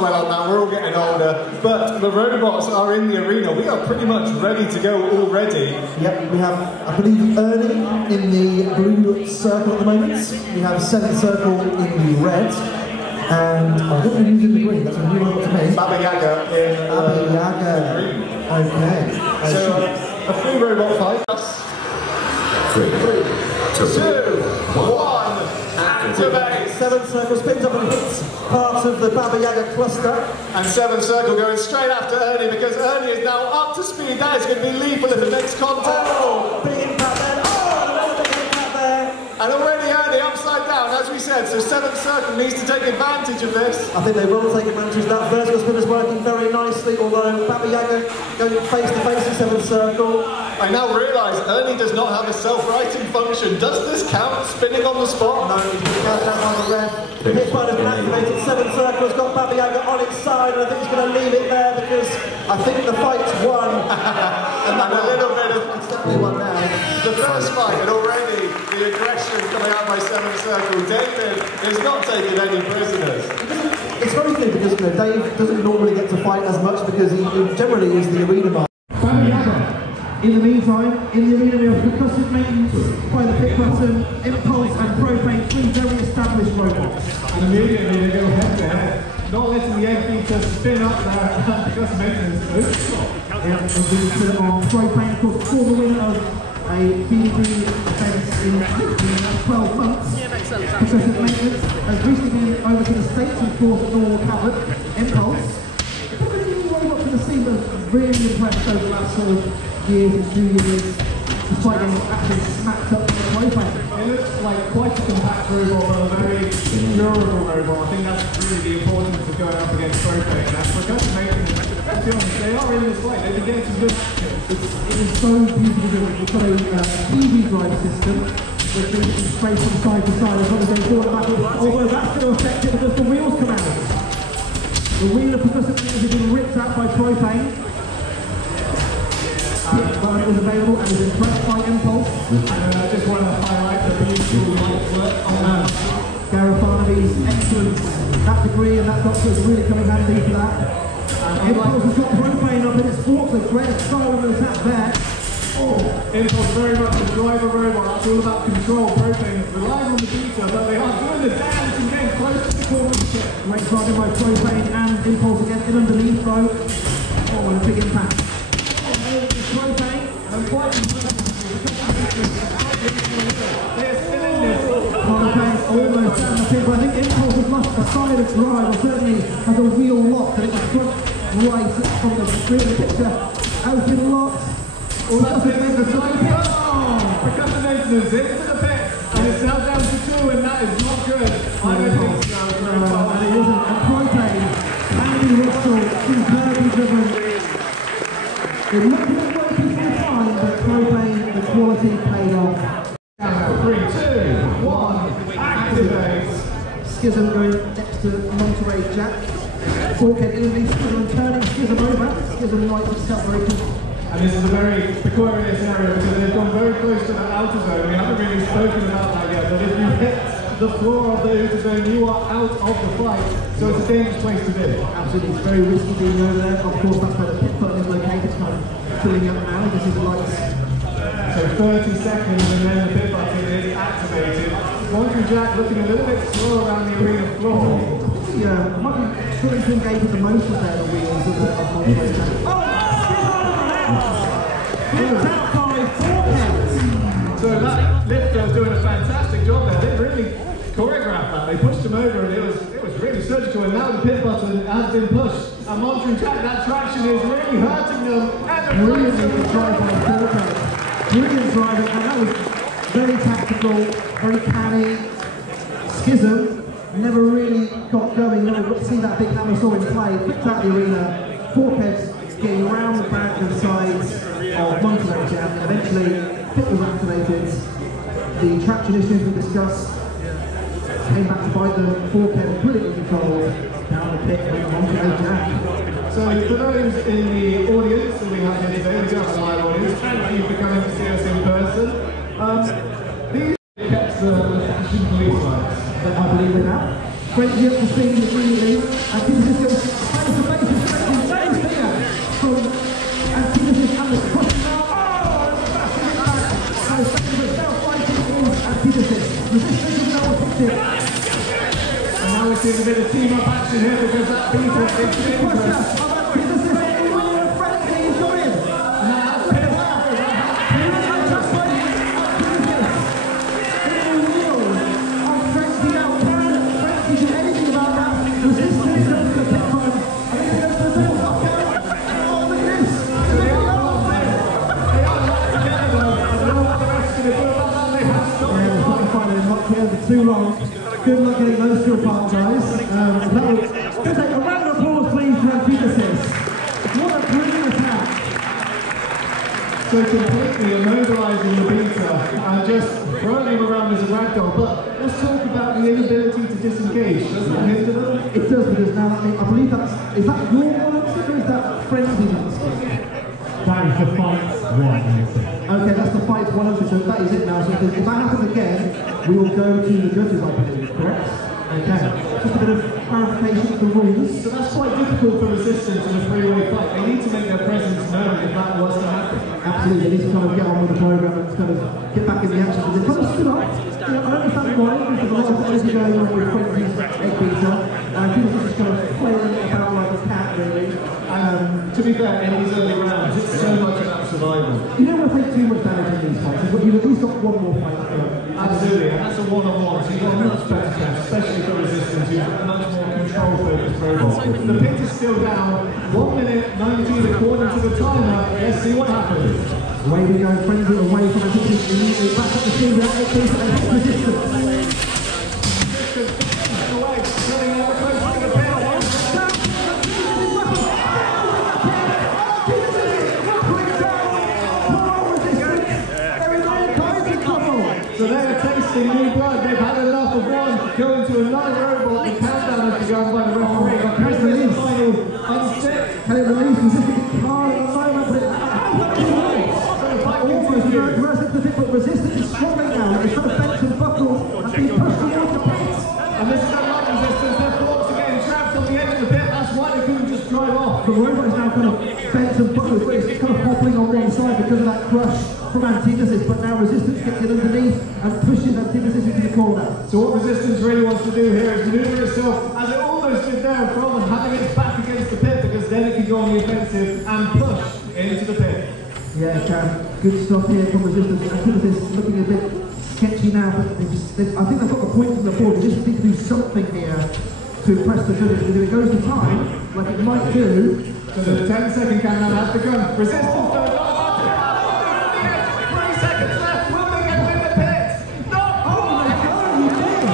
Well on that, we're all getting older, but the robots are in the arena. We are pretty much ready to go already. Yep, we have, I believe, Ernie in the blue circle at the moment. We have 7th Circle in the red. And I don't know who's in the green, that's a new robot to me. Baba Yaga in Baba Yaga. the green. Okay. So, a free robot fight. 3, 2, 1, activate! 7th Circle's picked up and hits parts of the Baba Yaga cluster. And 7th Circle going straight after Ernie because Ernie is now up to speed. That is going to be lethal if it makes contact. Oh, big impact there. Oh, another big impact there. And already Ernie upside down, as we said. So 7th Circle needs to take advantage of this. I think they will take advantage of that. Vertical spin is working very nicely, although Baba Yaga going face to face in 7th Circle. I now realise Ernie does not have a self-righting function. Does this count? Spinning on the spot? No, he's going to count down on the ref. The hit button has been activated. 7th Circle has got Baba Yaga on its side, and I think he's going to leave it there because I think the fight's won. And a little bit of... It's definitely won now. The first fight, and already the aggression coming out by 7th Circle. David is not taking any prisoners. It's very clear because Dave doesn't normally get to fight as much because he generally is the arena master. Baba Yaga. In the meantime, in the arena we have percussive maintenance by the pick button, impulse and propane, 3 very established robots. And immediately they go head to head, not letting the egg beater spin up there percussive maintenance. Yeah, and we put it on propane, of course, for the winner of a BD event in 12 months. Percussive maintenance has recently been over to the States and forced Norwell Cabot, impulse. Probably the robot to the scene that really impressed over the last sort of years and 2 years, despite getting actually smacked up by the propane. It looks like quite a compact robot, but a very durable robot. I think that's really the importance of going up against propane. And that's percussive maintenance. To be honest, they are in this fight. They've been getting some good. It is so beautiful. We've got a TV drive system which brings it straight from side to side as well as going forward and backward. Although that's going to affect it because the wheels come out. The wheel of percussive maintenance has been ripped out by propane. Button is available and is impressed by impulse. And I just want to highlight the beautiful light work on Garibaldi's excellence, that degree and that doctor is really coming handy for that. Impulse has got propane up in its forks, a great style of attack there. Oh. Impulse very much a driver robot, it's all about control. Propane is relying on the beater, but they are doing the dance and getting close to the corner of the ship. Great driving by propane and impulse again in underneath though. Oh, and a big impact. Propane and quite They're still in this. Propane almost down the pin, but I think impulse has lost a side of drive, or certainly has a wheel locked and it's front right from the screen of the picture. Has been locked. Percussive maintenance into the pit, and it's now down to 2, and that is not good. I don't think so. And it isn't. And propane, Andy Russell, superbly driven. It looked a bit ropey for the time, but propane, the quality paid off. 3, 2, 1, activate. Schism going next to Monterey Jack. Forehead underneath Schism turning Schism over. Schism right himself very good. And this is a very precarious area because they've gone very close to the outer zone. We haven't really spoken about that yet, but if you hit the floor of the outer zone, you are out of the fight. So it's a dangerous place to be. Absolutely, it's very risky being over there. Of course, that's where the pit button is located. It's kind of filling up now. This is the lights. So 30 seconds and then the pit button is activated. Monterey Jack looking a little bit slow around the arena floor. Yeah, might be struggling to engage with the most of their wheels of Monterey Jack. So that lifter was doing a fantastic job there. They really choreographed that. They pushed him over and it was really surgical, and now the pit button has been pushed. And Monterey Jack, that traction is really hurting them. And brilliant driving on Porto. Brilliant driving, and that was very tactical, very canny. Schism never really got going. You know, see that big hammer saw in play, flipped out the arena. Foreheads getting around the back and sides of Monterey Jack, and eventually pit was activated. The traction issues we discussed came back to bite them. Forehead brilliantly controlled down the pit with Monterey Jack. So for those in the audience that we have here today, we do have a live audience. Thank you for coming to see us in person. These kept the fashion police lights. I believe in that. Great up to speed immediately. And people just go seeing a bit of team-up action here because that Beetle is dangerous. Too long. Good luck getting those two apart, guys. Let's take a round of applause, please, for Antithesis. What a brilliant attack! So completely immobilising the beater and just throwing him around as a ragdoll. But let's talk about the inability to disengage. Doesn't that hinder them? It does, because now I believe that's... Is that your one or is that frenzy? That is the fight one. Okay, that's the fight 100, so that is it now. So if that happens again, we will go to the judges, I believe, correct? Okay. Just a bit of clarification of the rules. So that's quite difficult for resistance in a three-way fight. They need to make their presence known if that was to happen. Absolutely, they need to kind of get on with the program and kind of get back in the action. Because they've kind of stood up. I understand why, because there's a lot of energy going on with Frenzy's egg beater. I think it's just kind of playing about like a cat, really. To be fair, in these early rounds, it's so much about survival. You don't want to take too much damage in these fights, but you've at least got one more fight. Absolutely, and that's a one-on-one, so you've got a much better chance, especially for resistance, who's a much more control-focused robot. The pit is still down, 1 minute 19 according to the timer. Let's see what happens. Away we go, Frenzy away from the pitch, immediately back up the field, and resistance. Resistance away, running ever closer to the pit. So they're tasting new blood, they've had enough of one, going to another robot, the countdown has begun by the referee. Can it release? Final unstick. Can it release? Resistance hard at the moment, but resistance is struggling now. It's trying to bend and buckle and being pushed towards the pit. And this is unlike resistance, they're forced to get trapped on the edge of the pit, that's why they couldn't just drive off. The robot is now kind of bent and buckled, but it's kind of hopping on one side because of that crush from Antithesis, but now Resistance gets it underneath and pushes Antithesis into the corner. So what Resistance really wants to do here is maneuver itself as it almost did there from and having its back against the pit, because then it can go on the offensive and push into the pit. Yeah, Cam, good stuff here from Resistance. Antithesis looking a bit sketchy now, but I think they've got the points on the board. They just need to do something here to impress the judges, because if it goes to time, like it might do. So the 10-second countdown has begun. Resistance goes on. 3 seconds left. Will they get them in the pit? No! Oh my God, you did!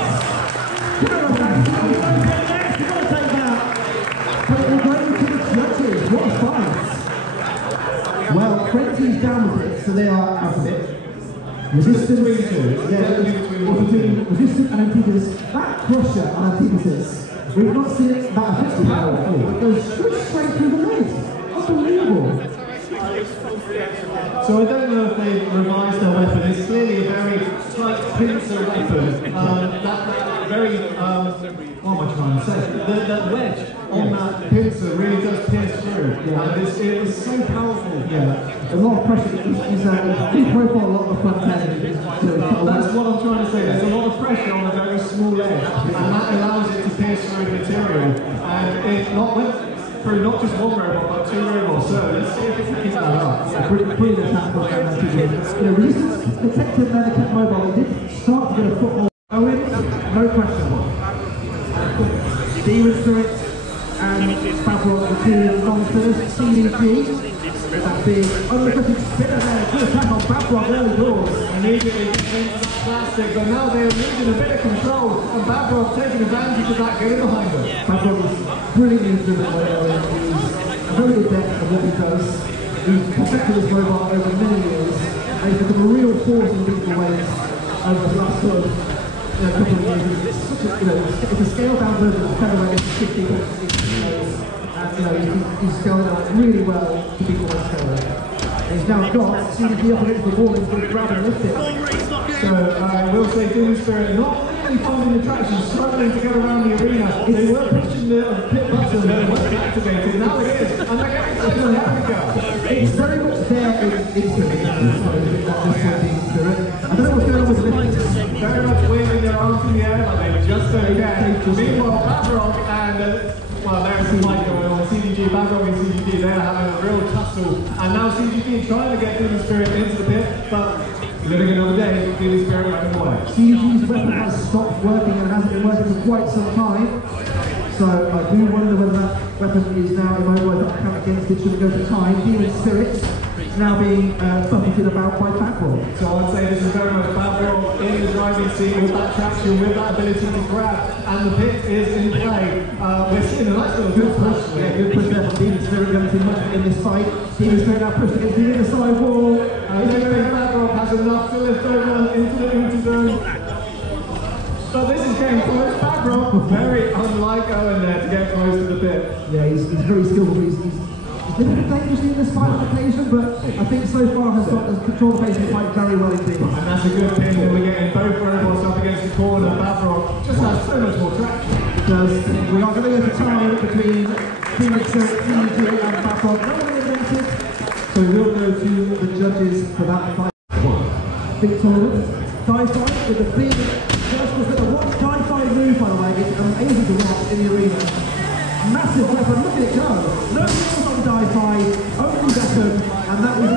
You're going to take that. But we're going to the judges. What a fight! Well, Frenzy's down with it, so they are out of it. Resistance between Resistance and Antithesis. That crusher on Antithesis, we've not seen it that effective before. It goes straight through the leg. Unbelievable. So I don't know if they've revised their weapon. It's clearly a very tight pincer weapon. That very, what am I trying to say? That wedge on that pincer really does pierce through. Yeah. And it is so powerful. Yeah, a lot of pressure. He's profile a lot of the front end. That's what I'm trying to say. There's a lot of pressure on a very small edge, and that allows it to pierce through the material. And it went through not just one robot, but 2 robots. So let's see if it can keep that up. Yeah, brilliant attack from Resistance. Resistance protected there, they kept mobile. They did start to get a foothold. Owen, no question. Demons through it, and Babrock, the 2 monsters, CDG. That big unrequited spinner there, good attack on Babrock early doors. Immediately into that plastic, but now they're losing a bit of control, and Babrock taking advantage of that, getting behind them. Babrock is brilliantly driven by Owen. He's a very good depth of what he does. He's perfected his robot over many years, and he's become a real force in Beetleweight over the last sort of couple of years. It's a scaled down version of featherweight, 60 points, and he's scaled out really well to Beetleweight scale. He's now got CDG up against the wall, he's going to grab and lift it. So I will say Doom Spirit not really finding the traction, struggling to get around the arena. They were pushing the pit button and it was activated. Now it is, and they're getting to the go. It's very much there in Spirit. I don't know what's going on with the lift. Very much waving their arms in the air like they just don't care. They Meanwhile, Bavrov and, well, there's some fight going on. CDG, Bavrov and CDG, they're having a real tussle. And now CDG trying to get Demon Spirit into the pit, but living another day, Demon Spirit went away. CDG's weapon has stopped working and hasn't been working for quite some time. So I do wonder whether that weapon is now immobilized. That count against it should go for time. Demon Spirit now being buffeted about by Bavrov. So I'd say this is very much Bavrov in the driving seat with that traction, with that ability to grab, and the pit is in play. We're seeing a nice little good push. Yeah, good push there from Demon Spirit going to much in this fight. Demon Spirit now pushed against the inside wall. Bavrov has enough to lift over into the empty zone. So this is getting close. Bavrov, very unlike Owen there to get close to the pit. Yeah, he's very skillful. He's been dangerously in this fight on occasion, but I think so far has got the control of the pace of the fight very well indeed. And that's a good thing that we're getting both robots up against the corner. Bavrov just has so much more traction. Because we are going to go to time between Phoenix CDG and Bavrov. No one eliminated, so we'll go to the judges for that fight. Big tournament. Die fight with the big first was going to watch die fight move, by the way. It's amazing to watch in the arena. Massive weapon, look at it go. No rules on die fight, only weapon, and that was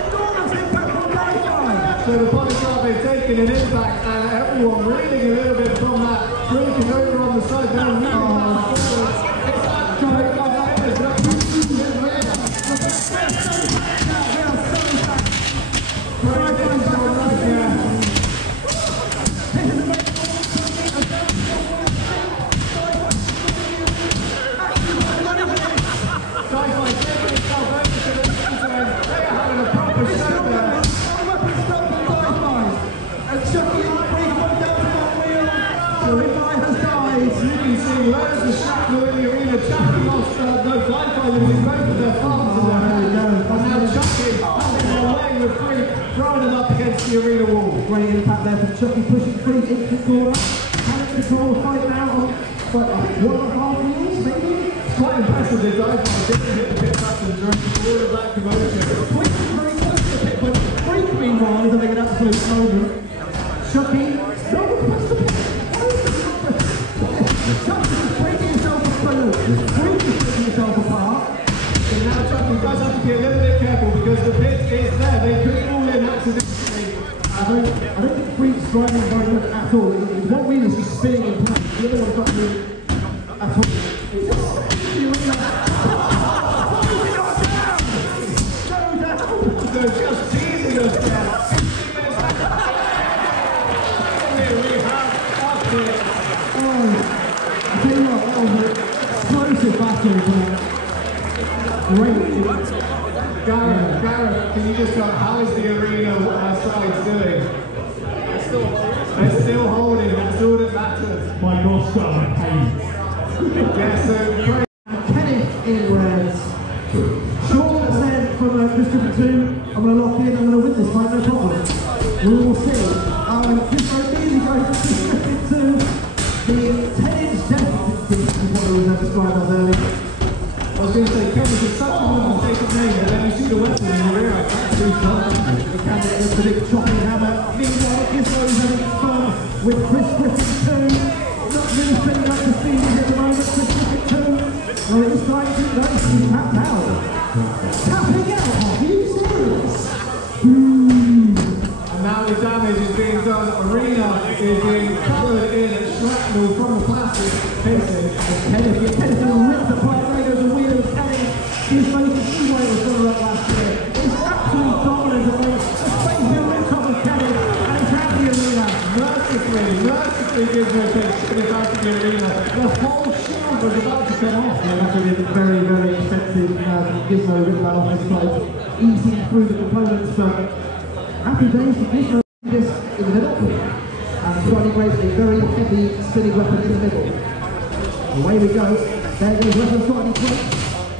enormous impact on die fight. So the body shot they've taken an impact, and everyone reeling a little bit from that, breaking over on the side there. Arena wall. Great impact there from Chucky, pushing free into the corner. Panic control fight now on 1.5 wheels, maybe? It's quite impressive this dive bomb didn't hit the pit button during all of that commotion. Quick very close to the pit, but Freak meanwhile is having an absolute moment. Chucky, no, press the pit. Chucky is breaking himself apart. Freak is breaking himself apart. So now Chucky does have to be a little bit careful because the pit is there. They could fall in accidentally. I don't think Freak's driving very much at all. One wheel is just spinning in place. The other one's not moving at all. It's just they're just teasing us there. Here we have updates. I tell you what, that was an explosive battle. Great. Gareth, can you just tell how is the arena sides doing? They're still holding, that's all that matters. My North Star pain. Yeah, so Kenneth in reds. Sean said from District 2, I'm going to lock in, I'm going to win this fight, no problem. We will see. Gifford immediately goes to District 2. The 10-inch deficit is what it was described as earlier. I was going to say, Kenneth is such a wonderful name, and then you see the weapon and you realise that's too tough. The candidate with the big chopping hammer. Meanwhile, Gifford is having fun with Chris Griffin 2. Not really spinning up to speed at the moment. Chris Griffin 2. Well, it's time to go. He's tapped out. Tapping out? Are you serious? And now the damage is being done. Arena is being covered in shrapnel from the plastic fencing. Kenneth will rip the part. There goes the wheel of Kenny. His face is Seaway was runner up last year. It's absolute dominance of the space wheel on top of Kenny. And he's out the arena. Mercifully gives no chance out of the arena. The whole shield was about to come off. Yeah, that would have been very, very expensive. Gizmo ripped that off his plate. Easing through the components. Happy days for Gizmo. This in the middle. And Johnny Graves, a very heavy spinning weapon in the middle. Away we go. There goes weapon Johnny Graves.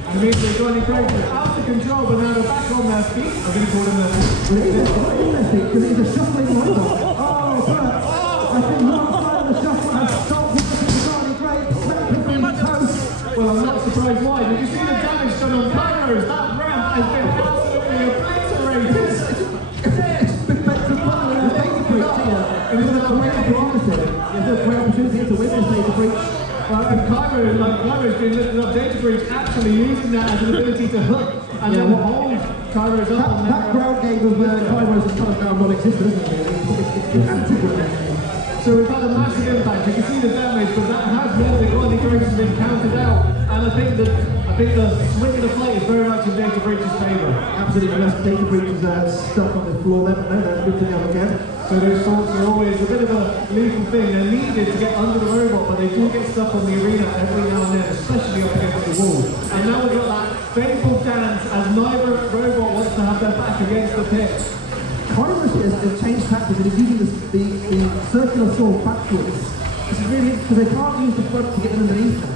And immediately Johnny Graves is out of control, but now they're back on their feet. I'm going to call them their feet. Well, it is on their feet because it's a shuffling robot. Oh, but I think one side of the shuffle has stopped Johnny Graves, snapping from the toast. Well, I'm not surprised why. Did you see the damage done on Kairos? That ramp has been absolutely obliterated. It's been better than one of their favorite here. It was a great opposite. breach. And Kyro's been lifting up Data Breach, actually using that as an ability to hook and then hold Kyro's up on that ground game of Kyro's is kind of now non-existent, isn't it? It's antiquated. So we've had a massive impact. You can see the damage, but that has meant that Rodney Grace has been counted out. And I think the swing of the plate is very much in Data Breach's favour. Absolutely, unless Data Breach is stuck on the floor there, but no, they're good to go again. So those sorts are always a bit of a lethal thing. They're needed to get under the robot, but they do get stuck on the arena every now and then, especially up against the wall. And now we've got that faithful dance as neither robot wants to have their back against the pitch. Kyro's has changed tactics and is using the circular sword backwards. This is really because they can't use the front to get underneath them.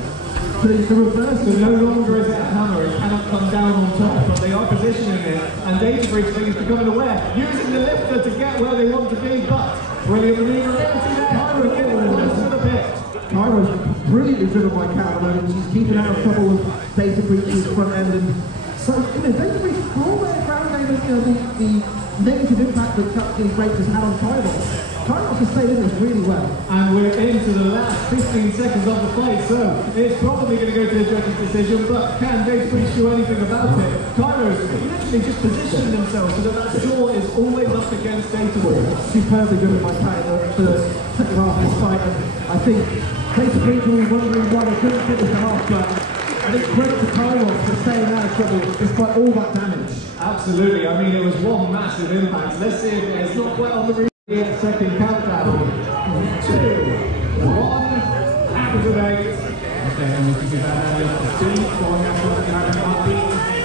So it's the reverse. So no longer is it a hammer, it cannot come down on top, but they are positioning it, and Data Breach is becoming aware, using the lifter to get where they want to be, but brilliant maneuverability there. Kyro getting close to the pit. Kyro's brilliantly driven by Cat, and she's keeping out of trouble with Data Breach's front end. And so, Data Breach, for all their ground game, the negative impact that Chucky's break has had on Kyro. Kyro has stayed in this really well. And we're into the last 15 seconds of the fight, so it's probably going to go to the judge's decision, but can Data Breach do anything about it? Kyro's literally just positioning themselves so that jaw is always up against Data Breach. Superbly driven by Cat in the second half of this fight, and I think Data Breach will be wondering why they couldn't finish it off, but I think credit to Kyro for staying out of trouble despite all that damage. Absolutely, I mean it was one massive impact. Let's see if it's not quite on the second countdown. 2, 1, activate. Okay, and if you give that out of the street, going after the carbon copy,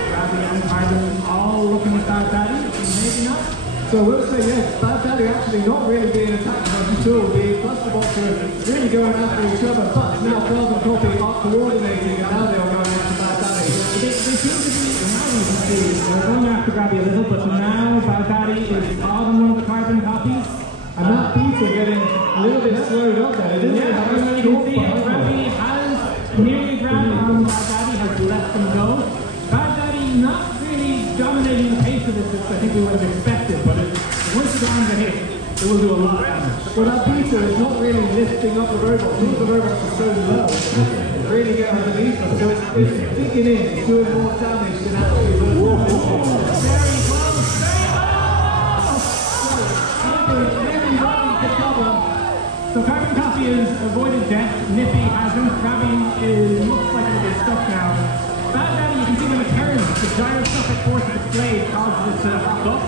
Gravity and Carbon all looking at Bad Daddy, maybe not. So we'll say yes, Bad Daddy actually not really being attacked at all. The Buster Bots are really going after each other, but now Carbon Copy are coordinating and now they are going after Bad Daddy. They seem to be, now you can see, they're going after Gravity a little, but now Bad Daddy is on one of the Carbon copies. And that Beetle getting a little bit slowed up there. Yeah, you can see it. Gravity has nearly grabbed on Bad Daddy, has let them go. Bad Daddy not really dominating the pace of this, I think we would have expected, but once the arms are hit, it will do a lot of damage. Well, that Beetle is not really lifting up the robot. Some of the robots are so low, it's really getting underneath them. So it's digging in, it's doing more damage than actually doing damage. Very close, very So Carbon Copy has avoided death, Nippy hasn't, Gravity looks like it'll be stuck now. Bad Daddy, you can see when it turns, the gyroscopic force of its blade causes it to lock up.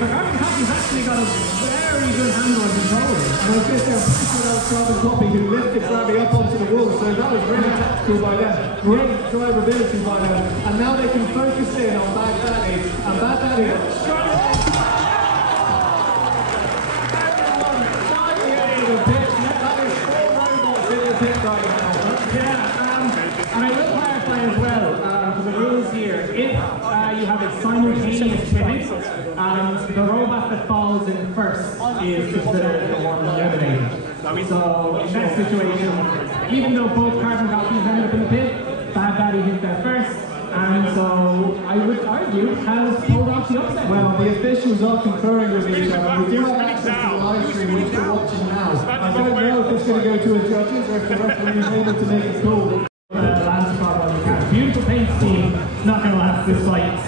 But Carbon Copy's actually got a very good handle on control. And I was going to say, I'm pretty sure that was Carbon Copy who lifted Gravity up onto the wall, so that was really tactical by them. Great drivability by them. And now they can focus in on Bad Daddy, and Bad Daddy and I will clarify as well, for the rules here, if you have a simultaneous pivot, the robot that falls in first is considered the one eliminated. So in that situation, even though both Carbon Copies end up in the pit, Bad Daddy hit there first, and so I would argue has pulled off the upset. Well, the officials are conferring with each other. We do have access to the live stream, which we're watching now. I don't know if it's going to go to a judges or if the referee is able to make a call. Beautiful paint scheme, not going to last this fight.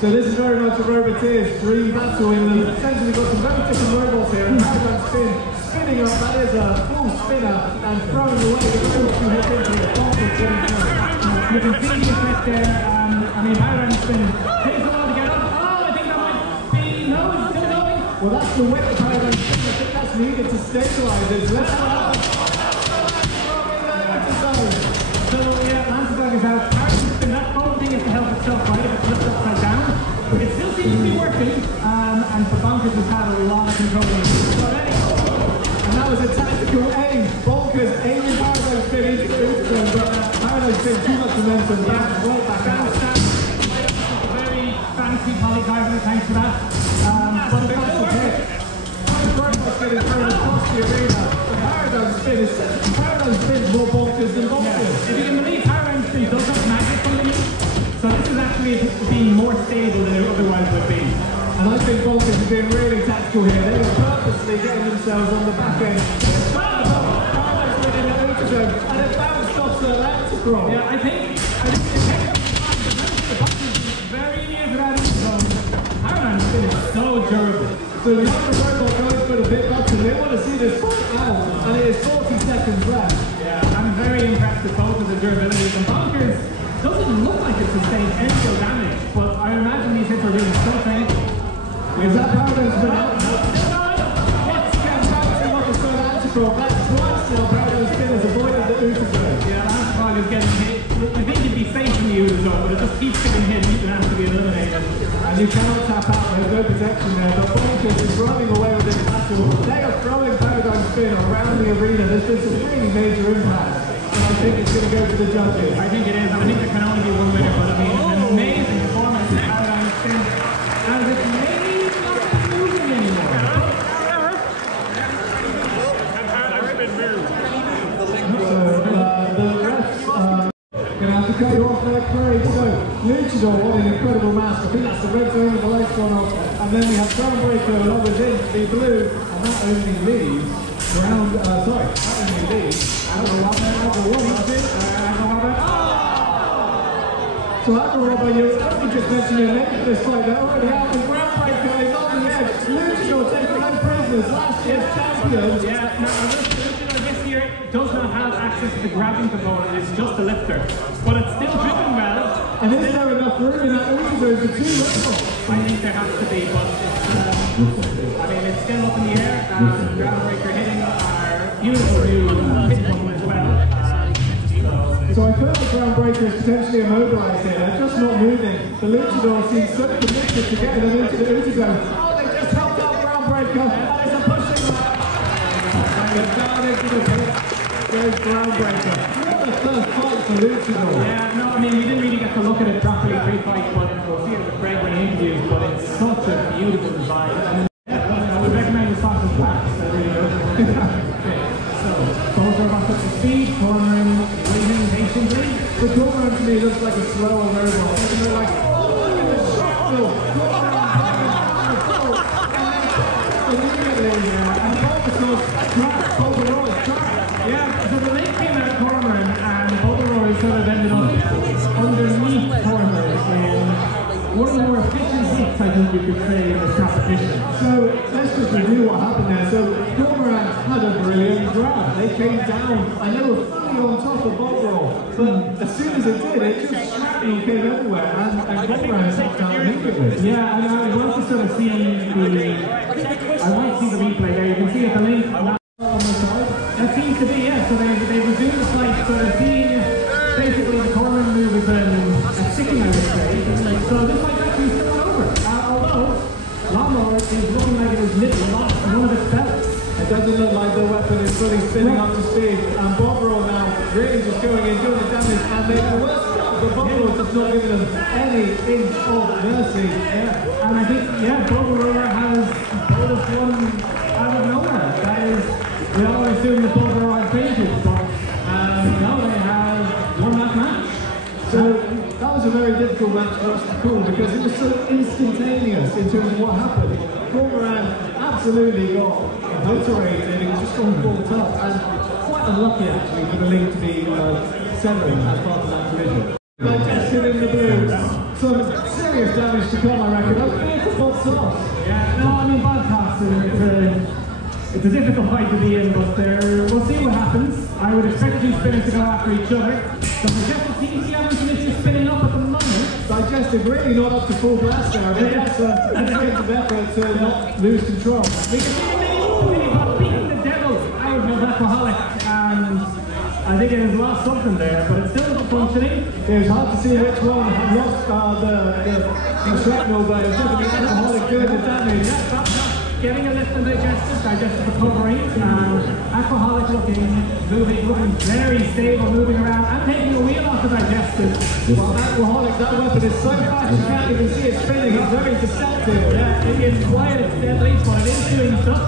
So this is very much a Roboteers 3 battle in the centre. We've got some very different robots here. Paragon Spin, spinning up, that is a full spinner, and throwing away the robots who hit into it. You can see the effect there. I mean, Paragon Spin takes a while to get up. Oh, I think that might be, no, it's still going. Well, that's the weight of Paragon Spin. I think that's needed to stabilise it. Let's go. So yeah, Lanceberg is out. Paragon Spin, that whole thing is to help itself, right? If it's flipped upside down. It still seems to be working, and the Bonkers has had a lot of control of it already. And that was a tactical aim. Bonkers aiming Paragon Spin into the Uhtred, but Paragon Spin too much momentum. Yeah, right back out. Very fancy polycarbonate, thanks for that. But it's not okay. The robot's getting thrown across the arena. Paragon Spin is Paragon Spin's more Bonkers than Bonkers. If you can believe Paragon Spin does have magic underneath, so this is actually being more stable than it otherwise would be. And I think Bonkers have been really tactical here. They are purposely getting themselves on the back end. Paragon Spin in the Uhtred, and scroll. Yeah, I think the box is very near to that zone. Paradigm spin is so durable. So the other robot goes for the bit box and they want to see this fight out, and it is 40 seconds left. Yeah, I'm very impressed with both of the durabilities. And Bonkers doesn't look like it sustained any real damage, but I imagine these hits are doing something. Is that Paradigm spin out? Once again, Paradigm was going to anti-crawl. That's twice now Paradigm spin has avoided the Usazo. Yeah, last frog is getting hit. You think it'd be safe in the Usazo, but it just keeps getting hit. It has to be eliminated. And you cannot tap out, there's no protection there, but Bonkers is running away with this battle. They are throwing Paradigm spin around the arena. There's been some really major impact, and I think it's going to go to the judges. I think it is, and I think there can only be one winner, but I mean, it's an amazing performance from Paradigm Spin, as it may not be moving anymore. The refs are going to have to cut you off there, Craig. So, Luchador, what an incredible match. I think that's the red zone with the lights gone off. And then we have Groundbreaker along with him, the blue, and that only leaves that only leaves So Robert, you just mentioned your name for this fight. They're already out. And Groundbreaker is on the edge. Luchador taking no prisoners. Last year's champion. Yeah, now Luchador this year does not have access to the grabbing component. It's just a lifter, but it's still driven well. And is there enough room in that Luchador for two levels? I think there has to be, but I mean, it's still up in the air. Groundbreaker hitting our beautiful new hit button as well. So I feel like Groundbreaker is potentially immobilized here. They're just not moving. The Luchador seems so committed to getting them into the Usazo. Oh, they just helped out Groundbreaker. That is a pushing back. And down into the pit. There's Groundbreaker. What a first fight for Luchador. Yeah, no, I mean, we didn't really get to look at it properly pre-fight, but we'll see it with Greg when he interviews, but it's such a beautiful design. And I would recommend the sauce as black, so really good. So, both are up to speed, cornering, waiting patiently. The corner to me looks like a slower robot. They're like, oh, look at the shot, Phil. Immediately, and Bulbasaur's trapped. Bulbasaur is trapped. Yeah, so the link came out cornering, and Bulbasaur sort of ended up underneath corners in one of the more efficient hits, I think you could say, in this competition. So let's just review what happened there. So Cormorant had a brilliant grab. They came down and they were fully on top of Bulbasaur. But as soon as it did, it just shrapnel came everywhere, and Cormorant took down immediately. Yeah, and I want to sort of see I might see the replay there. You can see at the link on the side. That seems to be, yeah. So they resumed the fight. So they're seeing basically the corner move is a sticking, I would say. So this might actually still not over. Although Lawnmower is looking like it is lit lost one of its belts. It doesn't look like the weapon is fully spinning up to speed. And Bulbasaur now really just going in, doing the damage, and they were stuck. But Bulbasaur just not giving them any inch of mercy. Yeah, and I think Bulbasaur has bonus one out of nowhere. That is, we all assume that Bulbasaur had fainted, but no, they have won that match. So that was a very difficult match for us to call because it was so instantaneous in terms of what happened. Cormorant absolutely got obliterated, it was just gone full top, and quite unlucky actually for the link to be severed as part of that collision. Digested in the blue, some serious damage to come, I reckon. That's beautiful sauce. Yeah, no, I mean, bad pass. It's a difficult fight to be in, but we'll see what happens. I would expect these spinners to go after each other. The Digestive TCM is spinning up at the moment. Digestive really not up to full blast now. That's a bit of effort to not lose control. We can see Mini Bot beating the devil out of Alcoholic, and I think it has lost something there, but it's still functioning. It was hard to see which one lost the shrapnel, but it's definitely Alcoholic doing the damage. Getting a lift and digestive recovery, Alcoholic looking very stable, moving around, and taking a wheel off the digestive. Well, Alcoholic, that weapon is so fast you can't even see it spinning, it's very deceptive. Yeah, it is quiet, it's deadly, but it is doing stuff.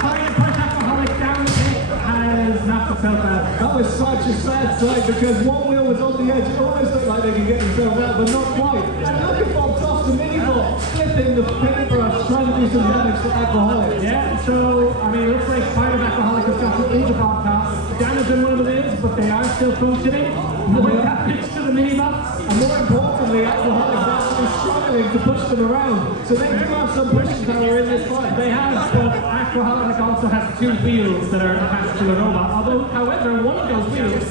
Trying to push Alcoholic down the pit has knocked itself out. That was such a sad sight because one wheel was on the edge. It almost looked like they could get themselves out, but not quite. And look at Bob Toss, the mini-bot, flipping the paintbrush, trying to do some damage to Alcoholic. Yeah, so, I mean, it looks like part of Alcoholic has got into Bob Toss. Damage in one of the wheels, but they are still functioning. More damage to the mini-bots. And more importantly, Alcoholic's actually struggling to push them around. So they do have some pushing power in this fight. They have, but Alcoholic also has 2 wheels that are attached to the robot. Although, however, one of those wheels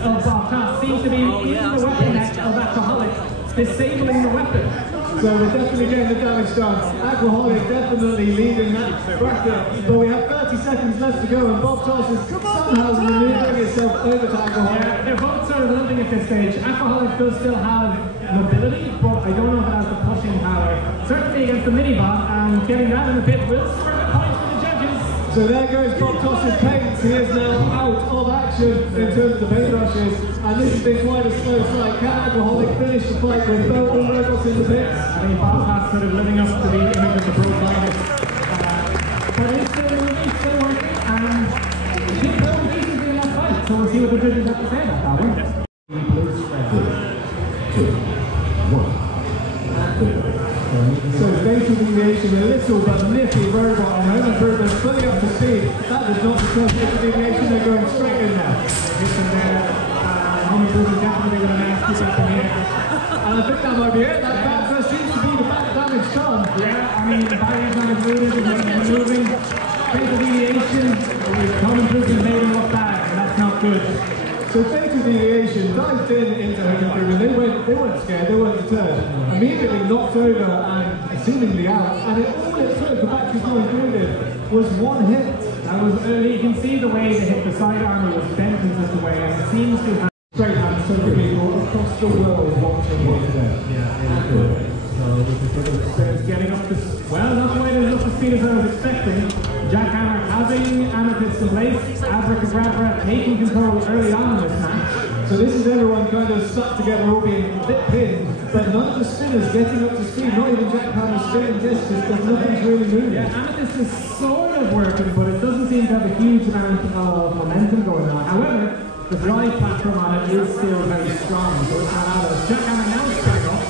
of Bob Toss seems to be in the weapon net of Alcoholic, disabling the weapon. So we're definitely getting the damage done. Alcoholic definitely leading that bracket. But we have 30 seconds left to go, and Bob Toss is somehow maneuvering itself over to Alcoholic. Yeah, they're both sort of limping at this stage. Alcoholic does still have mobility, but I don't know if it has the pushing power. Certainly against the mini-bot, and getting that in a bit will spur the point for the judges. So there goes Bob Toss's paint. He is now out of action in terms of the paintbrushes. And this has been quite a slow fight. Can Alcoholic finish the fight with both all robots in the pits? I mean, Bob Toss sort of living up to the image of the pro fighter. But it's still moving, still working, and he did go decently in that fight. So we'll see what the judges have to say about that one. 2, 1. So fatal deviation, a little but nippy robot, and home improvement fully up to speed. That does not deter fatal deviation, they're going straight in now. Hits in there. Home improvement definitely with a nasty weapon here. And I think that might be it. That seems to be the back damage done. Yeah, I mean, the barrier's not included, it's moving. Fatal deviation, home improvement made him look bad, and that's not good. So fatal deviation dived into home improvement. They weren't scared, they weren't deterred. Immediately knocked over and seemingly out. And all it took, the batteries not included, was one hit. That was early. You can see the way they hit the side armor was bent in such a way, and it seems to have straight hands so many people across the world watching here today. Yeah, good. So this is sort of getting up to, well, not quite as up to speed as I was expecting. Jackhammer having Amethyst in place, Abracadabra taking control early on in this match. So this is everyone kind of stuck together, all being a bit pinned, but none of the spinners getting up to speed, not even Jackhammer's spinning discs, because nothing's really moving. Yeah, Amethyst is sort of working, but it doesn't seem to have a huge amount of momentum going on. However, the drive platform on it is still very strong, so it's not out of Jackhammer now is spinning up.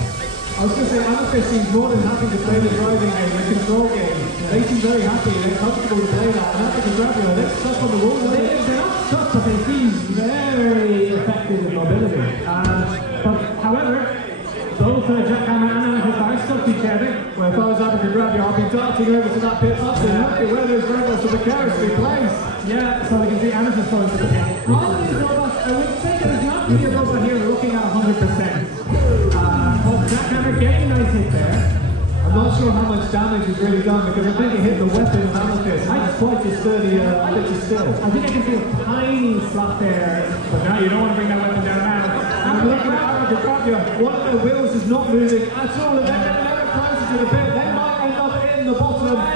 I was going to say, Amethyst seems more than happy to play the driving game, the control game. They seem very happy, they're comfortable to play that. And Abracadabra, they're stuck on the wall. They're not stuck, but they seem very effective in mobility. But however, both Jackhammer and Amethyst are stuck to each other. Well, if I was Abracadabra, I'd be darting over to that pit up and look at where those robots are precariously placed. Yeah, so we can see Amethyst going to the pit. All of these robots, I would say there's not really a robot here looking at 100%. Jackhammer getting a nice hit there. I'm not sure how much damage is really done because I think it hit the weapon of Amethyst. That's quite a sturdy bit still. I think I can see a tiny slot there, but now you don't want to bring that weapon down now. And look at Abracadabra, one of their wheels is not moving at all, and they're getting a little closer to the pit. They might end up in the bottom. They're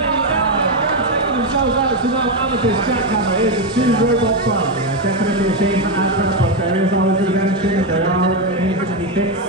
taking themselves out, so now Amethyst Jackhammer is a 2-robot fight. Yeah, definitely a shame for Amethyst, but there is always a redemption. There are interesting fits.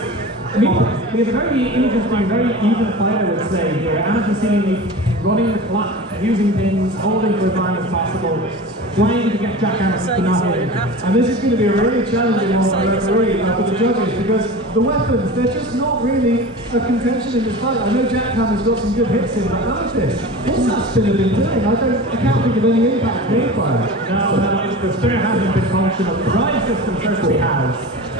We have a very interesting, very even fight, I would say, here. Amethyst seemingly running the clock, using pins, holding for as long as possible, trying to get Jackhammer to not hit. And this is going to be a really challenging one for the referee and for the judges because the weapons, they're just not really a contention in this fight. I know Jackhammer's got some good hits in, but Amethyst, what's that spinner been doing? I can't think of any impact made by it. No, the spinner hasn't been functional. The drive system certainly has.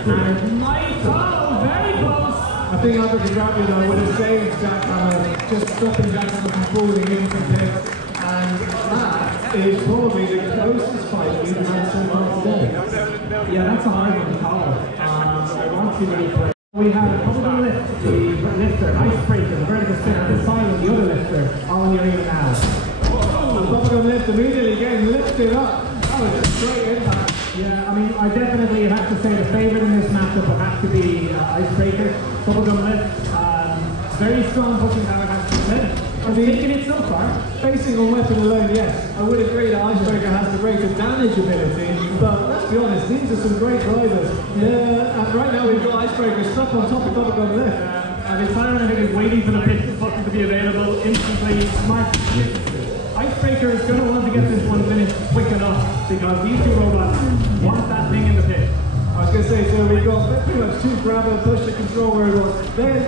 And it might, very close. I think Abracadabra though would have saved Jackhammer, just stopping Jackhammer from falling into the pit. And that is probably the closest fight we've had so far today. Yeah, that's a hard one to call. I want to really play. We have Bubblegum Lift, the lifter, Icebreaker, the vertical spinner, and the side of the other lifter, all in the arena now. And Bubblegum Lift immediately getting lifted up. That was a straight impact. Yeah, I mean, I definitely have to say the favourite in this matchup would have to be Icebreaker. Bubblegum Lift, very strong pushing power, has to be said. I'm taking it so far. Facing on weapon alone, yes. I would agree that Icebreaker has the greater damage ability, but let's be honest, these are some great drivers. And right now we've got Icebreaker stuck on top of Bubblegum Lift. And it's Siren, I think, is waiting for the pit button to be available instantly. Smart. Icebreaker is going to want to get this one finished quick enough because these two robots want that thing in the pit. I was going to say, so we've got pretty much two grab and push to control where it was. They are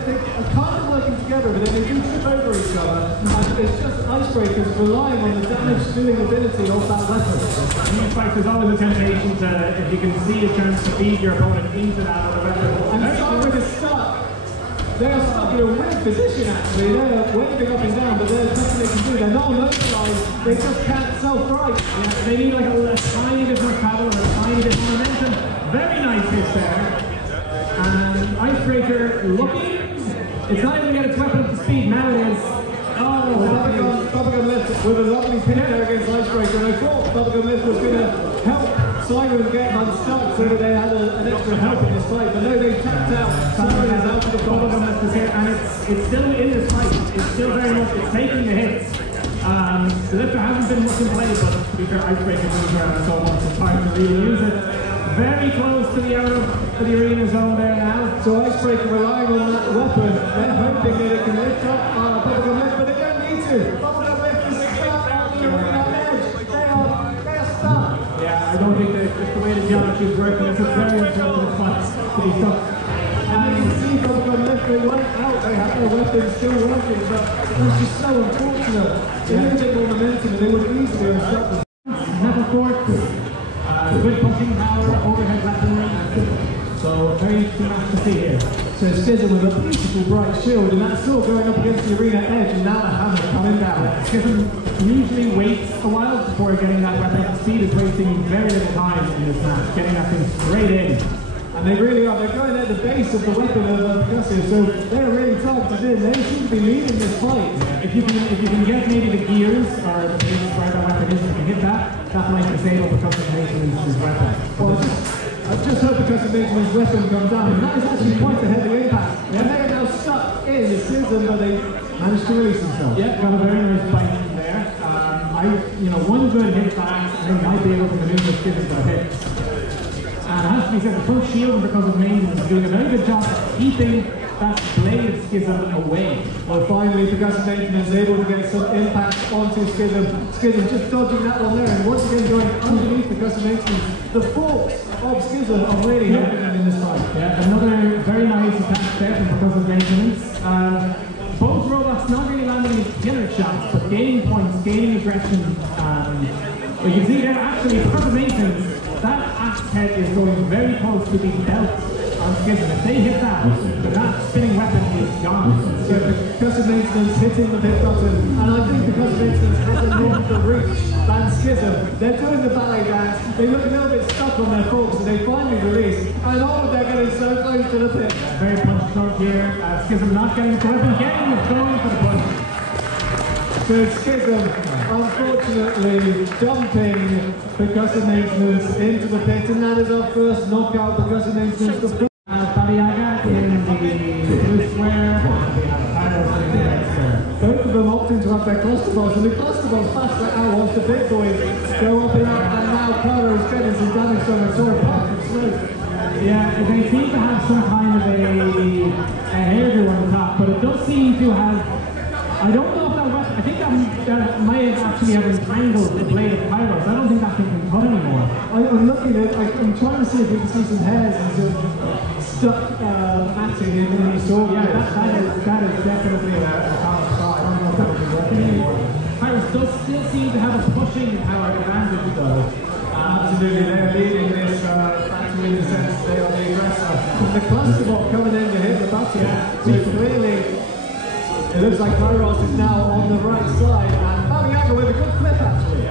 kind of working together, but then they do trip over each other. And it's just Icebreakers relying on the damage-doing ability of that weapon. In these fights, there's always a temptation to, if you can see a chance to feed your opponent into that other weapon. And Siren is stuck. They're stuck in a weird position, actually. They're waving up and down, but there's nothing they can do. They're not mobilized. They just can't self-right. Yeah, they need like a tiny bit more travel or a tiny bit more momentum. Very nice hits there. And Icebreaker looking. It's not even going to get its weapon up to speed. Now it is. Oh, Bubblegum Lift with a lovely pin there against Icebreaker. And I thought Bubblegum Lift was going to help Siren get unstuck so that they had an extra help in this fight. But no, they tapped out. Siren is out of the Bubblegum Lift is here. And it's still in this fight. It's still very much, it's taking the hits. The lifter hasn't been much in play, but to be fair, Icebreaker moves around so much it's time to really use it. Very close to the arena zone there now. So Icebreaker relying on that weapon. They're hoping that it can lift up Bubblegum Lift, but they don't need to. Bubblegum Lift is stuck out on that edge. They are stuck. Yeah, I don't think that just the way the geometry is working, it's a very unfortunate spot to be stuck. And you can see Bubblegum Lift, they went out, they have their weapons still working, but that's just so unfortunate. They need a bit more momentum and they would easily have stuck them. Metal forks. Good punching power, overhead weaponry. So very interesting match to see here. So Schism with a beautiful bright shield, and that's still going up against the arena edge, and now the hammer coming down. Schism usually waits a while before getting that weapon up to speed. Is wasting very little time in this match, getting that thing straight in. And they really are. They're going at the base of the weapon of Percussive, so they're really targeted in. They seem to be leading this fight. If you can get maybe the gears or the places where that weapon is, if you can hit that might disable Percussive Maintenance's weapon. Well, I just hope Percussive Maintenance's weapon comes down. And that is actually quite a heavy impact. And they are now stuck in the Schism, but they managed to release themselves. Yeah, got a very nice bite in there. One good hit back, and they might be able to maneuver Schism to hit. And it has to be said, the front shield because of Maintenance is doing a very good job of keeping that blade Schism away. Well, finally, Percussive Maintenance is able to get some impact onto Schism. Schism just dodging that one there, and once again going underneath Percussive Maintenance. The forks of Schism are really helping them in this fight. Yeah, another very nice attack there from Percussive Maintenance. Both robots not really landing these killer shots, but gaining points, gaining aggression. But you can see there, actually, Percussive Maintenance, that axe head is going very close to being belt on Schism. If they hit that, then that spinning weapon is gone. So Percussive Maintenance hitting the hit button, and I think Percussive Maintenance has a more of the reach than Schism. They're doing the ballet dance, they look a little bit stuck on their forks, and they finally release, and oh, they're getting so close to the pit. Very punch drunk here. Schism not getting the weapon, getting it going for the punch. So Schism, unfortunately, jumping Percussive Maintenance into the pit, and that is our first knockout. Percussive Maintenance. Bariaga in the blue square, and we have Tyler in the red square. Both of them opting to have their cluster balls, and the cluster balls fast right now once the big boys go up and out, and now Carlo is getting some damage from a sort of path of smoke. Yeah, they seem to have some kind of a hairdo on the top, but it does seem to have. I don't know if that weapon, I think that might actually have entangled the blade of Pyros. I don't think that thing can cut anymore. I'm looking at, I'm trying to see if we can see some hairs and some stuck matting in the sword. Yeah, that is definitely a power shot. I don't know if that would be working anymore. Pyros does still seem to have a pushing power advantage though. Absolutely, they're leading this factory in the sense they are the aggressor. The cluster bot coming in to hit the button. Yeah. So clearly, it looks like Pyros is now on the right side, and Bariaga with a good flip actually.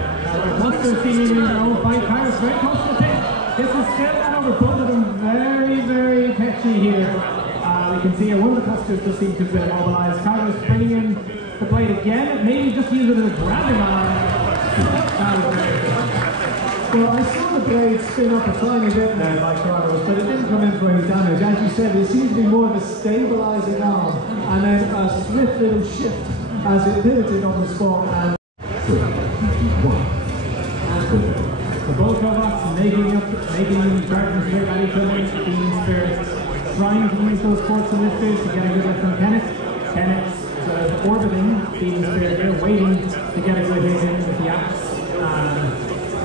Cluster team in their own fight. Pyros very close to the pit. This is still that over. Both of them very, very catchy here. We can see here one of the clusters just seems to have been immobilized. Pyros bringing in the blade again. Maybe just use it as a grabbing arm. That was very good. Well, I saw the blade spin up a tiny bit there by Carlos, but it didn't come in for any damage. As you said, it seemed to be more of a stabilizing arm, and then a swift little shift as it pivoted on the spot. And the both robots making darkness straight at each other, being spirits, trying to use those forks and lifters to get a good lift on Kenneth. Kenneth sort of orbiting Demon Spirit here, waiting to get a good hit in with the axe.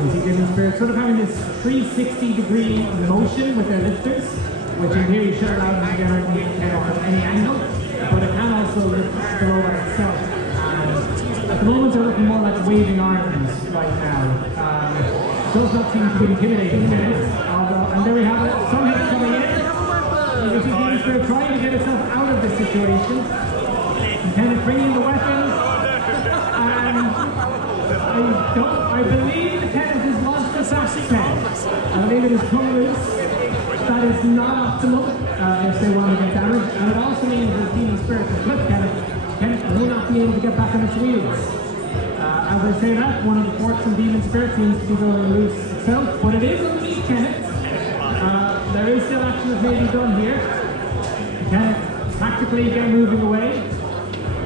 You see Demon Spirit sort of having this 360-degree motion with their lifters, which in theory should allow them to get underneath the head from any angle, but it can also lift the robot itself. At the moment they're looking more like waving arms right now. Does not seem to be intimidating minutes, and there we have it, some hits coming in. You can see Demon Spirit trying to get itself out of this situation. Lieutenant bringing the weapons, and I believe Lieutenant has lost the sash I believe it has come loose. That is not optimal if they want to get damaged, and it also means that Demon Spirit can flip Kenneth will not be able to get back on its wheels. As I say that, one of the forks in Demon Spirit seems to be going loose itself, but it is underneath Kenneth. There is still action that may be done here. Kenneth tactically again moving away.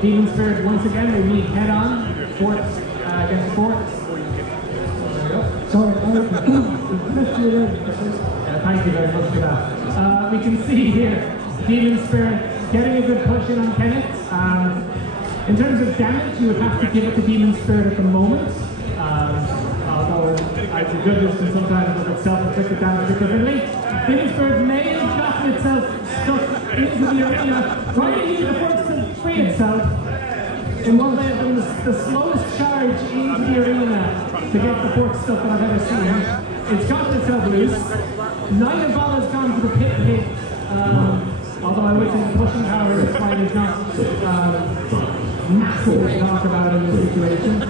Demon Spirit once again, they meet head on. Forks against forks. Sorry, thank you very much for that. We can see here Demon Spirit getting a good push in on Kenneth. In terms of damage, you would have to give it to Demon Spirit at the moment. Although I'd be good this can sometimes look at self-inflicted damage equivalently. Demon Spirit may have gotten itself stuck into the arena, trying to use the forks to free itself. In what may have been the slowest charge into the arena to get the fork stuck that I've ever seen. It's gotten itself loose. 9 of has gone to the pit. Although I would say the pushing power of this fight is not massive to talk about in this situation. So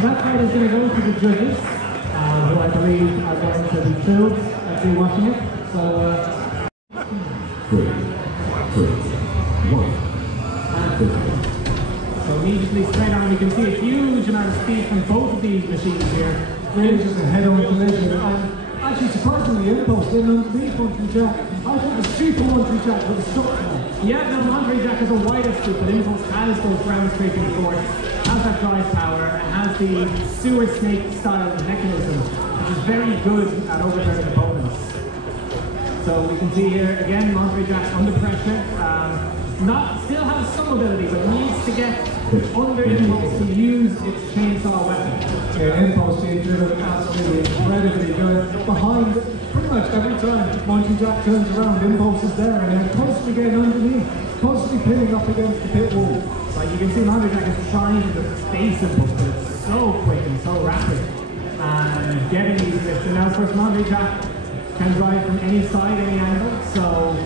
that fight is going to go to the judges, who I believe are going to be thrilled as they're watching it. So, 3, 2, 1. So immediately straight on, we can see a huge amount of speed from both of these machines here. really just a head-on collision. And actually, surprisingly, Impulse didn't underneath one-tree jack. I thought the super one-tree jack would have stopped there. Yeah, no, one-tree jack is a wider scoop, but Impulse has those ground scraping force, has that drive power, and has the sewer snake style mechanism, which is very good at overturning opponents. So we can see here again, Monterey Jack under pressure. Still has some ability, but needs to get under Impulse to use its chainsaw weapon. Yeah, Impulse being driven absolutely incredibly good. Behind pretty much every time Monterey Jack turns around, Impulse is there and they're constantly getting underneath, constantly pinning up against the pit wall. Like you can see, Monterey Jack is trying to face Impulse, but it's so quick and so rapid. And getting these lifts, and now of course Monterey Jack can drive from any side, any angle, so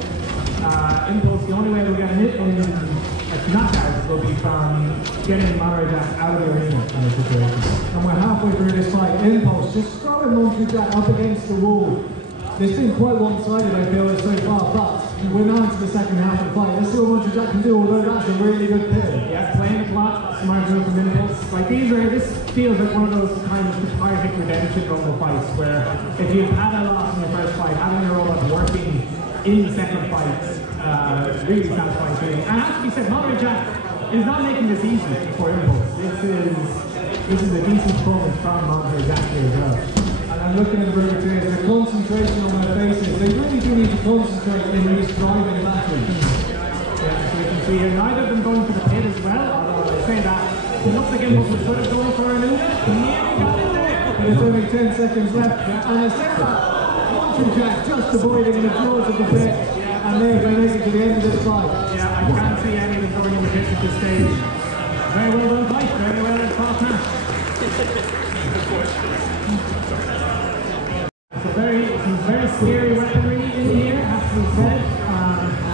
Impulse, the only way we'll get a hit in a knockout will be from getting Monterey Jack out of the arena in this situation. And we're halfway through this fight. Impulse just throwing Monterey Jack up against the wall. It's been quite one-sided, I feel, so far, but we're now into the second half of the fight. Let's see what Monterey Jack can do, although that's a really good pin. Yeah, playing the clock, smart move from Impulse. Like this feels like one of those kind of cathartic redemption rumble fights where if you've had a loss in your first fight, having your robot working in the second fight really satisfying feeling. And it has to be said, Monterey Jack is not making this easy for Impulse. This is a decent performance from Monterey Jack here as well. And I'm looking at the Riveteers, the concentration on their faces. They really do need to concentrate in these driving matches. Yeah, so you can see here, neither of them going for the pit as well, although I say that, it looks like Impulse was sort of going for a new nearly got in there. But there's only 10 seconds left. And I say that, Monterey Jack just avoiding the jaws of the pit. And they're going to make it to the end of this fight. Yeah, I can't see any of them going in the pit at this stage. Very well done fight, very well done partner. Some very scary weaponry in here, has to be said.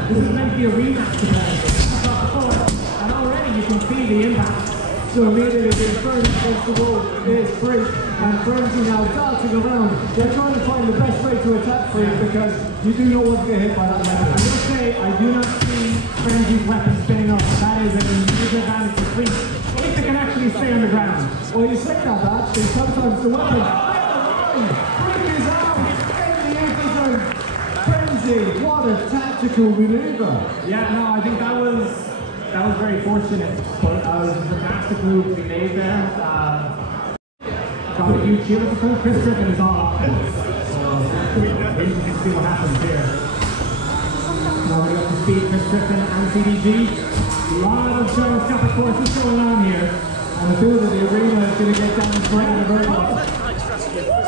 This is meant to be a rematch to and already you can see the impact. So immediately the Inferno against the wall is free, and Frenzy now darting around. They're trying to find the best way to attack Free because you do not want to get hit by that weapon. I will say, I do not see Frenzy's weapon spinning off. That is an disadvantage to Free. If they can actually stay on the ground. Well, you say that, but actually sometimes the weapon... Free is out! In the anchor zone! Frenzy, what a tactical maneuver! Yeah, no, I think that was very fortunate, but it was a fantastic move to be made there. Got a huge shield at the front. Chris Griffin is all offense, so we can see what happens here. Now we're up to speed for Griffin and CDG. A lot of gyroscopic forces going on here. And I feel that the arena is going to get down in front of the vertical.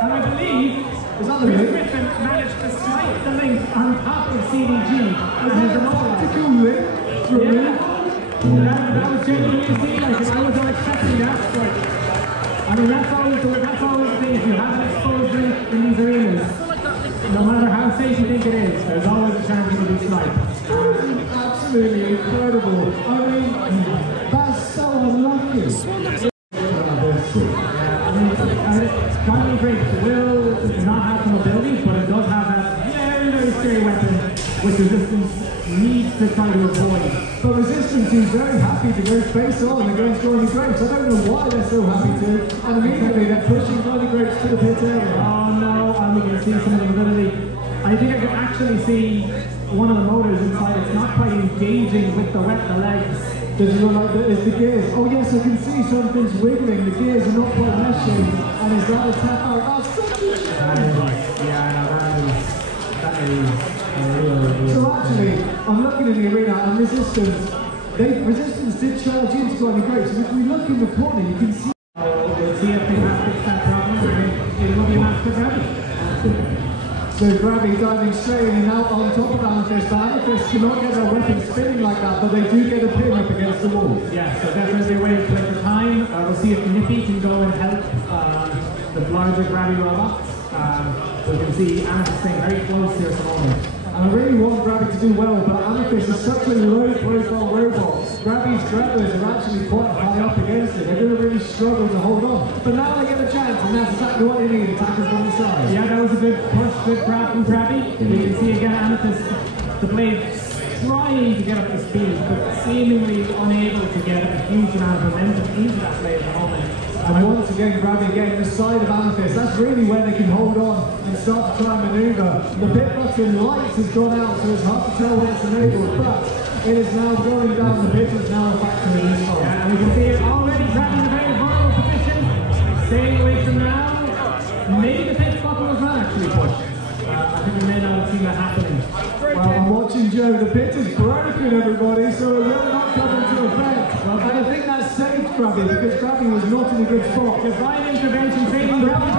And I believe Griffin managed to slice the link on top of CDG. There's an optical link. That was genuinely seen. I was not expecting that. But I mean, that's always the thing. If you have an exposed link in these arenas, no matter how safe you think it is, there's always a chance it'll be sniped. Absolutely incredible. I mean, that's so unlucky. Driving Drake will not have some abilities, but it does have that very, very scary weapon, which Resistance needs to try to avoid. But Resistance is very happy to go face on against Johnny Grapes. I don't know why they're so happy to, and immediately they're pushing Johnny Grapes to the pit area. Oh no, and we can see some of the ability. I think I can actually see one of the motors inside. It's not quite engaging with the legs. Does it look like it's the gears? Oh yes, I can see something's wiggling. The gears are not quite meshing. And is that a tap out? That's such a shame. That is So actually, I'm looking in the arena and Resistance did charge into Johnny Grapes. And if we look in the corner, you can see. We'll see if they have fixed that problem. It will be a match for Grabby. So Grabby diving straight in and out on top of Amethyst. But Amethyst cannot get their weapon spinning like that, but they do get a pin up against the wall. Yeah, so definitely a way to play for time. We'll see if Nippy can go and help the larger Grabby robots. We can see Amethyst staying very close here at the moment. And I really want Grabby to do well, but Amethyst is such a low-profile robot. Grabby's grapplers are actually quite high up against it. They're going to really struggle to hold on. But now they get a chance, and that's exactly what they need. Attackers on the side. Yeah, that was a good push, good grab from Grabby. We can see again Amethyst, the blade trying to get up to speed, but seemingly unable to get a huge amount of momentum into that blade at the moment. And once again, Grabby getting the side of Amethyst. That's really where they can hold on and start to try and manoeuvre. The pit button lights has gone out, so it's hard to tell when it's enabled, but it is now going down. The pit is now a factor in this one. Yeah, and we can see it already Grabby in a very vulnerable position. Staying away from now. Maybe the pit button was not actually pushed. I think we may not have seen that happening. Well, I'm watching Joe. The pit is broken, everybody, so it will not come into effect. And I think that saved Grabby because Grabby was not in a good spot. Divine intervention saving Grabby.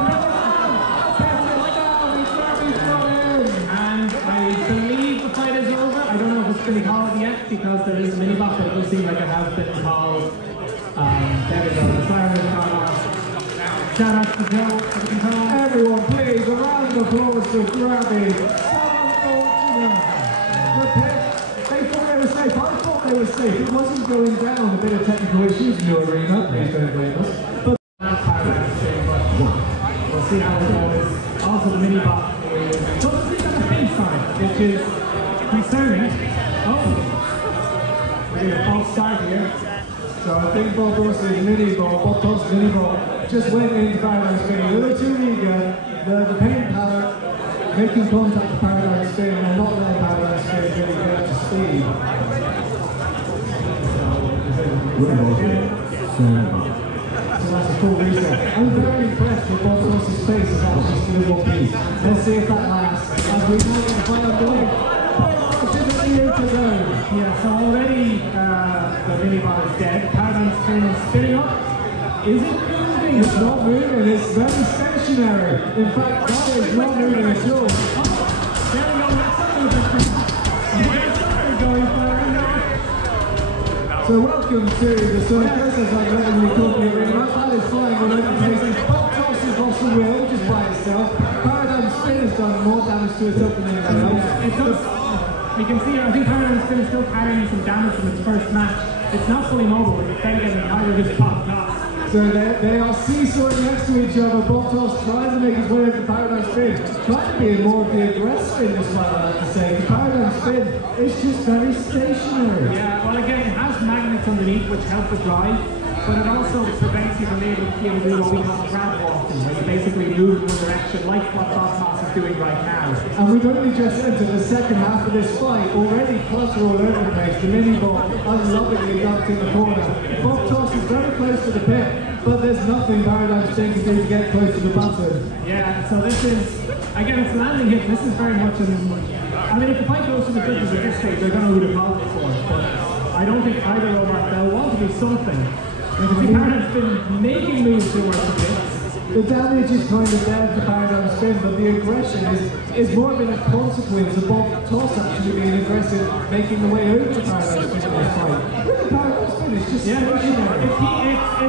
And I believe the fight is over. I don't know if it's been called yet because there is a mini box, but it does seem like it has been called. There we go. The siren is gone off. Shout out to Joe for the control. Everyone, please, a round of applause for Grabby. They thought they were safe. I thought they were safe. It wasn't going down. A bit of technical issues in your arena. Please don't blame us. But we'll see how it goes. Also, the mini bot is. But let's see on the face side, which is concerning. Oh, we're getting a false start here. So I think Bob Ross's Bot's mini bot just went into Paradigm Spin a little too eager. The paint palette making contact with Paradigm Spin and not letting Paradigm Spin really get up to speed. So that's a full reset. I'm very impressed with Bob Ross's face is actually still in one piece. Let's see if that lasts. As we now get the fight underway. Bob Ross is here to go. Yeah, so already the mini bot is dead. Paradigm Spin is spinning up. Is it moving? It's not moving, it's very stationary. In fact, that is not moving at all. There we go, that's not moving. There's something going for it. So welcome to the circus, as I'm letting you call the arena. That is flying all over the place. Bob tosses off the wheel just by itself. Paradigm Spin has done more damage to itself than anything else. It does. You can see, I think Paradigm Spin is still carrying some damage from its first match. It's not fully mobile, but it's then getting either just popped off. So they are seesawing next to each other. Bottos trying to make his way up to Paradigm Spin. Trying to be in more of the aggressive spin, despite what I have to say. The Paradigm Spin is just very stationary. Yeah, well again, it has magnets underneath which help the drive, but it also prevents you from being able to do what we call crab walking, where you basically move in one direction, like what Bottos is doing right now. And we've only just entered the second half of this fight. Already clutter all over the place. The mini-bot unlovingly ducked in the corner. Bottos is very close to the pit, but there's nothing Paradigm Spin can do to get close to the button. Yeah, so this is, again, it's landing hit. This is very much an I mean, if the fight goes to the judges at this stage, they're going to know who to call it for. But I don't think either robot, they'll want to do something. Because Paradigm's been making moves towards the bit. The damage is kind of there for Paradigm Spin, but the aggression is more been a consequence of Bob Toss actually being aggressive, making the way over to Paradigm Spin in this fight. Look at Paradigm Spin, it's just it's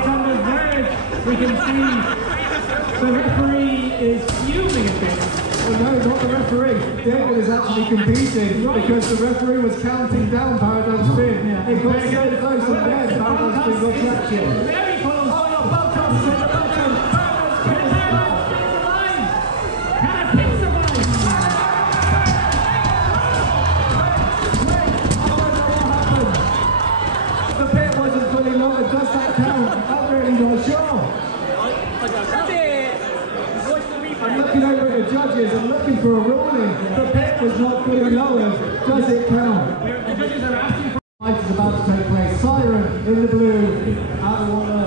on the verge. We can see the referee is fuming a bit. Oh no, not the referee. David is actually competing because the referee was counting down Paradigm Spin. Yeah. It got so close and then Paradigm Spin got traction. Very close. Oh no, Bob Toss hit the button. I'm looking over at the judges and looking for a ruling. The pit was not fully lowered. Does it count? The judges are asking for. The fight is about to take place. Siren in the blue, Agarwala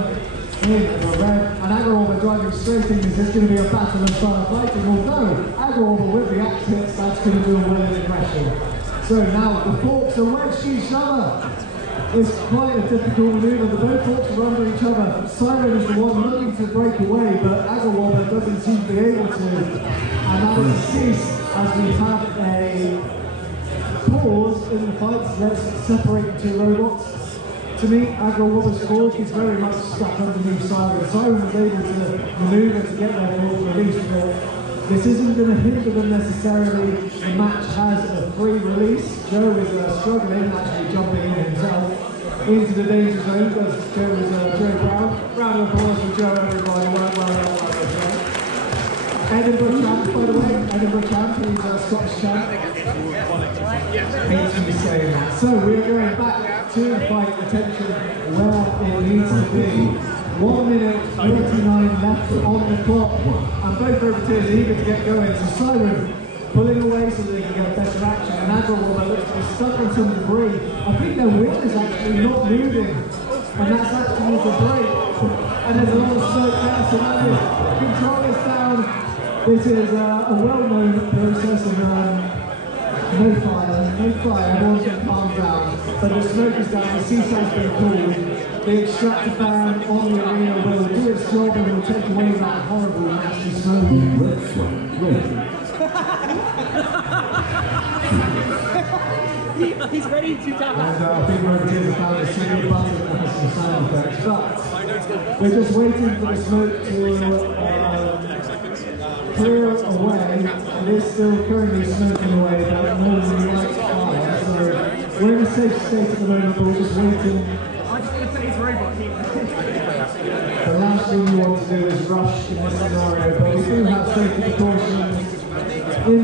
in the red, and Agarwala driving straight in. This is going to be a battle of style fighting. Although Agarwala with the axe hits, that's going to do well in aggression. So now the forks are wedged each other. It's quite a difficult manoeuvre. The both forks are under each other. Siren is the one looking to break away, but Agarwala doesn't seem to be able to. And that is a cease as we have a pause in the fight. Let's separate the two robots. To me, Agarwala's fork is very much stuck underneath Siren. Siren was able to manoeuvre to get their fork released, but this isn't going to hinder them necessarily. The match has a free release. Joe is struggling, actually jumping in himself into the danger zone because Joe is Joe Brown. Round of applause for Joe, everybody. Well. Edinburgh champ, by the way. Edinburgh champ, he's a Scottish champ. Hates to be saying that. So we are going back to the fight. Attention where it needs to be. 1 minute 39 left on the clock, and both roboteers eager to get going. So Siren pulling away so they can get better action, and Agarwala looks to be stuck on some debris. I think their wheel is actually not moving, and that's actually the break. And there's a lot of smoke there, so that is control is down. This is a well-known process of no fire, everyone's been calmed down, but the smoke is down, the CSA's been called. The extractor fan on the arena will do its job and will take away that horrible, nasty smoke. He's ready to tap out. And I think roboteers have found a secret button that has some sound effects, but we're just waiting for the smoke to clear away. It is still currently smoking away, but no one likes fire, so we're in a safe state at the moment, but we're just waiting. The last thing you want to do is rush in this scenario, but we do have safety precautions in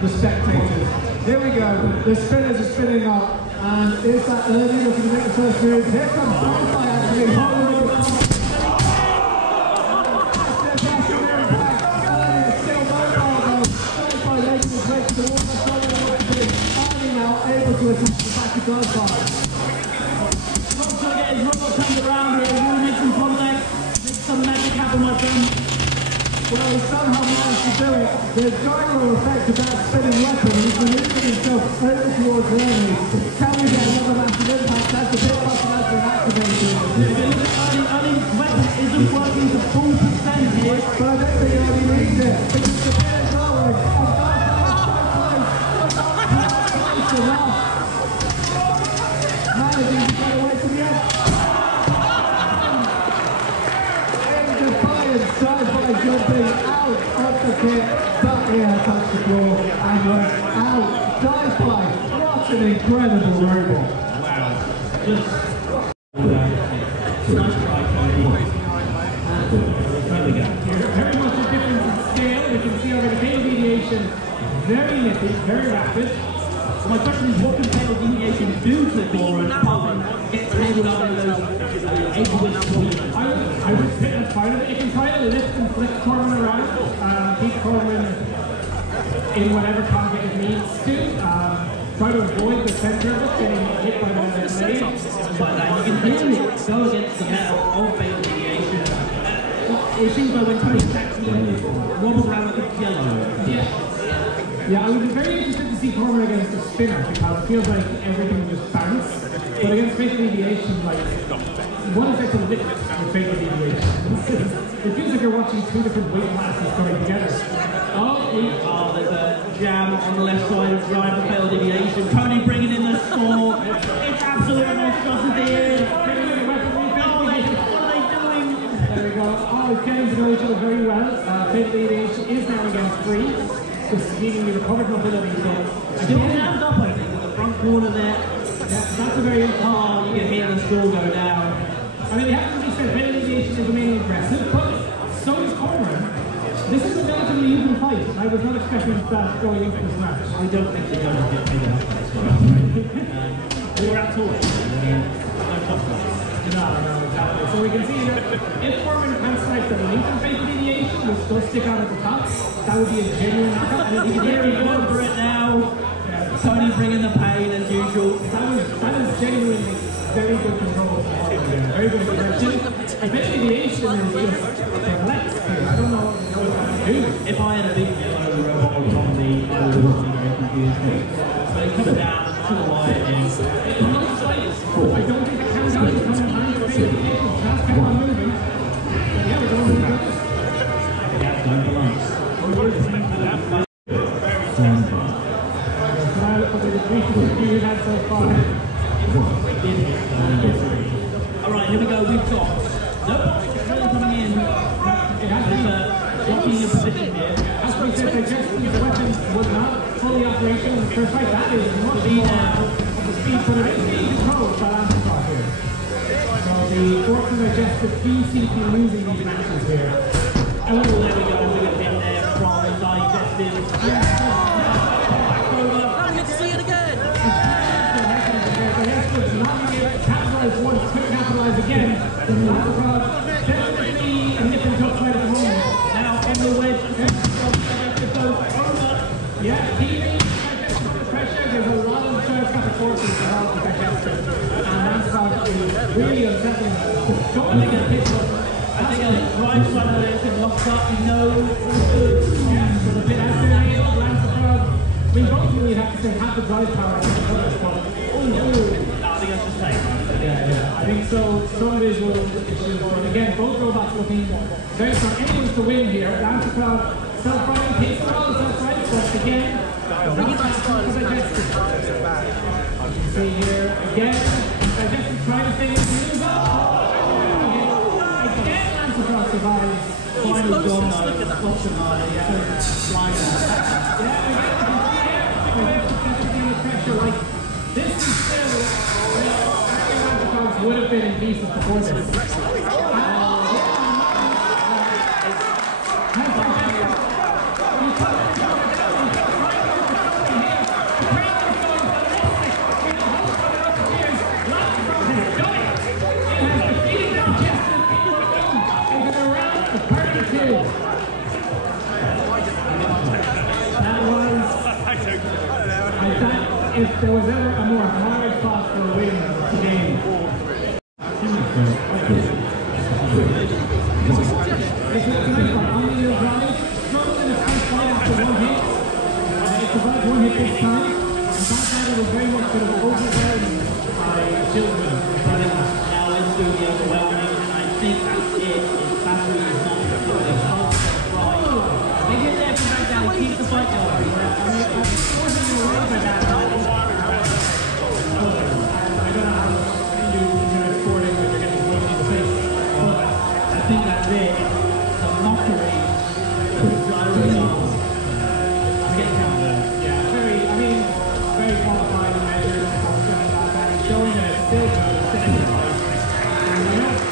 the spectators. Here we go, the spinners are spinning up, and is that early looking to make the first move? Here comes Butterfly actually. Able to attack the back of Butterfly. Rob's trying to get his robot turned around here. He's going to make some contact, make some magic happen with them. Well, he somehow managed to do it. The gyro effect of that spinning weapon, he's maneuvering himself over towards the enemy. Can we get another massive impact as the pit button has been activated? Early's weapon isn't working to full percent here. But I don't think Early needs it, because the pit is lowering, and Managing to get away from the edge. In defiance, Sci-Fi jumping out of the pit, but he has touched the floor and was out. Sci-Fi, what an incredible robot. Wow. Just nice try, Cody. There we go. Very much a difference in scale. We can see over the tail deviation, very nippy, very rapid. So my question is, what can tail deviation do to the power? It's able I would say that's part of it. It can try to lift and flick Corman around, keep Corman in whatever target it needs to. Try to avoid the center of it getting hit by the blade. But you can really go against the metal of failed deviation. It seems like when Tony attacks you, wobble around like a jello. Yeah. Yeah, I would be very interested to see Cormac against a spinner because it feels like everything will just bounce. But against fatal deviation, like, one effect of lift with fatal deviation. It feels like you're watching two different weight classes coming together. Oh, there's a jam on the left side of Ryan for fatal deviation. Tony bringing in the score. It's absolute monstrosity here. There we go. Oh, it's getting to know each other very well. Fatal deviation is now against 3. Just needing the recovered mobility. So, still jammed up, I think, in the front corner there. Yeah, that's a very oh, you can hear the score go down. I mean, they have to be said, fatal deviation is remaining aggressive, but so is Cormac. This is a relatively even fight. I was not expecting that going into this match. I don't think they're going to get big enough for this one. We were at all. No, exactly. So we can see that if Cormac can strike the length of fatal deviation, which does stick out at the top, that would be a genuine knockout. And you can hear him going for it now. Yeah. Tony bringing the pain as usual. That is genuinely very good control. Very good control. Fatal deviation is just relaxed here. I don't know what to do. If I had a big robot on the, I would have been very confused. So it comes down to the wire and it looks like I don't think the countdown is coming behind the fatal deviation. Just kept on moving. But yeah, we're going to do this. Yeah, going for lunch. Alright, here we go, we've got no coming in. Blocking your position here. As we said, Digestion's weapon was not fully operational in the first fight. That is much more of the speed, but it is being controlled by Lancelot here. So the Orcs and Digestive do seem to be losing these matches here. Oh, there we go, with a hit there from Digestive. Capitalize again. Lancelot definitely a nip and tuck fight at the moment. Now on the wedge, yeah, keeping Digestive under pressure. There's a lot of gyroscopic forces involved with Digestive. And Lancelot is really unsettling. Don't think a hit. I think a right side of it is locked up. You know, yeah, with a bit out there. Lancelot. I mean, both really have to say half the drive power against the others, but I think that's the same. Yeah, I think so. Some visual issues, but again, both robots looking very strong. Anyone's to win here. Lancelot self-fighting, takes the ball, self-fighting, but again, not fast for Digestive. You can see here again, Digestive trying to stay in the news. Again, Lancelot survives. Final goal, flying. Yeah, again, the pressure. Like this is still. Would have been in pieces before this. If there was ever a more hard fought for a win of the game. This is tonight by on-the-air drive. Struggled in the first fight after one hit. It's about one hit this time. And that battle was very much sort of overwhelmed by children. Now it's doing the overwhelming, and I think that's it. His battery is not really hard right. They get there from back down, keep the fight going. I mean, I wasn't worried by that. I don't know how you export it when you're getting blown in the face. But I think that's it. The mockery. I'm getting down there. yeah, very qualified and measured and showing that it's still good, it's still in the fight. And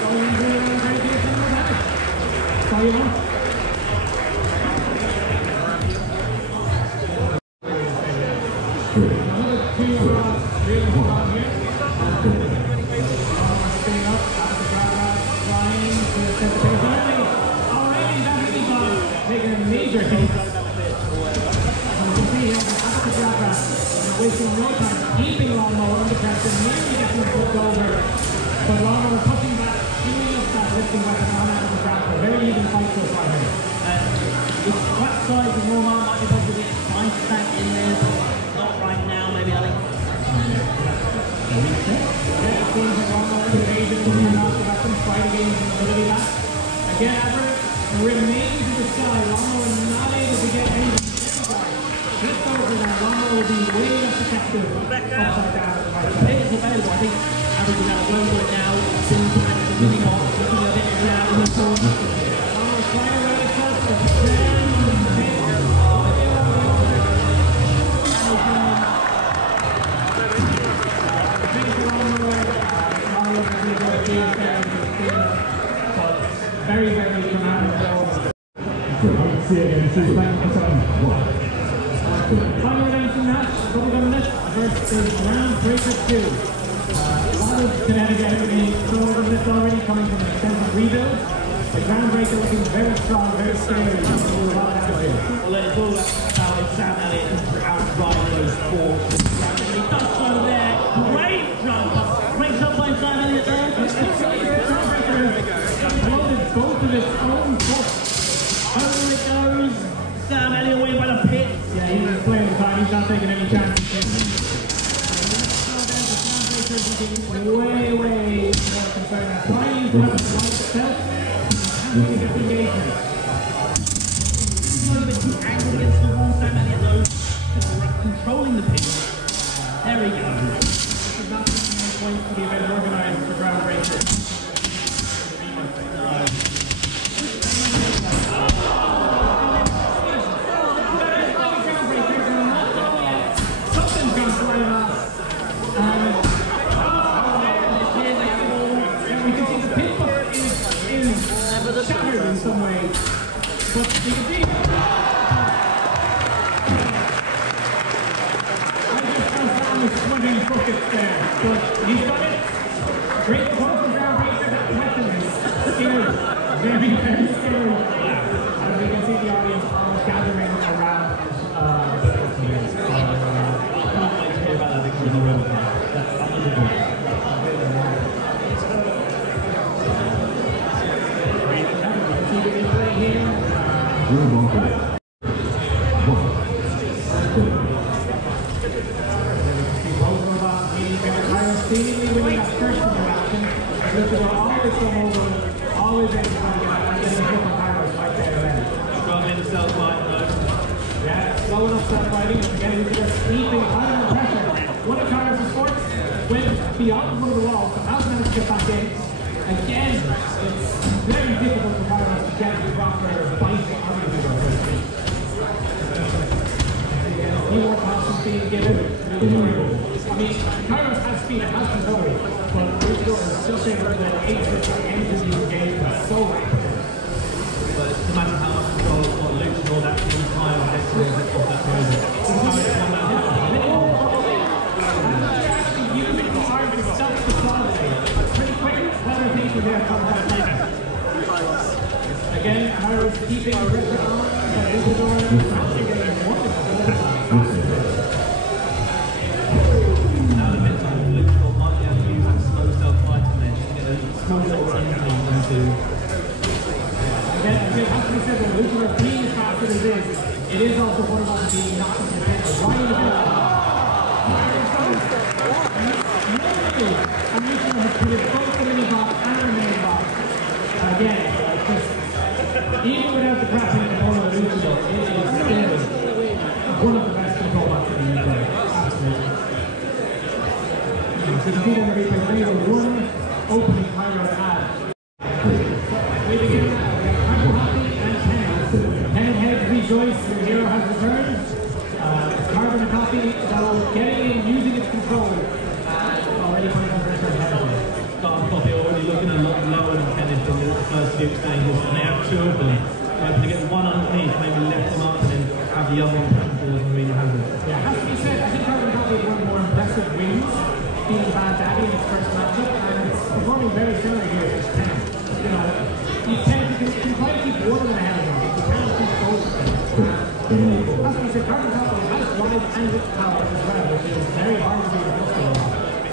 going into a very good thing with that. That's all you want. Another 2 rounds, really strong here. Spinning up, out of the crowd, flying to the center base. Already that Beetleweight taking a major hit. You can see here, out of the drop out, wasting no time, keeping Lawnmower under pressure, nearly getting flipped over. But Lawnmower pushing back, doing up that lifting weapon on out of the drop. A very even fight so far here. It's flat sides and Walmart might be possible to get 5 stacks in there, but not right now, maybe, Alex. Again, Everett remains in the sky. Lomo is not able to get anything. Just over now, Lomo will be way less effective. Upside down. It's available. I think Everett will have a go for it now. Soon to make it really hot. Looking a bit now. Lomo's trying to raise us, but then very, very dramatic. See it again. See it back for time. Final redemption match, bubblegum match versus Groundbreaker 2. A lot of Connecticut being thrown over this already, coming from an extensive rebuild. The Groundbreaker looking very strong, very scary. Well, it's all about Sam Elliott and outride those four. He does throw there. Great jump. Great jump by Sam Elliott there. Both of its own foot. Over it goes. Sam Elliott away by the pit. Yeah, he's just playing the time. He's not taking any chances. Way, way more concerned. Trying to have the light itself. And he's at the engagement. He's not even too angry against the wall. Sam Elliott though, just controlling the pit. There he goes. This is not the point to be a bit organized for Groundbreaker. Shattered in some way, but you can see. I just found down the swimming buckets there, but he's got it. Great point from Groundbreaker. That weapon is scary, very, very scary. As we can see the audience almost gathering around. Seemingly winning that first interaction, because they're always come over, always able to get different timers right there and then. Struggling to self-fight though. Yeah, slow enough self-fighting, and again, he's just sleeping under pressure. One of Tyler's sports went beyond one of the walls, but has managed to get back in. Again, it's very difficult for Tyler to get the proper biting on the video. Again, a few more passes being given. I mean, Kairos has speed and has control, but Luchador is just able to ace it and enter the engagement so rapidly. But no matter how much control it's got, Luchador, that entire history of that moment. Actually using the arm itself to consolidate. Pretty quick, clever thinking there from that later. Again, Kairos keeping pressure on, but Luchador is actually getting wonderful. Again, it has to be said that Luchador being as fast as it is also one of them being knocked into the pit. Right in the middle. And Luchador has put it both the mini box and the main box. Again, even without the crashing control of Luchador, it is still one of the best control boxes in the UK. Absolutely. You can see that every one opening Kairos had. We begin now. We have Michael Hoppy and Kenneth. Kenneth Heads rejoice, your hero has returned. Carbon and Hoppy, though getting in, using its control, already putting on pressure ahead of it. Hoppy already looking a lot lower than Kenneth in the first few exchanges, and they have two of them. Hoping to get one underneath, maybe lift them up and then have the other one pushing forward and really have it. Yeah, has to be said, I think Carbon and Hoppy had one of the more impressive wins. Being Bad Daddy in its first matchup, and it's performing very similar here to Kenneth. You know, you can try to keep one of them ahead of him, but you can't keep both of them. That's what I said, Carbon Hoppy has drive and whip power as well, which is very hard to be adjusted on.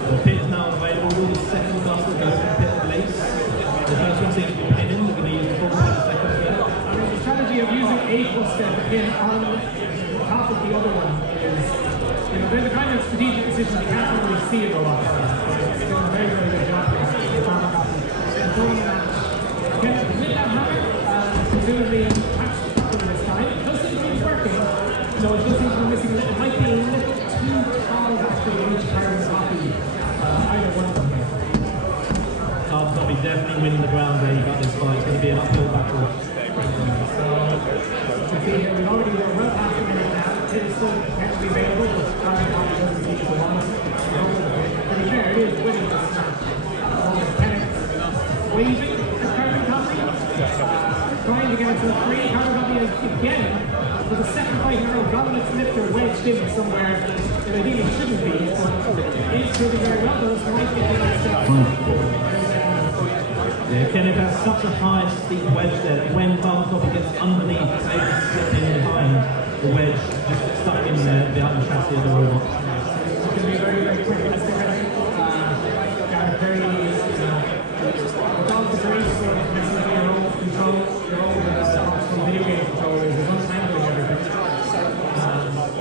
The pit is now available, all the second cluster goes to pit place. The first one seems to be pinning, they're going to use the full pit second step. I mean, the strategy of using a footstep in on top of the other one you know, they're the kind of strategic decisions you can't really see in a lot of times. But it's doing a very, very good job here. Controlling that. Again, with that hammer, presumably attached to the this time. It does seem to be working. No, it does seem to be missing. It might be a little too tall actually to reach Karen Coffee. Either one of them. Tom's got to be definitely winning the ground there. You got this fight. It's going to be an uphill battle. We've already got well past the minute now. It is still potentially available, but Karen Coffee doesn't need to want it. To be fair, it is winning this match. Waving at Karen Coffee. Trying to get it to the three. Karen Coffee again, for the second fight in a row, got its lifter wedged in somewhere that ideally shouldn't be. But it's really very well. Those might be the next step. Yeah, Kenneth has such a high steep wedge there that when Tom's Coffee gets underneath, it's able to slip in behind the wedge, just get stuck in there behind the chassis of the robot. It's going to be very, very quick. That's the very, very, without the grace of messing with your own control, your own video game controllers, there's one handling everything.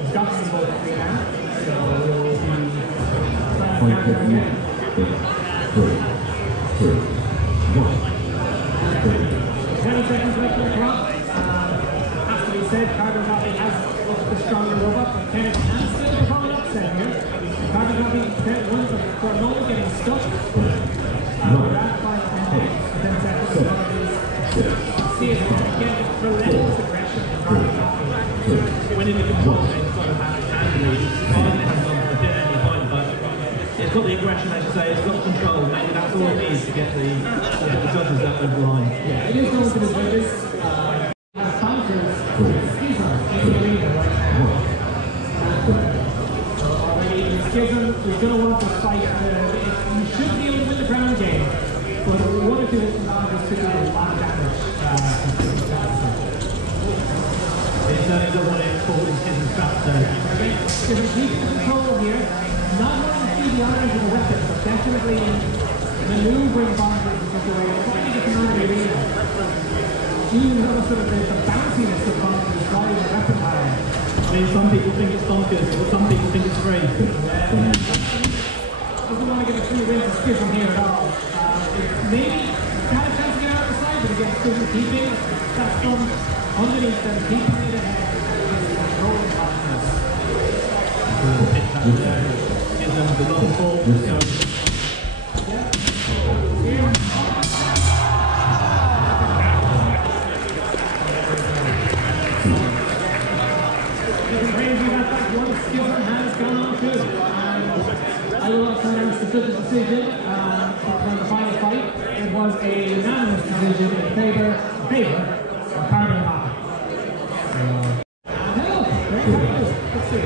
It's got some both free now, so we'll be trying to counter again. 20 seconds left on the clock. Has to be said, Carbon Coffee has looked the stronger robot, but Kenneth can still become an upset here. Carbon Coffee once for a moment getting stuck. That fight 10 seconds. See if we can get relentless aggression from Carbon Coffee. When in the control, it's got a match handily. It's fine, it has on the any point, but it's got the aggression, as you say, it's got control. Maybe that's all it needs to get the judges that over the line. Yeah, it is going to be this. Bouncers, Schism in the arena right now. Already in Schism, we're going to want to fight. You should be able to win the ground game, but one or two of the bouncers could do a lot of damage. It certainly doesn't want to export in Schism's trap there. Schism keeps the control here. Not only see the eyes of the weapon, but definitely maneuvering bouncers in such a way. Trying to get them out of the arena. Use also sort of the bounciness of bouncers driving the weapon power. I mean, some people think it's bonkers, but some people think it's great. Doesn't want to get a free win to Schism here at all. Maybe had a chance to get out of the side, but again, Schism keeping that from underneath them, keeping it ahead, and controlling bouncers. Schism, the long ball. Yeah. Here. Gifford has gone on too. I will also announce the judge's decision for the final fight. It was a unanimous decision in favor of Carbon Coffee. Hello, very good. Let's see.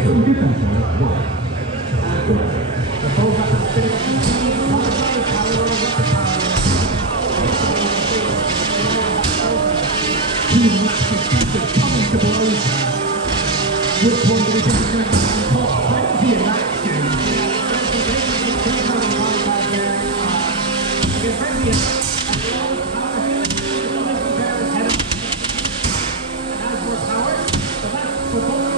The both have to finish. Which one do we think is going to cost plenty of action? Has more power, but that's for both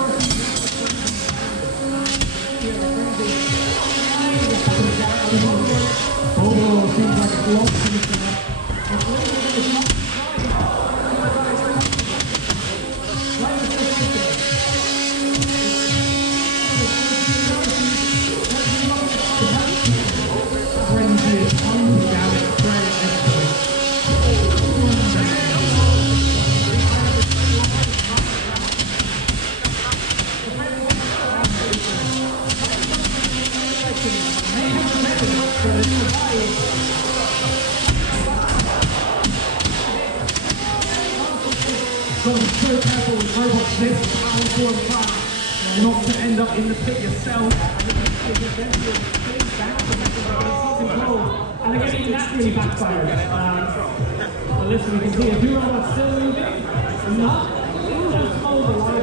Bobo seems like a block Got to be so careful with robots this powerful and fast, not to end up in the pit yourself. And again, even that really backfires. But listen, we can see a few robots still moving. Not just mobile, but a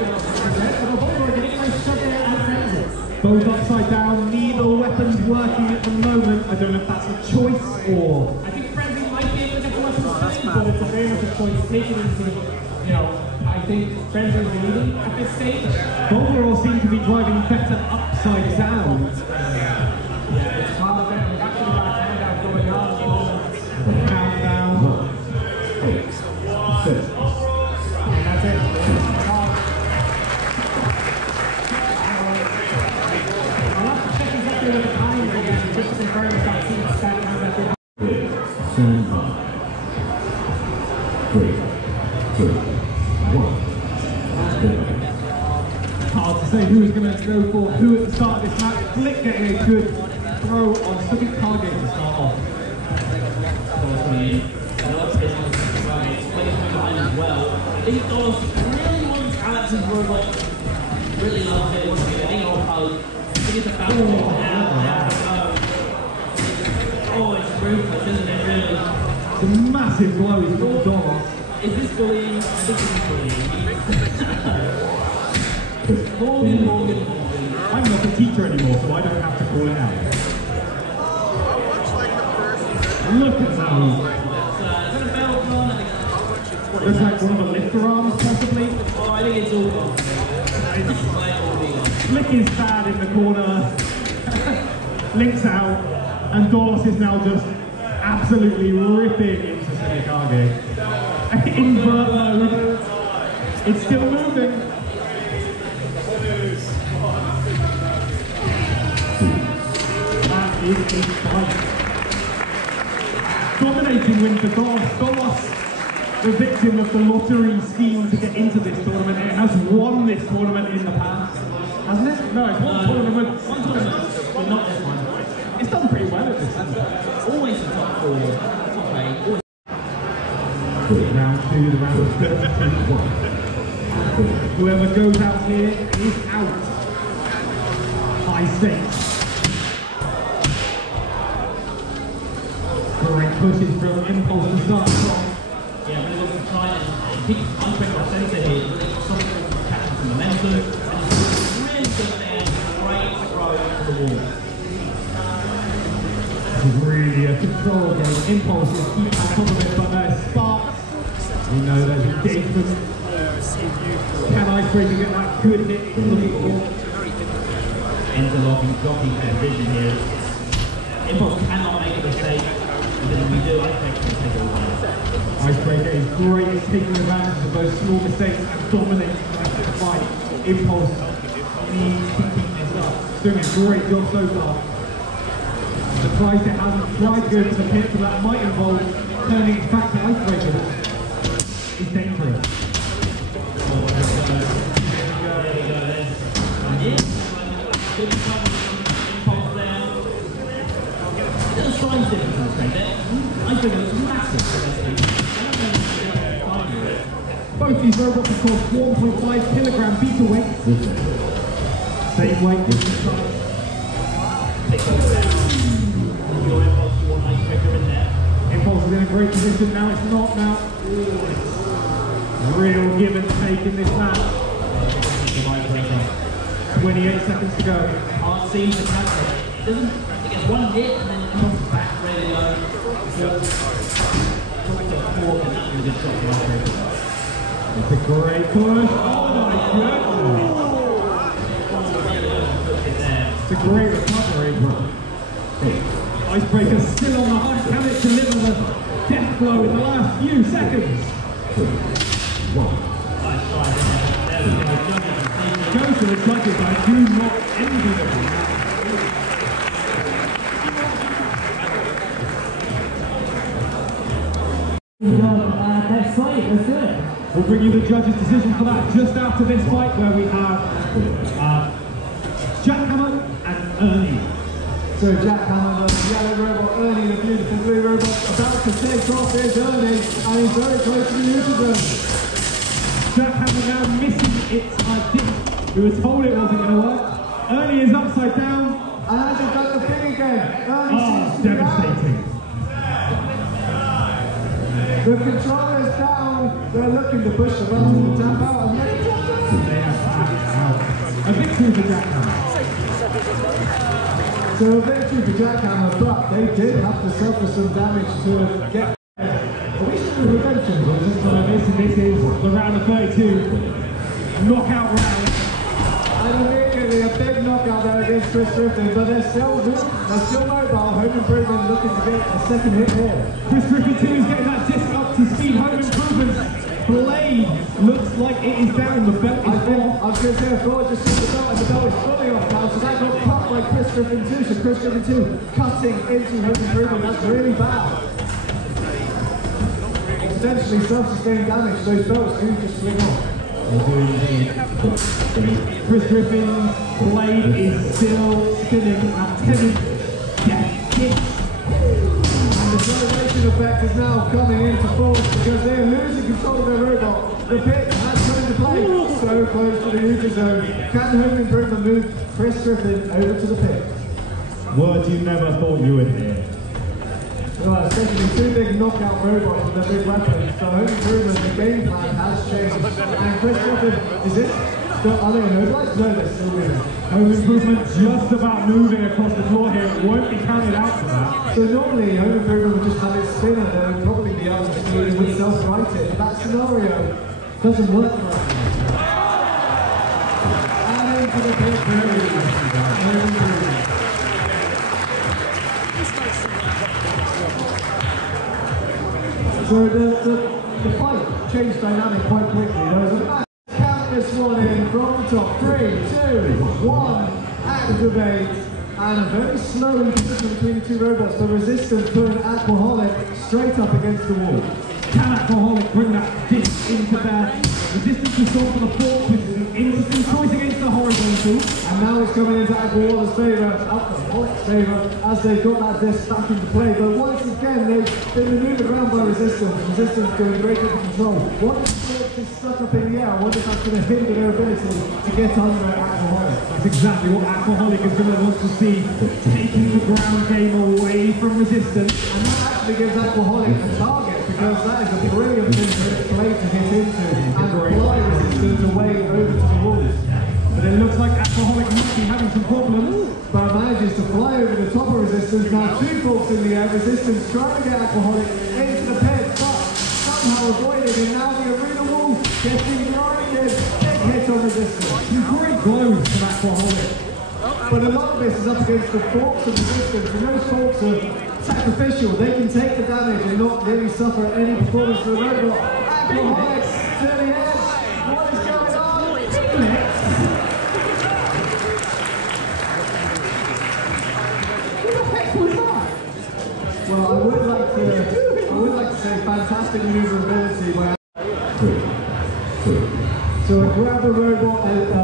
ball getting nice shot there and fences. Both upside down, neither weapon's working at the moment. I don't know if that's a choice or... I think Frenzy might be able to get the weapons, but it's a very much a choice. Take it easy. You know, I think Frenzy is leading at this stage. Overall seem to be driving better upside down. Yeah, it's hard to get actually got a countdown going on at the moment. Countdown. 8, 6. And that's it. I'll have to check exactly what the time again, just to confirm if that seems standing on that. Stand by. 3, 2, 1. Hard to say who's going to go for who at the start of this match. Flick getting a good throw on Stoke Cargate to start off. I think Dolos really wants Alex's robot. Really loves it. Wants to get an old hug. I think it's a battle now. Oh, it's ruthless, isn't it, really? It's a massive blow he's got Dolos. Is this bullying? I think it's bullying. Morgan. I'm not a teacher anymore, so I don't have to call it out. Look at that. Is that a belt on? Looks like one of the lifter arms, possibly. Oh, I think it's all gone. Flick is bad in the corner. Links out, and Dolos is now just absolutely ripping into Sinikage. Invert mode. It's still moving. That is a fight. Dominating win for Dolos. Dolos, the victim of the lottery scheme to get into this tournament, it has won this tournament in the past, hasn't it? No, it's one tournament. One tournament, but not this one. It's done pretty well at this, hasn't it? Always the top 4, top 8. Always. Round 2, the round of 32. Whoever goes out here is out. High stakes. Great pushes from Impulse to start from. Yeah, really wants to try and keep unquick our centre here. Really something to catch some momentum. And it's really good there. Great throw to the wall. This is really a control game. Impulse is keep on top of it, but there's sparks. You know there's engagement. Can Icebreaker get that good hit he's looking for? Interlocking, blocking their vision here. Impulse cannot make a mistake. And then we do, Icebreaker can take it away. Icebreaker is great at taking advantage of those small mistakes and dominating the fight. Impulse needs to keep this up. Doing a great job so far. Surprised it hasn't tried good to the pit, but that might involve turning its back to Icebreaker, which is dangerous. Oh, there we go. Good recovery from Impulse there. Little size difference in the strength there. Icebreaker looks massive. Both these robots have cost 1.5 kilogram Beetleweight. Same weight, different size. Your Impulse, you want Icebreaker in there. Impulse is in a great position now, it's not now. Real give and take in this match. 28 seconds to go. Hard seam to counter. It gets one hit and then it comes back ready to go. And that's a good shot for Icebreaker. It's a great push. Oh my goodness. It's a great recovery. Icebreaker still on the hunt. Can it deliver the death blow in the last few seconds? 1. Nice try there. There we go. Goes to the judges, I do not envy them. Next fight, let's do it. We'll bring you the judges' decision for that just after this fight, where we have Jackhammer and Ernie. So Jackhammer, the yellow robot, Ernie, the beautiful blue robot, about to take off. There's Ernie, and he's very close to the neutral. Jackhammer now missing its disc. We were told it wasn't going to work. Ernie is upside down. And as he's done the thing again, Ernie seems to be devastating. The controller's down. They're looking to push the button to tap out. And they have tapped out. A victory for Jackhammer. So a victory for Jackhammer, but they did have to suffer some damage to get. Are we the redemption, this is the round of 32, knockout round. And immediately a big knockout there against Chris Griffin, but they're still mobile. Home Improvement looking to get a second hit here. Chris Griffin too is getting that disc up to speed. Home Improvement's blade looks like it is down, the belt is off. I was going to say, I thought I just saw the belt, and the belt is fully off now, so that got cut by Chris Griffin too, so Chris Griffin too cutting into Home Improvement, that's really bad. Potentially self-sustained damage, those belts do just swing off. Chris Griffin's blade is still spinning at 10 inches. And the acceleration effect is now coming into force because they're losing control of their robot. The pit has come into play, so close to the neutral zone. Can Home Improvement move Chris Griffin over to the pit? Words you never thought you would hear. Well, essentially two big knockout robots with their big weapons, so Home Improvement, the game plan has changed. And Chris Griffin, is it still, are they immobilized? No, they're still moving. Home Improvement just about moving across the floor here, it won't be counted out for that. So normally Home Improvement would just have its spinner, they would probably be able to do it with self-right it, but that scenario doesn't work right now. And into the pit, Home Improvement. So the fight changed dynamic quite quickly. There was a match. Count this one in from the top. 3, 2, 1, activate. And a very slow position between the two robots. The resistance putting Aquaholic straight up against the wall. Can Aquaholic bring that disc into there? Resistance is sold for the fork, which is an interesting choice against the horizontal. And now it's coming into Aquaholic's favour, as they've got that disc back into play. But once again, they've been moved around by resistance. Resistance doing great control. Once the fork is stuck up in the air, I wonder if that's going to hinder their ability to get under Aquaholic. That's exactly what Aquaholic is going to want to see, taking the ground game away from resistance. And that actually gives Aquaholic a target, because that is a brilliant thing to play to hit into and apply resistance away over to the walls. But it looks like Aquaholic might be having some problems. But manages to fly over the top of resistance. Now two forks in the air, resistance trying to get Aquaholic into the pit, but somehow avoided, and now the arena wall getting blinded. Big hit on resistance. Some great blows from Aquaholic. But a lot of this is up against the forks of resistance, and those forks are sacrificial. They can take the damage and not really suffer any performance to the robot. Aquaholic to the edge. What is going on? What the heck was that? Well, I would like to say fantastic maneuverability where so a grabber robot,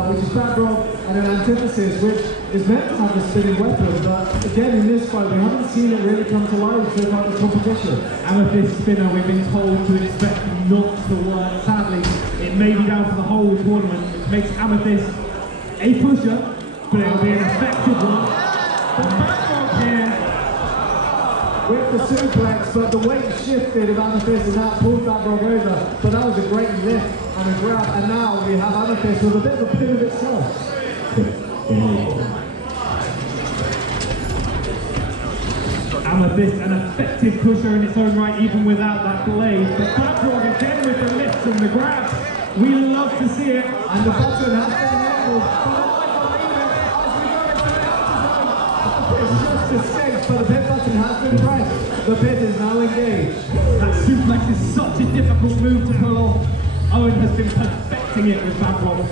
which is Backrock, and an antithesis, which is meant to have a spinning weapon, but again in this fight we haven't seen it really come to life so far in the competition. Amethyst spinner, we've been told to expect not to work. Sadly, it may be down for the whole tournament, which makes Amethyst a pusher, but it'll be an effective one. But Backrock here with the suplex, but the weight shifted of Amethyst and that pulled Backrock over, but that was a great lift and a grab, and now we have Amethyst with a bit of a pin of itself. Amethyst, an effective pusher in its own right, even without that blade. But Backrock again with the lifts and the grabs. We love to see it. And the button has been enabled. But it's just escaped, but the pit button has been pressed. The pit is now engaged. That suplex is such a difficult move to pull off. Owen has been perfecting it with Backrock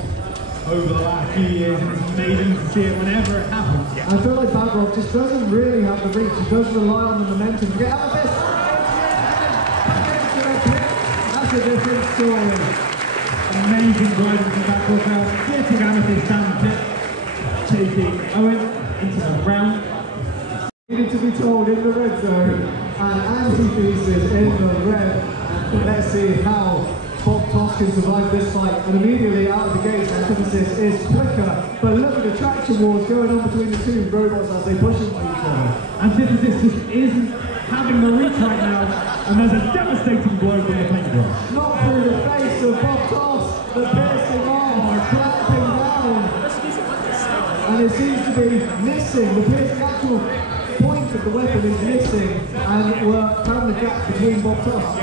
over the last few years, and it's amazing to see it whenever it happens. I feel like Backrock just doesn't really have the reach. He does rely on the momentum to get out of this. That's a different story. Amazing driving from Backrock now, getting Amethyst down the pit, taking Owen into the round. Needed to be told in the red zone, and antithesis in the red. Let's see how Bob Toss can survive this fight, and immediately out of the gate, antithesis is quicker, but look at the traction wars going on between the two robots as they push into each other. Antithesis just isn't having the reach right now, and there's a devastating blow from the paintbrush. Not through the face of Bob Toss, the piercing arm clamping down, and it seems to be missing. The piercing actual point of the weapon is missing, and we're found the gap between Bob Toss.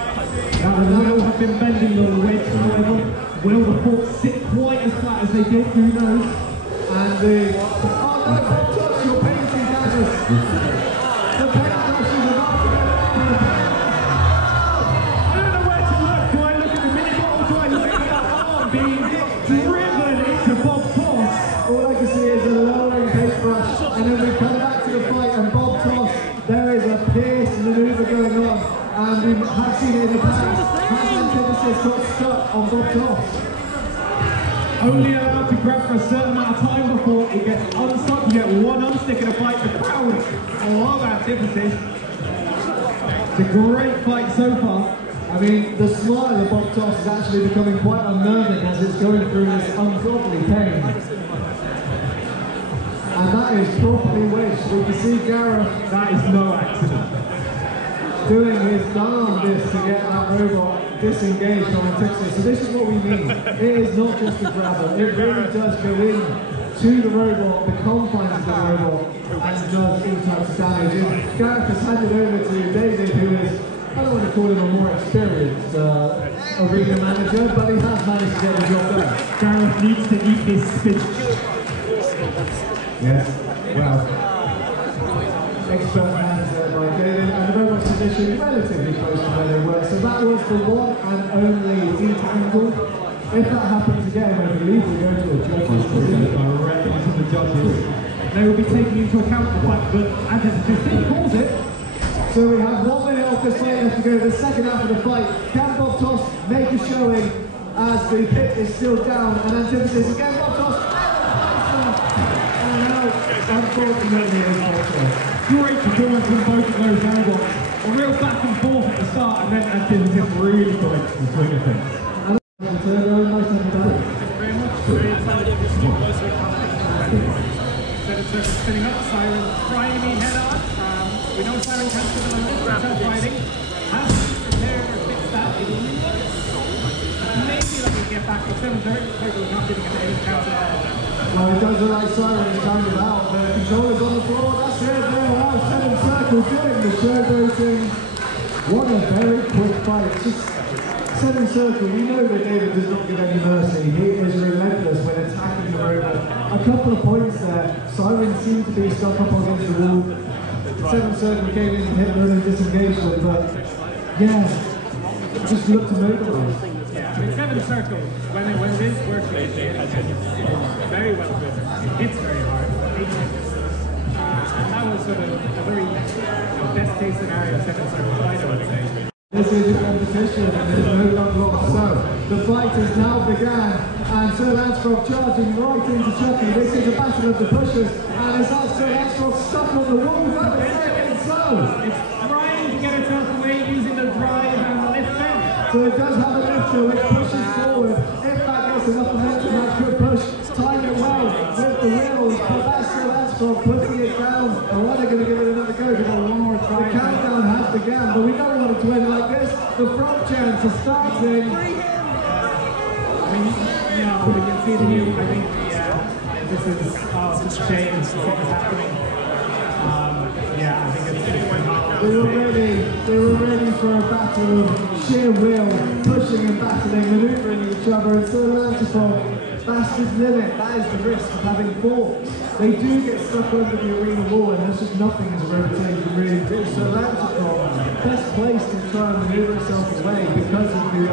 Now the Will have been bending the wedge, however. Will the forks sit quite as flat as they did? Who knows? And the... Oh no, Bob Toss, you're painting Dennis. The paintbrush is about to go down. I don't know where to look. Do I look at the mini bottle? Do I look at the arm being driven into Bob Toss? All I can see is a lowering paintbrush, and then we come back to the fight, and Bob Toss, there is a pierce manoeuvre going on, and we have seen it in the past. Has Antithesis got stuck on Bob Toss? Only allowed to grab for a certain amount of time before it gets unstuck. You get one unstick in a fight. The crowd love Antithesis. It's a great fight so far. I mean, the smile of Bob Toss is actually becoming quite unnerving as it's going through this ungodly pain. And that is properly wedged. We can see Gareth, That is no accident. doing his darndest to get that robot disengaged from Antithesis. So this is what we mean. It is not just a grabber. It really does go in to the robot, the confines of the robot, and does all types of damage. And Gareth has handed over to David, who is, I don't want to call him a more experienced arena manager, but he has managed to get the job done. Gareth needs to eat his spinach. Yes, well, expert hands by David, and the robot's position relatively close to where they were. So that was the one and only detangle. If that happens again, I believe we'll go to a judge's position. Directly to the judges. They will be taking into account the fact that Antithesis calls it. So we have 1 minute off this fight left to go. The second half of the fight. Can Bob Toss make a showing as the pit is still down, and Antithesis again. Bob Toss. Unfortunately, Great performance from both of those robots. A real back and forth at the start, and then Antithesis really got into the swing of things. Nice to have you done. Thank you very much. Very excited. We're getting closer to Circle spinning up. Siren trying to meet head on. We know Siren can't put them on this. Tough fighting. Has prepared or fixed that. Maybe let me get back to 7:30. Circle's not giving him any chance at all. Well, it does look like Siren is kind of out. The controller's on the floor. That's it. There are 7 Circle doing the showboating. What a very quick fight. Just 7 Circle. We know that David does not give any mercy. He is relentless when attacking the robot. A couple of points there. Siren seemed to be stuck up against the wall. 7 Circle came in and hit them and disengaged them, but yeah, just look to mobilize. Yeah, I mean, 7 Circle, when it is working, it's very well driven. It hits very hard. And that was sort of a very best case scenario, 7 Circle fight, I would say. This is a competition and there's no love lost. So the fight has now began, and Sir Lancelot charging right into Chucky. This is a battle of the pushers, and it's that Sir Lancelot stuck on the wall. It's trying to get itself away using the drive and the lifter. So it does have a lifter which pushes forward. If that gets enough momentum, that could push. Time it well with the wheels, but that's Sir Lancelot putting it down. Or are they going to give it another go? They've got one more try. The countdown has begun, but we don't want it to end like this. The front chance is starting. I mean, you know, we can see the new, I think, this is, it's a shame this is happening. Yeah, I think it's They were ready for a battle of sheer will, pushing and battling, manoeuvring each other, and Sir Lancelot, bastard's limit. That is the risk of having forks. They do get stuck under the arena wall, and there's just nothing as a robotator can really do. Sir Lancelot, best placed to try and manoeuvre himself away because of the...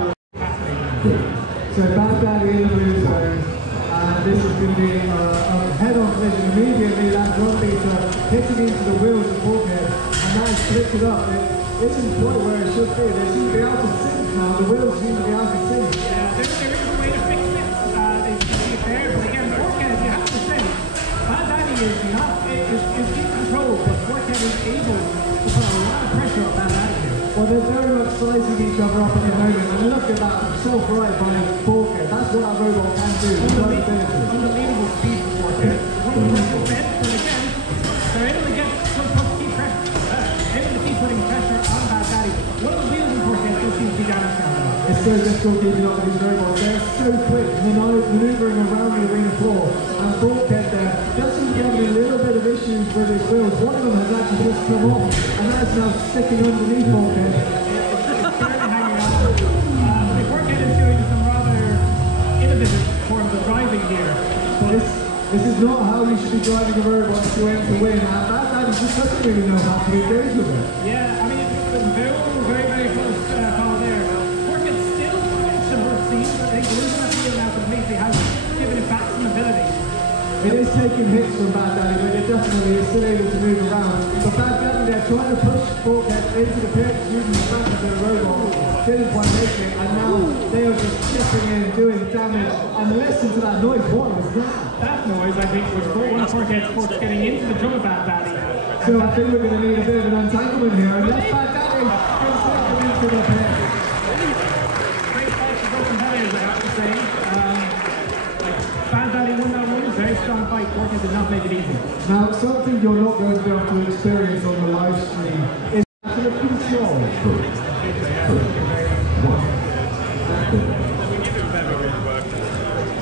So Bad Daddy in the blue zone, and this is going to be a head-on collision. Immediately that drum beater hitting into the wheels of Bulkhead, and now he's flipped it up. It isn't quite where it should be. They seem to be out of sync now. The wheels seem to be out of sync. Yeah, there is a way to fix it. They see it there, but again, Bulkhead, you have to say, Bad Daddy is in control, but Bulkhead is able to put a lot of pressure on Bad Daddy here. Well, they're very much sizing each other up at the moment, and look at that, self-right by Bulkhead. That's what that robot can do. Unbelievable speed for Bulkhead. Wonderful bend, but again, they're able to get some key pressure. Able to keep putting pressure on Bad Daddy. One of the wheels in Bulkhead still seems to be damaged now. It's so difficult keeping up with these robots. They're so quick, manoeuvring around the arena floor, and Bulkhead there does seem to be having a little bit of issues with his wheels. One of them has actually just come off, and that's now sticking underneath Bulkhead. It's barely hanging on. something here. This is not how you should be driving a robot if you aim to win. That just doesn't really know how to engage with it. Yeah, I mean, it's a very close call there. Corkins still functional, it seems, but I think losing that field now completely has given it back some ability. It is taking hits from Bad Daddy, but it definitely is still able to move around. But Bad Daddy, they're trying to push Forkhead into the pit using the back of their robot. Didn't quite make it, and now they are just chipping in, doing damage. And listen to that noise, what was that? That noise, I think, was one of Forkhead's force getting into the drum of Bad Daddy. So I think we're going to need a bit of an untanglement here, and that's Bad Daddy into the pit. Great fight for both competitors, I have to say. Bad Daddy won that one, very strong fight. Forkhead did not make it easy. Now, something you're not going to be able to experience on the live stream is actual control.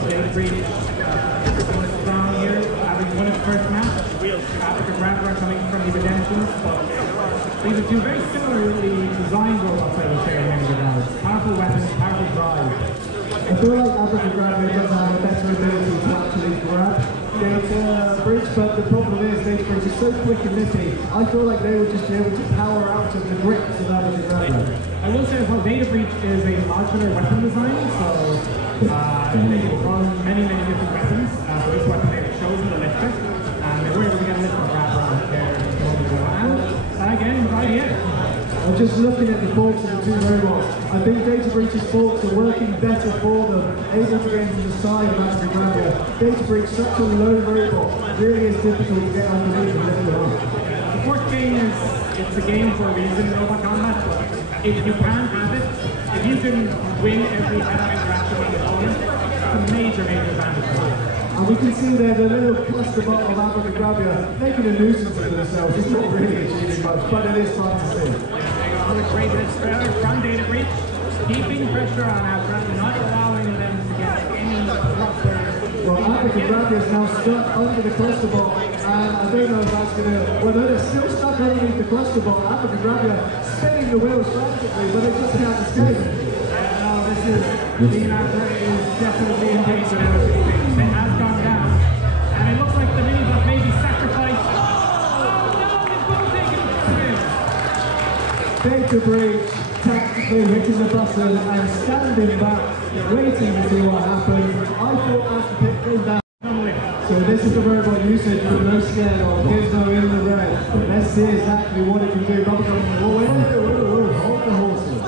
David strong here, having won his first match. Africa Grabber coming from the Redemptions. These are two very similarly designed robots, I would say, in many regards. Powerful weapons, powerful drive. I feel like Africa Grabber does have a better ability to actually grab Data Breach, but the problem is Data Breach is so quick and nippy. I feel like they would just be able to power out of the grips of Africa Grabber. I will say as well, Data Breach is a modular weapon design, so they can run many different weapons. So this weapon they've chosen to lift it, and they were able to get a lift from Grabber on there. And again, right here. I'm just looking at the forks of the two robots. I think Data Breach's forks are working better for them, able to get into the side of Africa Grabber. Data Breach, such a low robot, really is difficult to get underneath and lift it up. The fourth game it's a game for a reason, robot combat. If you can have it, if you can win every head-on interaction with the opponent, it's a major advantage. And we can see there the little cluster bot of Africa Grabber making a nuisance of themselves. It's not really achieving much, but it is fun to see. Another great trailer from Data Breach, keeping pressure on Africa, not allowing them to get any proper. Well, Africa Grabber is now stuck under the cluster bot, and I don't know if that's going to. Well, they're still stuck underneath the cluster bot. Africa Grabber spinning the wheels frantically, but they just can't escape. Dean Africa is definitely in danger now. It has gone down, and it looks like the minibot may be sacrificed. Oh no, it's well taken. Data Breach tactically hitting the button and standing back, waiting to see what happens. I thought as the pit came down. So this is the robot usage we're most scared of. Gizmo in the red. Let's see exactly what it can do. Bubblegum, hold the horses. I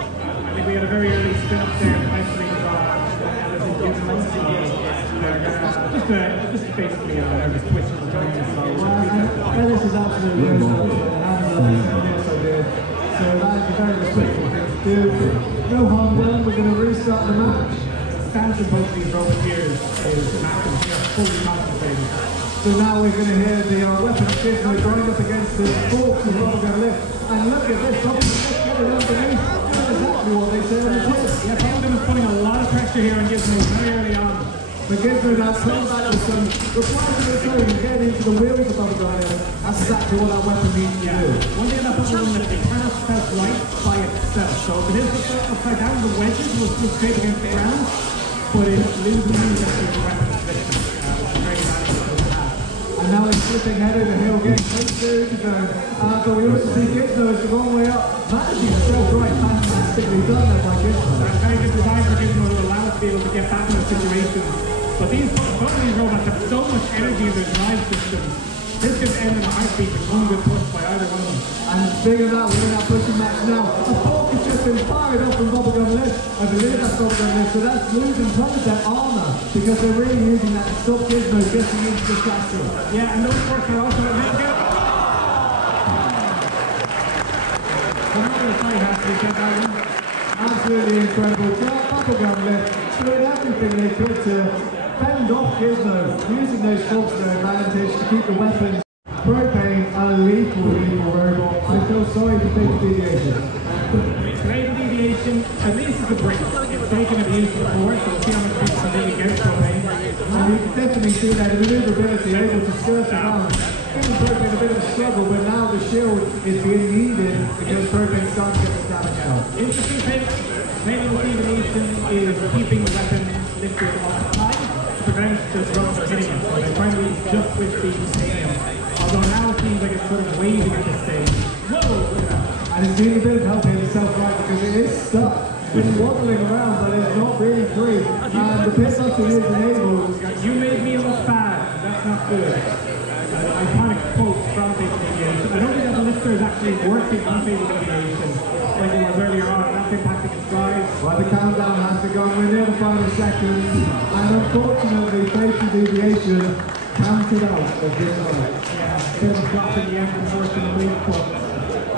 think we had a very early spin up there, eventually just basically nervous twitch of the joint. Ellis is absolutely no so that is a very respectful thing to do. No harm done, we're going to restart the match. The stance of both these robot here is massive, they're fully concentrated. So now we're going to hear the weapons Gizmo going up against the forks of Bubblegum Lift. And look at this, Bubblegum Lift getting underneath. That's exactly what they say on the tip. Yeah, Bubblegum is putting a lot of pressure here on Gizmo very early on. But Gifford now pulling back with some replies to the toe and getting into the wheels of Bubblegum. That's exactly what that weapon needs to do. One thing about Bubblegum that they cannot self-right by itself. So if it is upside down, the wedges will still scrape against the ground, but it loses the weapon position, which is very valuable to have. And now it's slipping head over heel, getting close to the zone. But we also see Gizmo is the wrong way up, managing to self-right fantastically done there by Gizmo. That's very good design for Gizmo to allow us to be able to get back in the situation. But both of these robots have so much energy in their drive system. This could end in a heartbeat with one good push by either one of them. And speaking of that, we're in that pushing match now. A fork has just been fired off from Bubblegum Lift. I believe that's Bubblegum Lift, so that's losing some of their armour because they're really using that to stop Gizmo getting into the chassis. Yeah, and those forks are also at mid-go. Another fight has to be kept out. Absolutely incredible. Bubblegum Lift doing everything they could to fend off Gizmo, using those forks to their advantage to keep the weapons. Propane, a lethal robot. I feel sorry for Big Deviation. Great deviation, at least it's a break. It's taken abuse before, so we'll see how much people can do against Propane. And you can definitely see that the maneuverability, able to skirt around. Giving Propane a bit of a struggle, but now the shield is being needed because Propane starts to get the damage out. Interesting thing, maybe the deviation is keeping the weapon lifted off high to prevent the drums from hitting him. So they're trying to really just switch speed and take him. Although now it seems like it's sort of waving at this stage. Whoa, look at that. And it's been a bit of help in itself, right, because it is stuck. It's waddling around, but it's not really free. And the pit button is enabled. You made me look bad. That's not good. Iconic quote from Fatal Deviation. I don't think that the lifter is actually working on Fatal Deviation like it was earlier on. That's impacting his drive. Well, the countdown has begun. We're near the final seconds. And unfortunately, Fatal Deviation counted out of this fight. Yeah, a bit of a drop in the end, unfortunately. But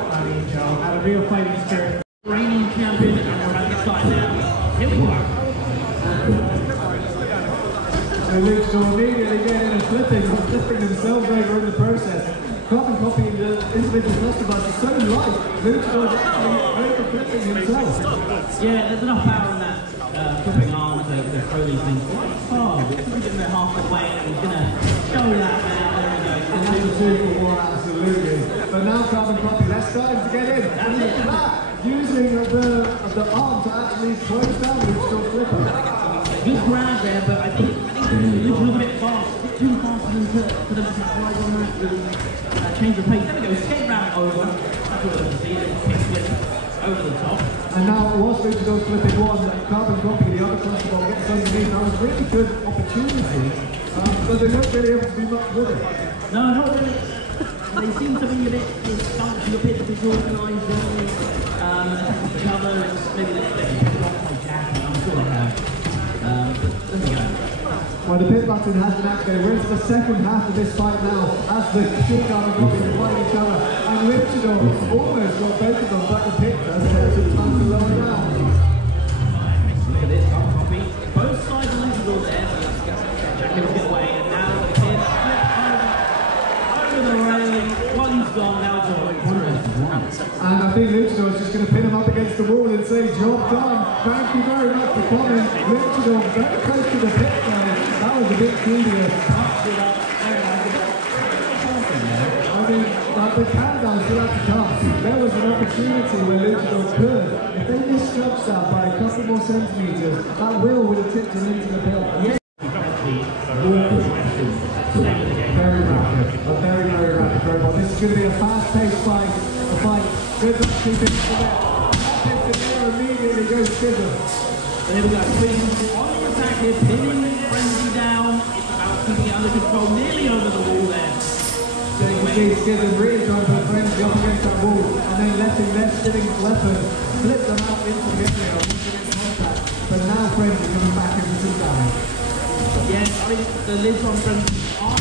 I mean, had a real fighting spirit. Reigning champion, and we're about to start now. Here we go. So Luchador immediately getting and flipping themselves over in the process. Carbon copy in the individual cluster bars is so light. Luchador's actually over flipping himself. Yeah, there's enough power in that flipping arm to throw these things. Oh, we're getting there half the way, and he's going to show that now. There we go. And that's a 2 for 1, absolutely. But now Carbon copy, they're starting to get in. And look at that, using the arm to actually close down Luchador's flipper. Good grab there, but I think Luchador's a bit fast. A bit too fast for them to slide on that. Change the pace. There we go. Skate round over. That's what we're see. Kick flip over the top. And now, whilst Luchador's flipping one, Carbon copy, the other cluster ball gets underneath. That was a really good opportunity, but they weren't really able to do much with it. No, not really. They seem to be a bit dysfunctional, a bit disorganised, don't they? Attacking each other. Maybe they're getting off by Jack. I'm sure they have. But there we go. Well, the pit button has been activated. We're into the second half of this fight now as the two Carbon copies are fighting each other. And Luchador almost got both of them, but the pit does have some time to lower down. Look at this, Carbon copy. Both sides of Luchador there. Jack will get away, and now the pit over the railing. While he's gone, now it's all and I think Luchador is just going to pin him up against the wall and say, job done. Thank you very much for coming. Luchador very close to the pit there. That was a bit tedious. I mean, the countdown still had to come. There was an opportunity where Luchador could. If they misjudged that by a couple more centimetres, that wheel would have tipped him into the pit. Yeah. Very rapid, a very, very rapid robot. This is going to be a fast-paced fight. Good luck keeping it for that. That pits in there immediately goes Gifford. There we go, Queen on the attack here, pinning Frenzy down. It's about keeping it under control, nearly over the wall there. So you can see Gifford really trying to put Frenzy up against that wall and then letting their spinning weapon flip them out into the area once they're in contact. But now Frenzy coming back into some damage. Yes, I think the lids on Frenzy are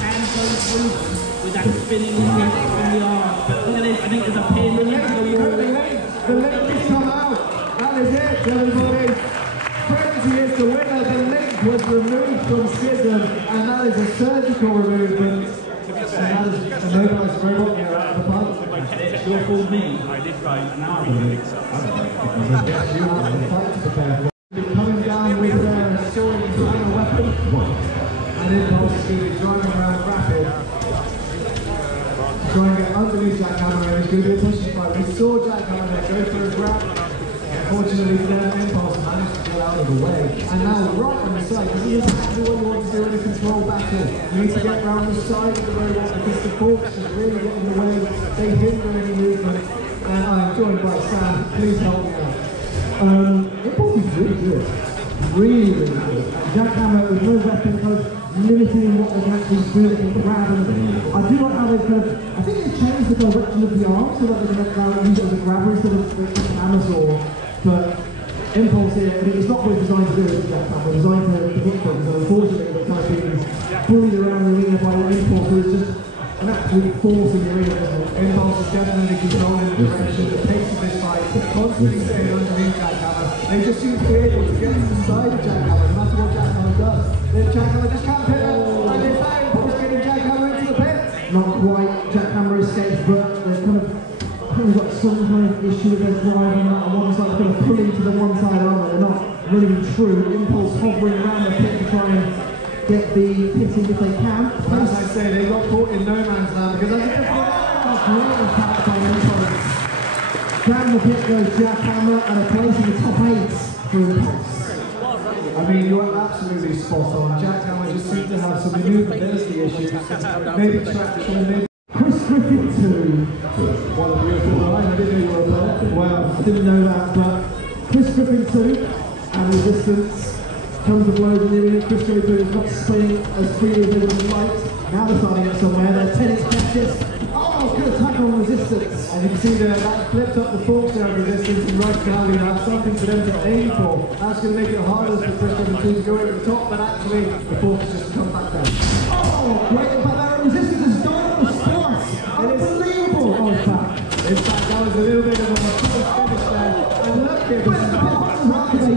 can go through them with that spinning hit from the arm. But look at this, I think there's a pin into the wall. The link has come out. That is it, everybody. Frenzy is the winner. The link was removed from Schism, and that is a surgical removal. And that is a mobilised robot here out of the fight. It sure fooled me. I did try an hour ago. Coming down with their sword and final weapon. And Impulse is going to be driving around rapid. Trying to get underneath Jackhammer, and it's going to be a pushing fight. We saw Jackhammer there go for a grab. Unfortunately, then Impulse managed to get out of the way. And now right on the side, because this is exactly what you want to do in a control battle. You need to get around the side of the robot because the forks is really getting in the way. They hinder any movement. And I'm joined by Sam. Please help me out. Impulse is really good. Really, really good. Jackhammer with no weapon kind of limiting what they can actually do in the grab. And I do like how they've kind of, I think they've changed the direction of the arm so that they can now use it as a grabber instead of the hammer saw. But Impulse here, I mean, it's not what it's designed to do as a Jackhammer, it's designed to hit things. And unfortunately, they're kind of being bullied around the arena by Impulse, who is just an absolute force in the arena, isn't it? Impulse is definitely controlling the direction, the pace of this fight, constantly staying underneath Jackhammer. They just seem to be able to get to the side of Jackhammer, no matter what Jackhammer does. Then Jackhammer just can't pit her, and it's now Impulse getting Jackhammer into the pit. Not quite, Jackhammer escapes, but there's kind of, I think we've got some kind of issue with their drive on that, and one side's going to pull into the one side armour. They're not really true. Impulse hovering around the pit to try and get the pitting if they can. As I say, they got caught in no man's land because that's a great attack by Impulse. Down the pit goes Jackhammer and a place in the top 8 for Impulse. I mean, you're absolutely spot on. Jack Hammer just seemed to have some maneuverability issues. Maybe traction, maybe. Chris Griffin 2. What a beautiful line. I didn't know you were a player. Well, I didn't know that, but Chris Griffin 2 and resistance comes a blow in the arena. Chris Griffin is not spinning as freely as they would have liked. Now they're starting up somewhere. They're tennis catches. Oh, good attack on resistance. And you can see there, that flipped up the forks down resistance, and right now you have something for them to aim for. That's going to make it harder for Chris Griffin to go over the top, but actually the fork has just come back down. Oh, great impact there. Resistance has gone on the spot. Unbelievable. Oh, it's back. In fact, that was a little bit of a close finish there. And look at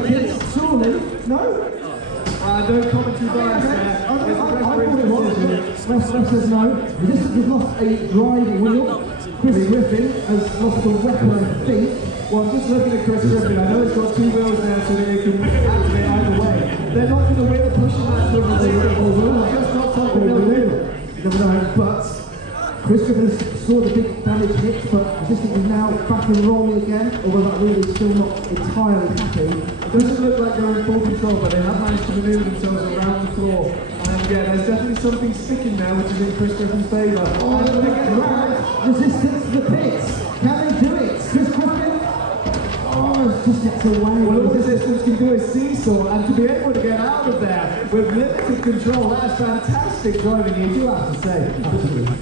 this. Surely, no? no commentary bias there. Ref says no. Resistance has lost a drive wheel. Chris Griffin has lost a weapon of feet. Well, just looking at Chris Griffin, I know he's got two wheels there so that he can activate either way. They're not going to win the pushing match with resistance. Just not something they'll do. You never know, but Chris Gifford saw the big damage hit, but resistance is now back and rolling again, although that wheel is still not entirely happy. It doesn't look like they're in full control, but they have managed to maneuver themselves around the floor. And yeah, there's definitely something sticking now, which is in Chris Griffin's favour. Oh, and look at that! Resistance to the pits! Can they do it? Chris Griffin? Oh, it's just gets away. Well, all resistance can do is seesaw, and to be able to get out of there with limited control, that's fantastic driving, you do have to say. Absolutely.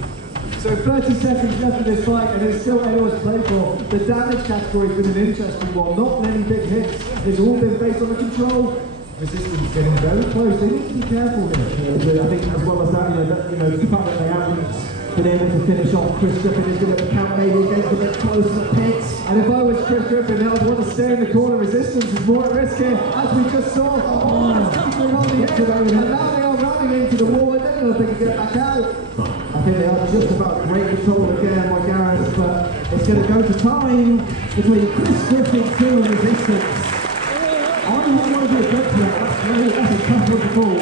So 30 seconds left of this fight, and there's still areas to play for. The damage category has been an interesting one. Not many big hits. It's all been based on the control. Resistance is getting very close. They need to be careful here. I think as well as that, the fact that they haven't been able to finish off Chris Griffin is going to count maybe against a bit close to the pits. And if I was Chris Griffin, I would want to stay in the corner. Resistance is more at risk here, as we just saw. Something on the edge, and now they are running into the wall. I don't know if they can get back out. I think they are just about great control again by Gareth, but it's going to go to time between Chris Griffin 2 and resistance. I don't want to do a judge there. That's a tough one to call.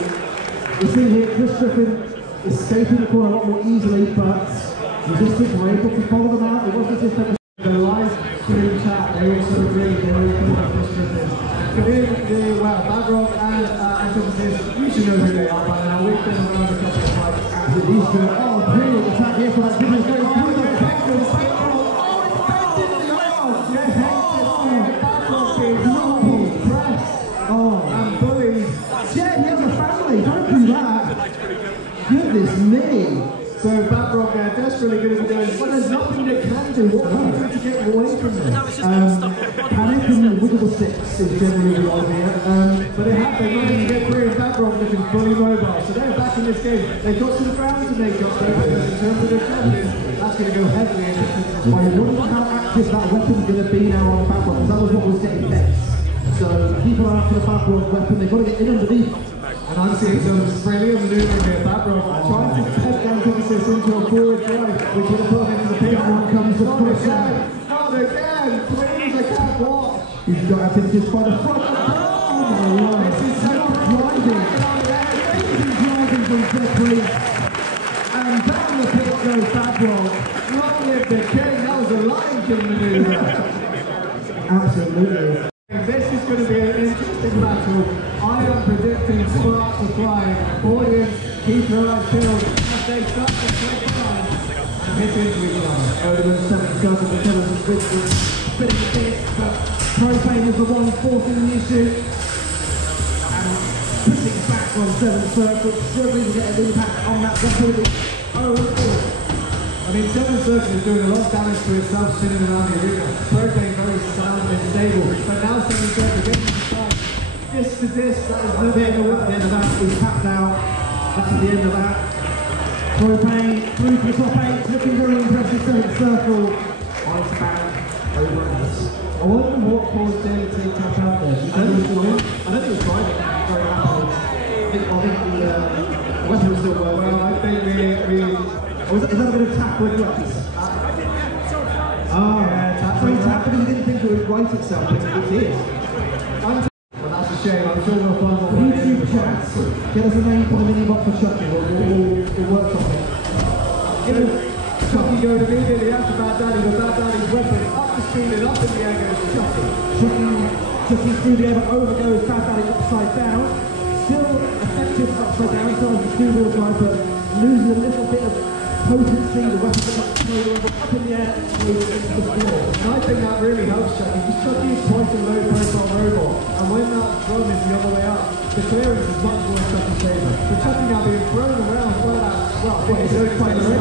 You see here, Chris Griffin escaping the corner a lot more easily, but resistance were able to follow them out. It wasn't as if they were the live stream chat. They also agreed they were looking at Chris Griffin. Badrock and Antithesis, you should know who they are by now. We've been around a couple of fights. These two, brilliant attack here for that Gifford. Very good. And bullies. Yeah, he has a family. Don't do that. Goodness me. So Badrock desperately going to be doing, well, there's nothing they can do. What can they do to get away from this? Panic and wiggle the sticks is generally the idea. But they managed to get through, and Badrock looking fully mobile. So they're back in this game. They've got some ground to make up though, because in terms of their challenges, that's going to go heavily in this. I wonder how active that weapon's going to be now on Badrock, because that was what was getting vexed. So people are after the Badrock weapon, they've got to get in underneath. And I'm seeing some brilliant maneuvering here. Badrock trying to head down Antithesis into a forward drive, which would have put him into the pit. One comes the push. Not again! Please, I can't watch! He's got Antithesis by the front. Oh my Lord! This is so driving! Amazing driving from Gifford. And down the pit goes Badrock. Long live the king! That was a Lion King maneuver! Absolutely. This is going to be an interesting battle. I am predicting sparks are flying. Audience, keep your eyes peeled as they start to click on and hit into each other. Over the 7 guns of the Killers with spinning the pit, but Propane is the one forcing the issue. And pushing back on 7 Circle, struggling to get an impact on that weapon. Oh, I mean, 7 Circle is doing a lot of damage to itself spinning around the arena. Propane very sound and stable, but now 7 Circle getting to the side. Disc to disc, that is no the end of that, we've tapped out. That's the end of that. Propane through to the top 8, looking very impressive. 7 Circle. Iceback over us. I wonder what caused Daly to tap out there. I don't think it was driving very happily. I think the weapon was still working. Well, I think is that a bit of tap with weapons? Tap. So he tapped because he didn't think it would right itself, but it did. Well, that's a shame. I'm sure we'll find what YouTube chats, get us a name for the mini bot for Chucky. We'll work on it. Chucky going immediately after Bad Daddy, but Bad Daddy's weapon up the speed and up in the air goes Chucky. Chucky Chucking through the air, but over goes Bad Daddy upside down. Still effective upside down, so the two-wheel drive, but loses a little bit of potency. The weapon got up in the air, goes into the floor. And I think that really helps Chucky, because Chucky is quite a low profile robot, and when that drum is the other way up, the clearance is much more in Chucky's favour. So Chucky now being thrown around by that, well, it's so quite so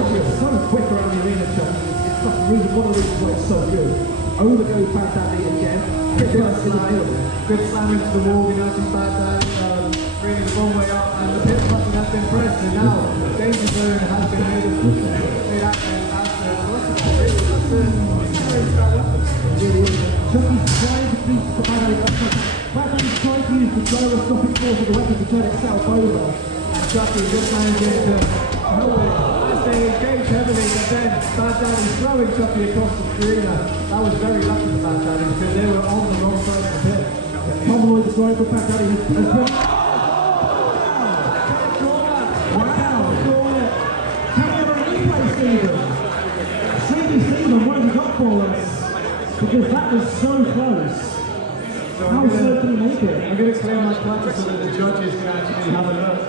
quick around the arena, Chucky. It's not really one of the reasons why it's so good. Over goes Bad Daddy again. Good slam into the wall, you know, from Bad Daddy, really the wrong way up, and the pit button has been pressed, and now danger zone has been made as Chucky's trying to beat the Bad Daddy up. Bad Daddy's trying to use the gyroscopic force of the weapon to turn itself over. And Chucky just managing to help it as they engage heavily, but then Bad Daddy throwing Chucky across the arena. That was very lucky for Bad Daddy, because they were on the wrong side of the pit. Tom Lloyd is sorry, but Bad Daddy has put... Stephen, what have you got for us? Because that was so close. How slow can you make it? I'm going to clear my clutches so that the judges can actually have a look.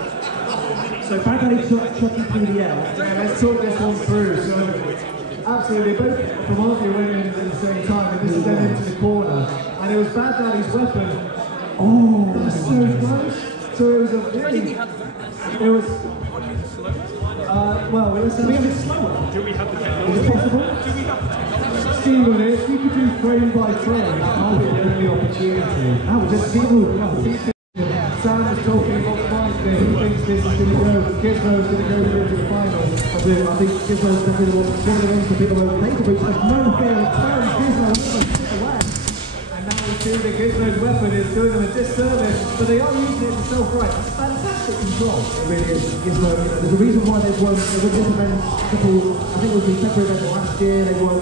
So Bad Daddy took Chucky through the air. Yeah, let's talk this one through. So, absolutely, both from Arthur went in at the same time, and this is then into the corner. And it was Bad Daddy's weapon. Oh, that was so close. So it was a really... It was... well, it was a little bit slower. Do we have the technology? Is it possible? Stephen, if you could do frame by frame, that might be the only opportunity. That was just people. Sam was talking about Wednesday. He thinks this is going to go. Gizmo's going to go into the final. I think Gizmo's definitely one of the ones to beat away with Later, but there's no fear of turn. Gizmo almost hit away. And now we see that Gizmo's weapon is doing them a disservice, but they are using it to self-right. It's fantastic control. It really is. Gizmo, there's a reason why they've won. They won this event a couple, I think it was the February event last year. They won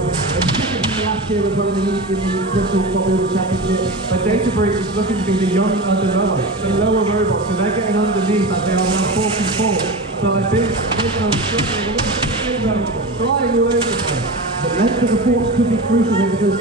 last year as well in the Bristol Bot Builders Championship. But Data Breach is looking to be the young underlower, the lower robots, so they're getting underneath as they are now 4-4. So I think Gizmo's flying all over the place. The length of the force could be crucial here because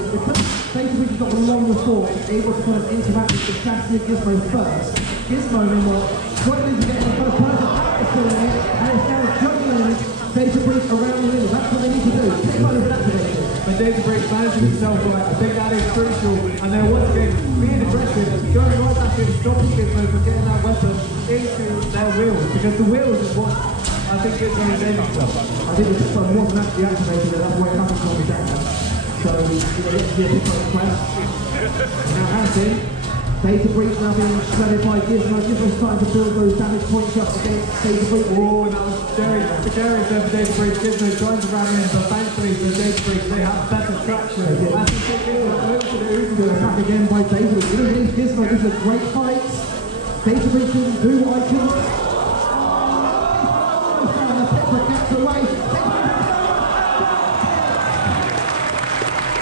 Data Breach has got the longer force, able to kind of interact with the chassis of Gizmo first. Gizmo, meanwhile, struggling to get in the first person, and it's now juggling Data Breach around the ring. That's what they need to do. Pit button is activated. But Data Breach managing himself right, I think that is crucial. And they're once again being aggressive, going right back in, stopping Gizmo from getting that weapon into their wheels, because the wheels is what I think Gizmo is aiming for. I think the pit button wasn't actually activated, and that's why it happened to be down. So, let's see a pit button quest. Now has been. Data Breach now being shredded by Gizmo. Gizmo's starting to build those damage points up against Data Breach. Oh, and that was very precarious there for Data Breach. Gizmo trying to ram in, but thankfully for Data Breach, they have better traction. I think Gizmo close to the Uber. Attack again by Data Breach. You know, Gizmo, this is a great fight. Data Breach didn't do what I couldn't. And the Pepper gets away.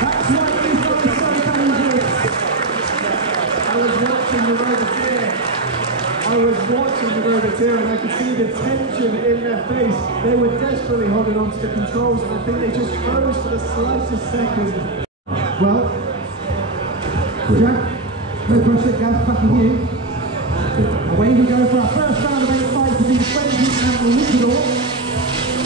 That's why Gizmo is so dangerous. I was watching the Roboteer and I could see the tension in their face. They were desperately holding on to the controls, and I think they just froze for the slightest second. Well, Jack, no pressure, Gav, back to you. Away we go for our first round of 8 fights to be Frenzy and Luchador.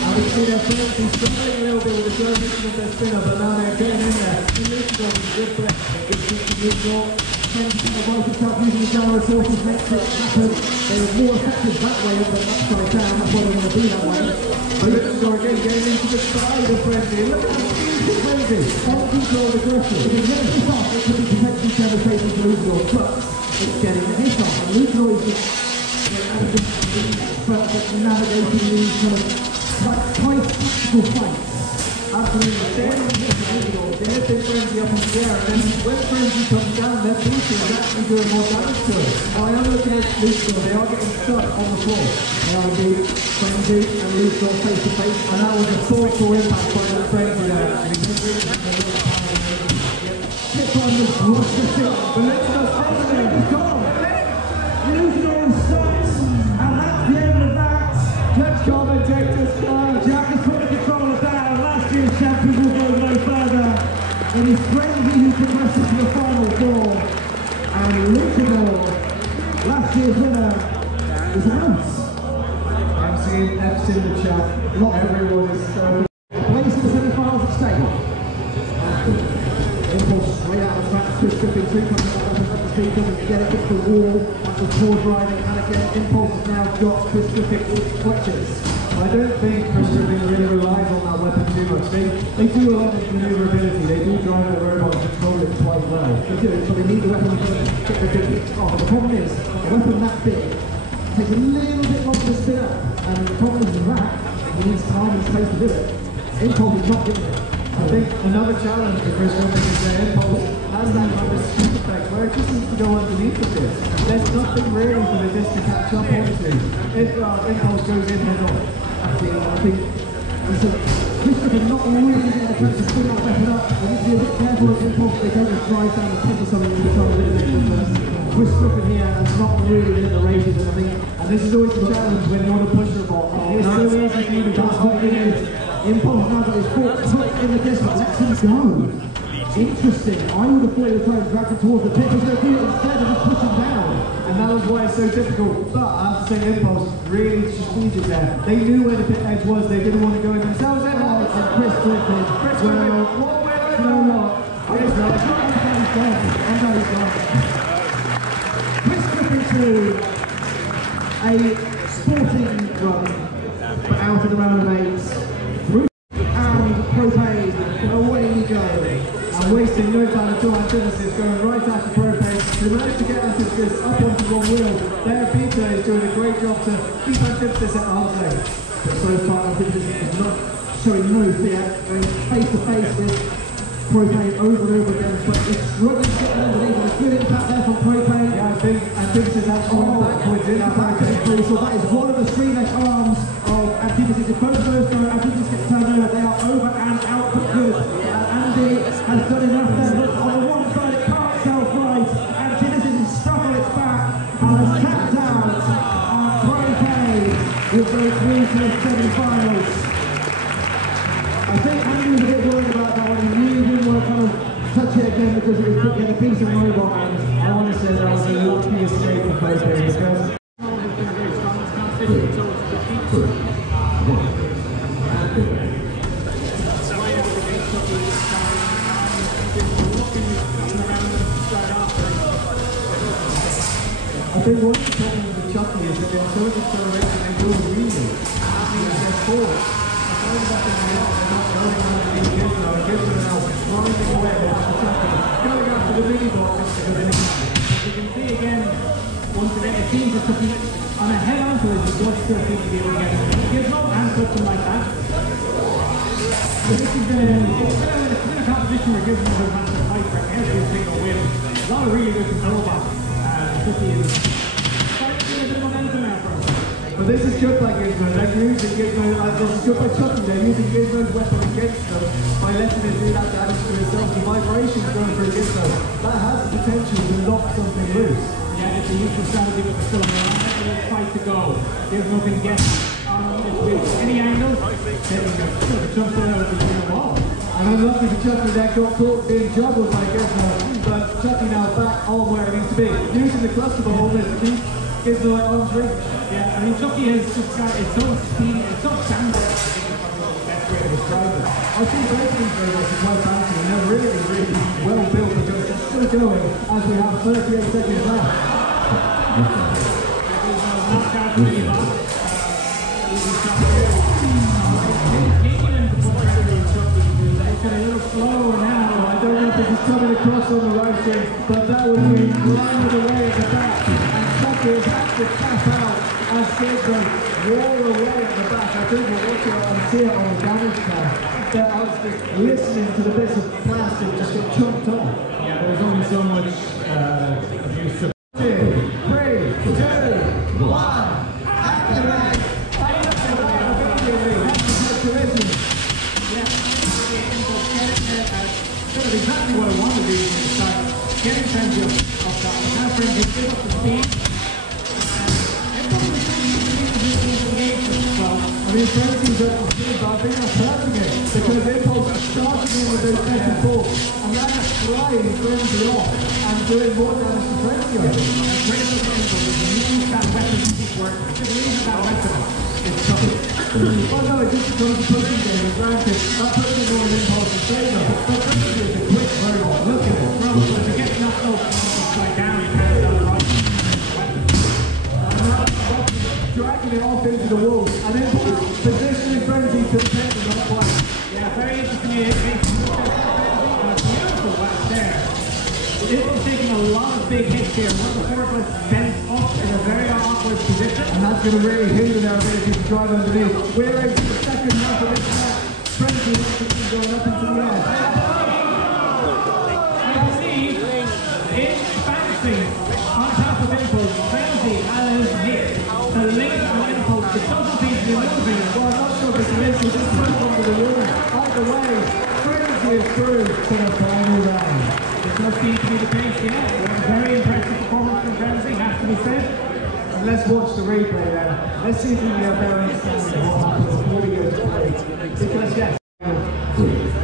And we see their frenzy struggling a little bit with the direction of their spinner, but now they're getting in there. And Luchador is good for it. Good to Luchador. Using the gyro resources makes it happen. They were more effective that way than upside down. That's why they want to be that way. Luchador again getting into the side of Frenzy. Look at the Frenzy. On control aggression. If it gets hit off, it could be potentially devastating to Luchador, but it's getting the hit off. And Luchador is just navigating these kind of tight tactical fights. Absolutely. They're hitting Frenzy up in the air, and then when Frenzy comes down, their booster is actually doing more damage to it. Now I am looking at Luchador, they are getting stuck on the floor. They are indeed Frenzy and Luchador face to face, and that was a thoughtful impact by that Frenzy there. Hit on the brush the shit, but Luchador's there, he's gone. Luchador is stopped, and that's the end of that. Let's commentators come. Jack has put the control of that, and last year's champion will go no further. It is Frenzy who progresses to the final four. And is out. I'm seeing F's in the chat. Everyone is so... Place in the semi-finals at stake. Impulse straight out of the track. Chris Griffin, 2 coming up the speed, doesn't get it, hits the wall. That was poor driving, and again, Impulse has now got Chris Griffin with clutches. I don't think Chris Griffin really relies on that weapon too much. They do a lot of maneuverability. They do drive the robot and control it quite well. They do, so they need the weapon to get the good hits off. The problem is, a weapon that big takes a little bit longer to spin up, and the problem is that he needs time and space to do it. Impulse is not giving it. I think another challenge for Chris Griffin is that Impulse has that kind of scoop effect where it just needs to go underneath the disc. There's nothing really for the disc to catch up onto if Impulse goes in head on. I think Chris Griffin not really getting a chance to spin that weapon up. We need to be a bit careful of Impulse. They don't just drive down the pit or something and try to limit it. Chris Griffin here has not really in the races, and I think, and this is always the challenge when you want to push the ball. It's so easy to do, that's what it is. Impulse now got his foot in the disc, but lets him go. Interesting. I would have thought he was trying to drag it towards the pit. He's going to do it instead of just push him down. And that was why it's so difficult. But I have to say, Impulse really strategic there. They knew where the pit edge was. They didn't want to go in themselves. And Chris Griffin. Chris Griffin. You know what? He's gone. I know he's gone. Chris Griffin to a sporting run, but out in the round of 8s. And Propane, away we go. And wasting no time at all, Antithesis going right after Propane. We managed to get Antithesis up onto one wheel. There, Peter is doing a great job to keep Antithesis at arm's length. But so far, Antithesis is not showing no fear, going face to face with Propane over and over again, but it's struggling to get underneath, and a good impact there from Propane. Yeah, I think Antithesis actually went backwards in. So that is one of the 3 neck arms of Antithesis. If both of those go, Antithesis gets turned over, they are over and out for good. Andy has done enough there, but on the one side it can't self-right. Antithesis is stuck on its back and has tapped out. Propane will go through to the semi-finals. I think Andy was a bit worried about that one. He really didn't want to kind of touch it again because it was getting a piece of robot, and I want to say that was a lucky escape for Propane because I think one of the problems with Chucky is that they're so acceleration and go really. That means they're forward. They're back in the air, they're not going underneath Gifford. Gifford are now grinding away after Chucky. Going after the mini box because they need You can see again, once again, it seems that Chucky on a head onto it, he does still seem to be able to get it. He gives no hand touch him like that. So this is in a competition where Gifford will have to fight for every single win. A lot of really good control back. Chucky is starting to get a bit of momentum now for us. But this is good by Gizmo. They're using Gizmo, this is good by Chucky. They're using Gizmo's weapon against them by letting him do that damage to himself. The vibration going through Gizmo. That has the potential to knock something loose. Yeah, it's a useful strategy, but there's still a fight to go. Gizmo can get on any angle, then he can jump it out of the wall. And unlucky for Chucky, that got caught being juggled by Gizmo, but Chucky now back on where it needs to be. Using the cluster ball almost to keep Gizmo at arm's reach. Yeah, I mean, Chucky has just got, it's so speedy, it's so standard. I think it's probably the best way to describe it. I think both of these robots are quite fancy and they're really, really well built because they're still going as we have 38 seconds left. Knocked out to the box. It's a little slow now. I don't know if this is coming across on the live stream, but that would be blinded away at the back. And Chucky has had to tap out as Gizmo roar away at the back. I think we're watching it and see it on the damage cam. That I was just listening to the bits of plastic just get chopped off. Yeah, there's only so much abuse to 2, 3, 2, 1, activate! That's exactly what I want to do from the start. Getting plenty of that. Now for him to give up the speed. I mean, Frankie's up to speed, but I think that's hurting it because because Impulse is starting in with those second four, and they're just flying Frenzy off and doing more damage to Frenzy. That weapon keep working. Just leave that weapon. It's tough. Oh no, it just becomes a pushing game, and granted, that puts it more in Impulse's favour, but Frenzy is a quick robot. Look at it. Well, if you get knocked off, like down, you can't do it right. Dragging it off into the wall, and then positioning Frenzy to the pin and not quite. Yeah, very interesting. Beautiful back there. It's taking a lot of big hits here. One of the forward bent off in a very awkward position. And that's going to really hinder their ability to drive underneath. We're into the second half of this match. Frenzy wants to keep going up into the air. You can see it's bouncing on top of Impulse. Frenzy has hit the link of Impulse. It doesn't seem to be moving. Well, I'm not sure if it's an issue. Just put it onto the room. Either way, Frenzy is through to the final round. It does seem to be the case, yeah. Very impressive performance from Frenzy, has to be said. And let's watch the replay then. Let's see if we can get a better understanding of what happens before we go to play. Because yes,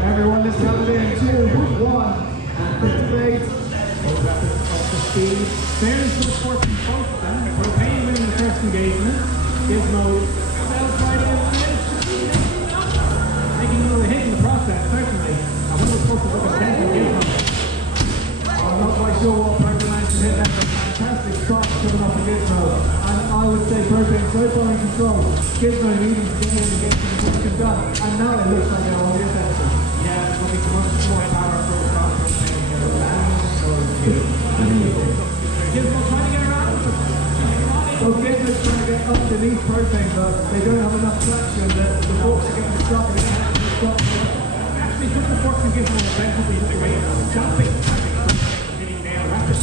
everyone, let's have it in 2, 1, Beetleweight. Off the speed. Fairly good sport from both of them. Propane winning the first engagement. Gizmo fell right in. Taking another hit in the process, certainly. I wonder what's supposed to look at that for Gizmo. I'm not quite sure what Propane managed to hit. That's a fantastic start coming off of Gizmo. And I would say Propane so far in control. Gizmo needing to get in and get some work done. And now it looks like they're on the offensive. Yeah, it's going to be much more power for Propane here. Gizmo trying to get around. Well, Gifford's trying to get underneath Propane, but they don't have enough traction. The forks are getting stuck and they can't actually stop. Actually, some of the forks and Gizmo eventually hit the way of jumping. Hitting nail rapid. I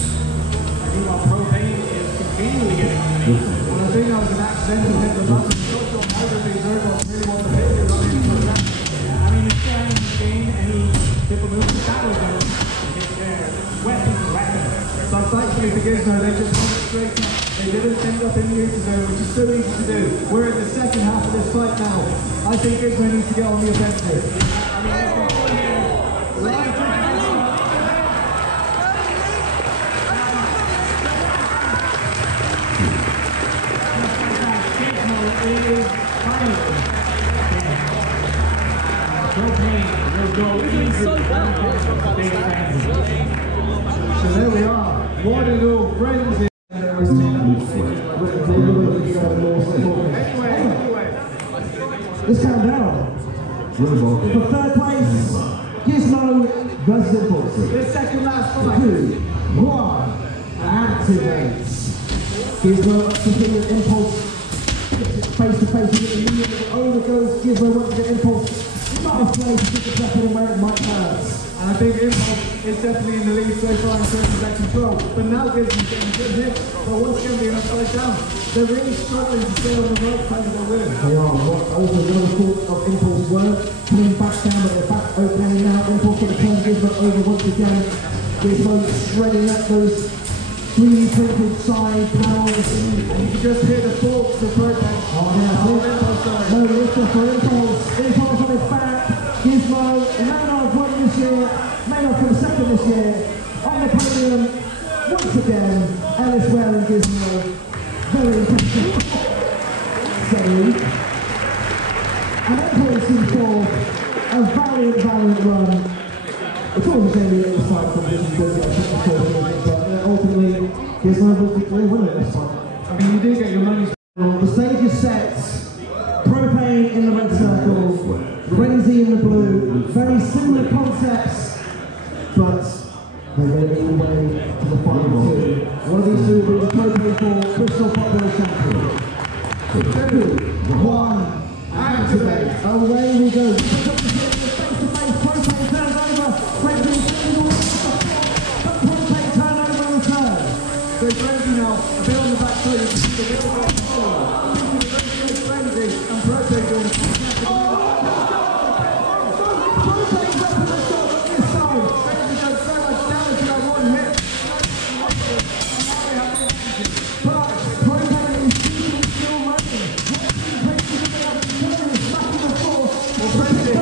think while Propane is continually getting underneath. And I think that was an accidental hit the button. I'm not sure how these robots really want to hit it running into the back. Yeah, I mean, if they haven't gained any simple movement, that was going to hit there. Weapon. But thankfully for Gizmo, they just went straight up. They didn't end up in the user zone, which is so easy to do. We're in the second half of this fight now. I think Gizmo needs to get on the offensive. So there we are. One and all frenzy. Anyway. Let's count down. For third place, Gizmo versus Impulse. The second last fight. 2, 1, activate. Gizmo completed Impulse. Face to face with immediately. Over goes Gizmo once again. Impulse. Not afraid to pick the weapon where it might hurt. And I think Impulse is definitely in the lead so far in terms of that control. But now Gizmo's getting good hits. But what's going to be an upside down? They're really struggling to stay on the right side of their wheel. They are. Also, one of the thoughts of Impulse were coming back down, but they're back okay now. Impulse going to turn Gizmo over once again. Gizmo shredding up those 3D printed side panels. And you can just hear the forks of Propane. Oh, yeah. No lifter for Impulse. Impulse on his back. Gizmo may not have won this year, may not come second this year. On the podium, once again, Elliswell and Gizmo. Very impressive. Save. And Impulse in fourth. A valiant run. It's always going to be an inside competition because it's but ultimately, Gizmo was the clear winner this time. I mean, you do get your money's The stage is set. Propane in the red circle, Frenzy in the blue. Very similar concepts, but they're going to be the way to the final two. One of these two will be the Propane for Bristol Bot Builders champion. 2, 1, activate. Away we go. Face to face, Propane turns over. Frenzy but Propane turn over return. So Frenzy now, a bit on the back foot, you can see the wheel going forward. Frenzy and Propane doing a fantastic Propane's up in the shot on this side. Frenzy does so much damage to that one hit. But Propane is still running. Frenzy is back in the force. Well, Frenzy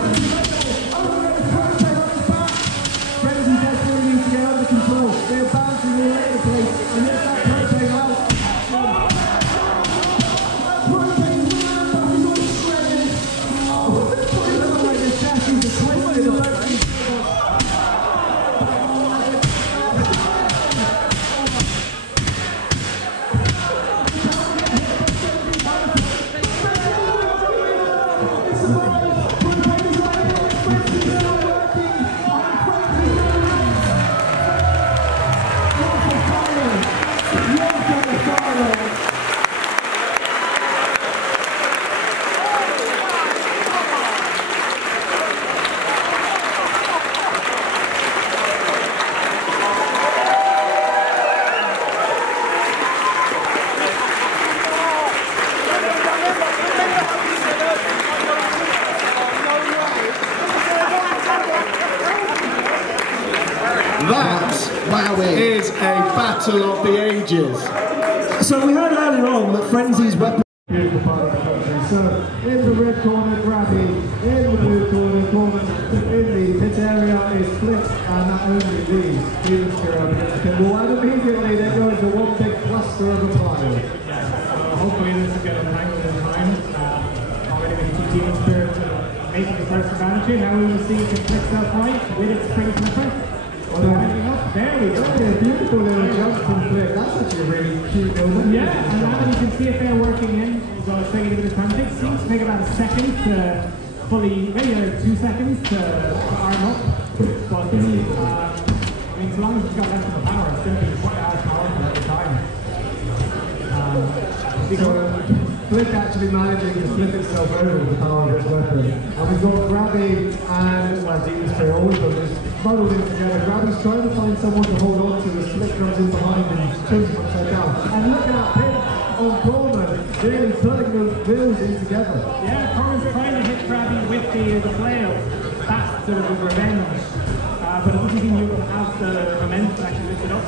battle of the ages. So we heard earlier on that Frenzy's weapon. Beautiful part of the country. So, in the red corner, Grabby. In the blue corner, Coleman. In the pit area is Flick, and that only leaves Beetleweight up against Kimball. And immediately they go into one big cluster of a pile. Hopefully this will get untangled in time. Already we can see Demon Spirit making the first advantage. Now we will see if it flicks up right with its spring flipper. There we go. Yeah, beautiful little jump from Flick. That's actually a really cute building. Yeah, and now you can see if they're working in. So it's taking a bit of time. It seems to take about a second to fully, maybe 2 seconds to arm up. But I mean, so long as it's got less of a power, it's going to be quite as powerful at the time. So Flick actually managing to flip itself over with the power of his weapon. And we've got Grabby and Demon Spirit, all of them just muddled in together. Grabby's trying to find someone to hold on to as Flick comes in behind and turns him upside down. And look at Pip on Coleman, really putting the wheels in together. Yeah, Coleman's trying to hit Grabby with the flail. That's sort of his revenge. But it doesn't mean you have the momentum to actually lift it up.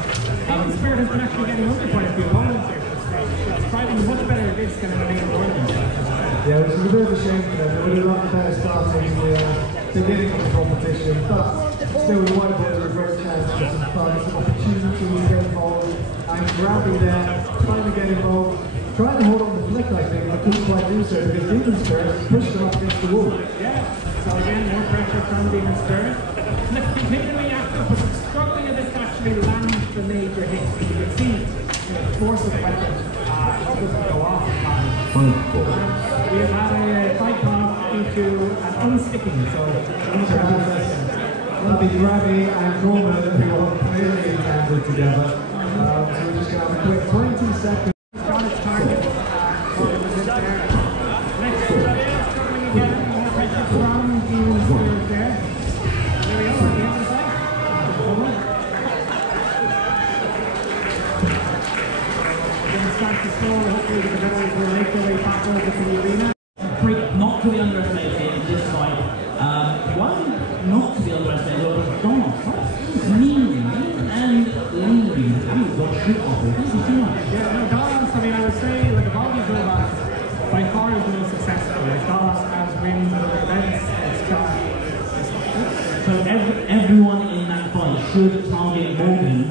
Demon Spirit has been actually getting under quite a few moments here. It's driving much better at this than in the main tournament. Yeah, which is a bit of a shame for them. They would have loved a better start in the beginning of the competition, but still we want a bit of a great chance to get some fun, some opportunity to get involved, and Grabby there, trying to get involved, trying to hold on to Flick, I think, but couldn't quite do so because Demon Spirit pushed him up against the wall. Yeah, so again, more pressure from Demon Spirit. Flick continually active, but struggling a bit to actually land the major hits. You can see the force of the weapon doesn't go off. We have had a fight path into an unsticking, so that'll be Grabby and Coleman who are clearly entangled together. So we're just going to have a quick 20 seconds. Got its target. Next, struggling again. More pressure from Demon Spirit there. There we go, at the other side. Start to score, hopefully the competitors will make their way back over to the arena. Freak not to be underestimated in this fight. One not to be underestimated was Donald. Lean and lean. He's got shit off it. This is too much. Yeah, no, Dallas, I mean, I would say, like, of all these robots, by far is the most successful. Like, Dallas has wins at events, it's just... So everyone in that fight should target Morgan.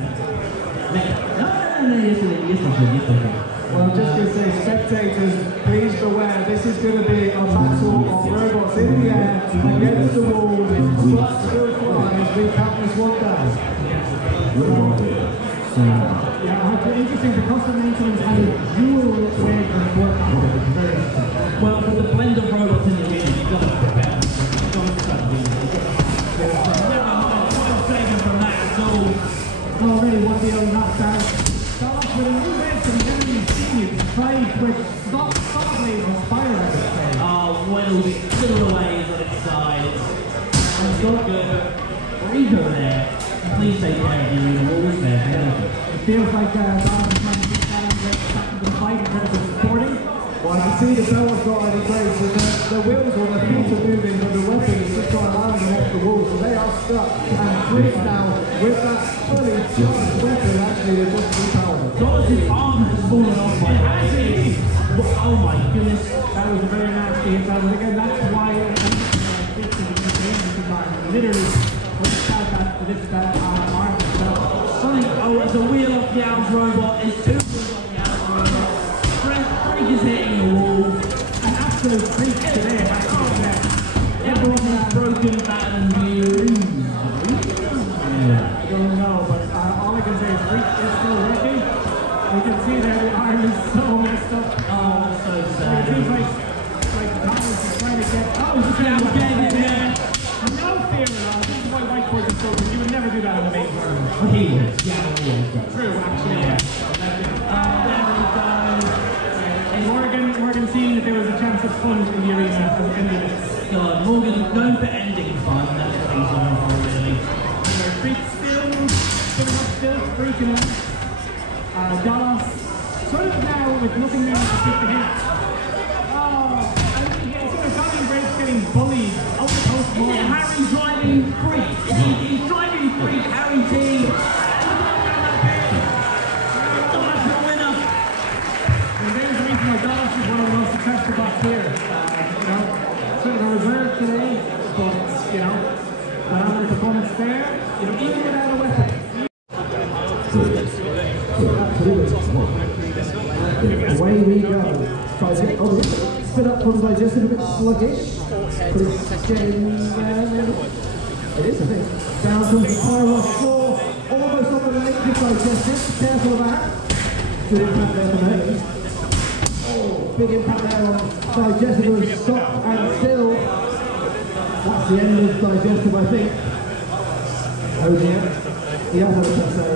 Well, I'm just going to say, spectators, please beware, this is going to be a battle of robots in the air, against the wall, but still flies, we count this one down. Yeah, it's interesting, because the maintenance had a dual leg and work on it, it's very interesting. Well, for the blend of robots in the arena, you've got to prepare. You've got to start doing it. One second from that, so... Already 1v0 knocked out. Dallas with a new red from Henry Senior. Tried with stop blades and fire at its face. Well, little away on its side. It's not good, but Rico there. Please take care of you. The walls there. It feels like Dallas is trying to get back into the fight in terms of supporting. Well, I can see the bell has got any grace, so the wheels or the feet are moving, but the weapon is just trying to land them off the wall, so they are stuck. And Chris now, with that fully charged weapon, actually, they're just too powerful. Dallas's arm has fallen off by accident. Oh my goodness. That was a very nasty hit. Again, that's why literally lift that arm itself. Oh, it's a wheel off the Al's robot. It's two wheels off the Al's robot. Freak is hitting the wall. An absolute freak today, everyone has broken, battered, and used. I don't know, but all I can say is freak is still working. You can see there the arm is so messed up. Oh, so sad. It seems like Thomas is trying to get... Oh, he's Yeah, trying to get it, yeah. No fear at all. This is why whiteboards are so good. You would never do that in a main tournament. He was. Yeah, True, actually, yeah. Morgan seeing that there was a chance of fun in the arena at the end of this. God, Morgan known for ending fun. That's what he's on for, really. Freak still freaking out. Dallas sort of now with nothing there to keep the hit. Oh, I mean, sort of Donnie Grace getting bullied out the post more. Yeah, Harry driving freak. He's driving freak, Harry T. Dallas is one of the most successful bots here. You know, sort of a reserve today, but you know, the performance there. You know, even without a weapon. Away we go. Tries to get spin up from digestion, a bit sluggish, but it's getting it is, I think. Down comes the Pyros floor, almost on the link of digestion. Careful of that. Good impact there for me. Oh, big impact there on digestive, who is stopped and still. That's the end of digestive, I think. Oh dear. He has had a say.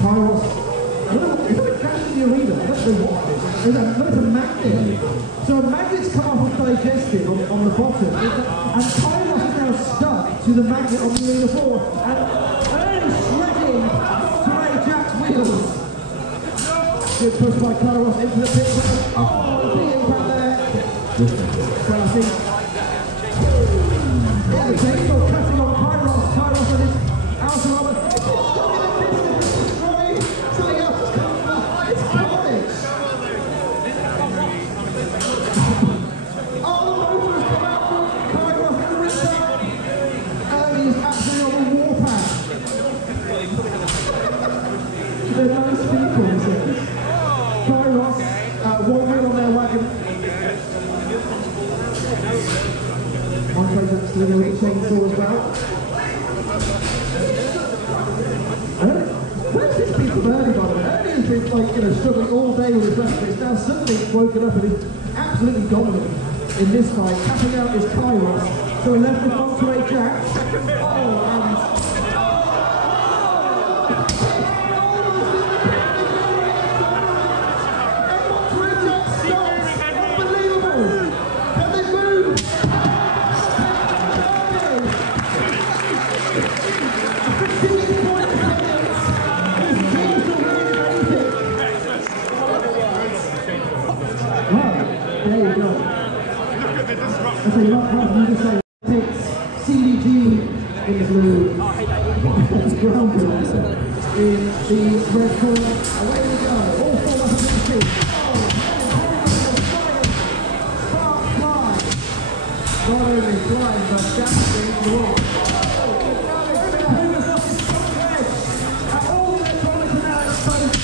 Pyros. I don't know, is that a crash in the arena? I don't know what it is. It's a magnet. So a magnet's come off of digestive on the bottom, and Pyros is now stuck to the magnet on the arena floor, and early shredding to Ray Jack's wheels. Good push by Pyros into the pit. Oh, big impact there. So I think the chainsaw cutting on Pyros. Pyros with his outer armor. They're nice people, he says. Pyros, one wheel on their wagon. Andre that's doing a little chainsaw as well. Where's this been from early, by the way? Early has been like, you know, struggling all day with his left, but it's now suddenly woken up and is absolutely dominant in this fight. Tapping out is Pyros. So he left with Monterey Jack. Oh, and takes CDG in the blue, ground in the red corner. Away we go, all four weapons in the street. Spark fly. Not only flying, but dancing the wall. All the electronics are now exposed.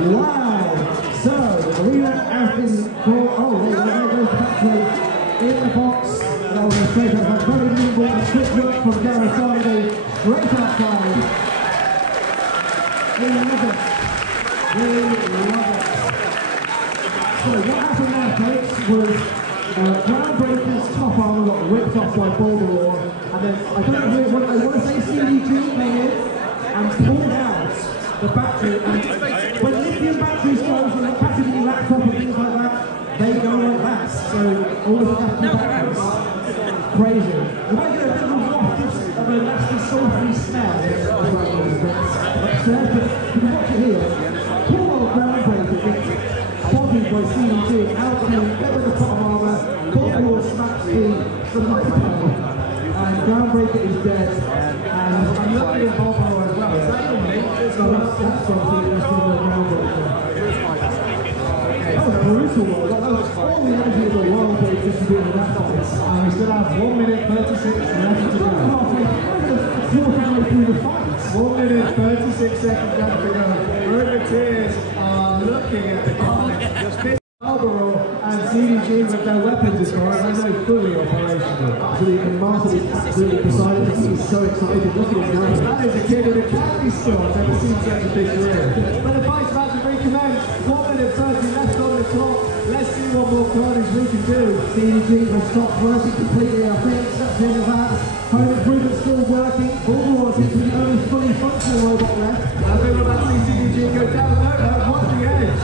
Wow! So, arena has been called. Oh, there goes the battery in the box. That was a straight up, very nimble and quick work from Gareth Sardi. Great outside. We love it. We love it. So, what happened now, folks, was Groundbreaker's top armor got ripped off by Bulgaror, and then I don't know what I want to say CDG came in and pulled out the battery, and when lithium batteries go from the category laptop and things like that, they go like that. So all of the batteries, crazy. You might get a bit of a waft of a nasty sulphur smell upstairs, but you can watch it here. Poor old Groundbreaker gets bodied by CDG, out came, there with the top armor, Bulgaror smacks the microphone, and Groundbreaker is dead, and I'm lucky at Bulgaror as well. Is that even me? So that's something that's going to go Groundbreaker. That was a brutal one. That was all the energy of the world just to be in the left office. And we still have 1 minute 36 left to go. Halfway through the fight. 1 minute 36 seconds left to go. Riveteers are looking at the clock. Bulgaror and CDG with their weapons as far as I know fully operational. Absolutely, and Martin is absolutely beside him. He's so excited. Look at him now. That is a kid in a candy store. I've never seen such a big career. But the fight's about to recommence. 1 minute 30 left on the clock. Let's see what more carnage we can do. CDG has stopped working completely, I think. That's the end of that. Home improvement still working. Bulgaror seems to be the only fully functional robot left. I think we're about to see CDG go down. No, what's the edge?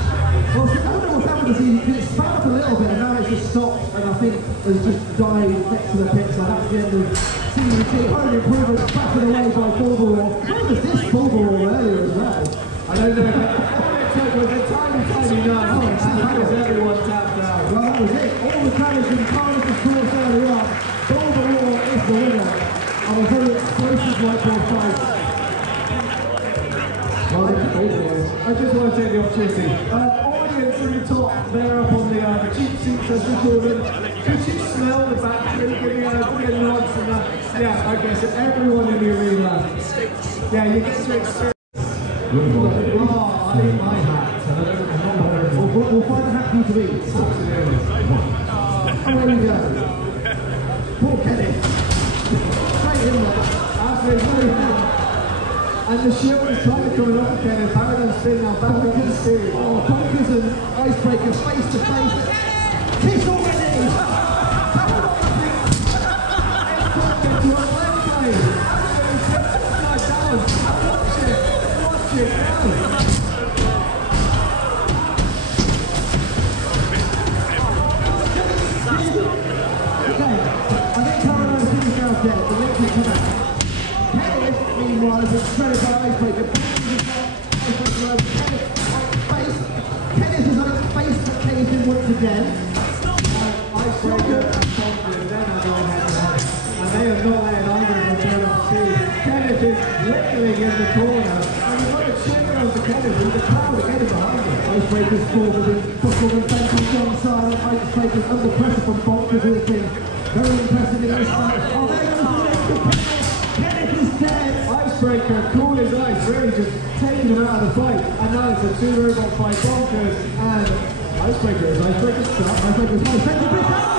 Well, I don't know what's happened to CDG. It's spat up a little bit and now it's just stopped, and I think it's just died next to the pit. So that's the end of CDG. Home improvement battered away by Bulgaror. Where was this Bulgaror earlier as well? I don't know. All it took was a tiny nudge. How is everyone tapped out? Well, that was it. All the damage and carnage was caused earlier on. Bulgaror is the winner of a very explosive whiteboard fight. I just want to take the opportunity. Audience in the top, there up on the cheap seats as we call them. Could you smell the battery? Give me a nods and that. Yeah, okay, so everyone in the arena. Yeah, you get to experience. Oh, I need my hat. We'll find a hat for you to eat. Absolutely. And there we go. Poor Kenneth. Straight in there. Absolutely. And the shield is trying to come off again, and Paradise spin now back up in the series. Oh, Bunkers and Icebreakers face to face. Kiss already! Watch it. Okay, I think Paradise is now dead. The next will come out. Kenneth, meanwhile, is shredded by Icebreaker. Kenneth is on his face for Kenneth once again. Icebreaker and Bunkers, they're not going head to head. And they have not let either of them turn off speed. Kenneth is literally in the corner. And you've got to cheer on to Kenneth with the crowd again behind him. Icebreaker's forward with Buckle and Bench on one side. Icebreaker's under pressure from Bunkers, who has been very impressive in this fight. Oh, there goes the next Kenneth is dead. Icebreaker, cool as ice, really just taking him out of the fight. And now it's a two-robot fight. Bunkers and Icebreaker. Icebreaker's stuck. Icebreaker's high. Second bit out.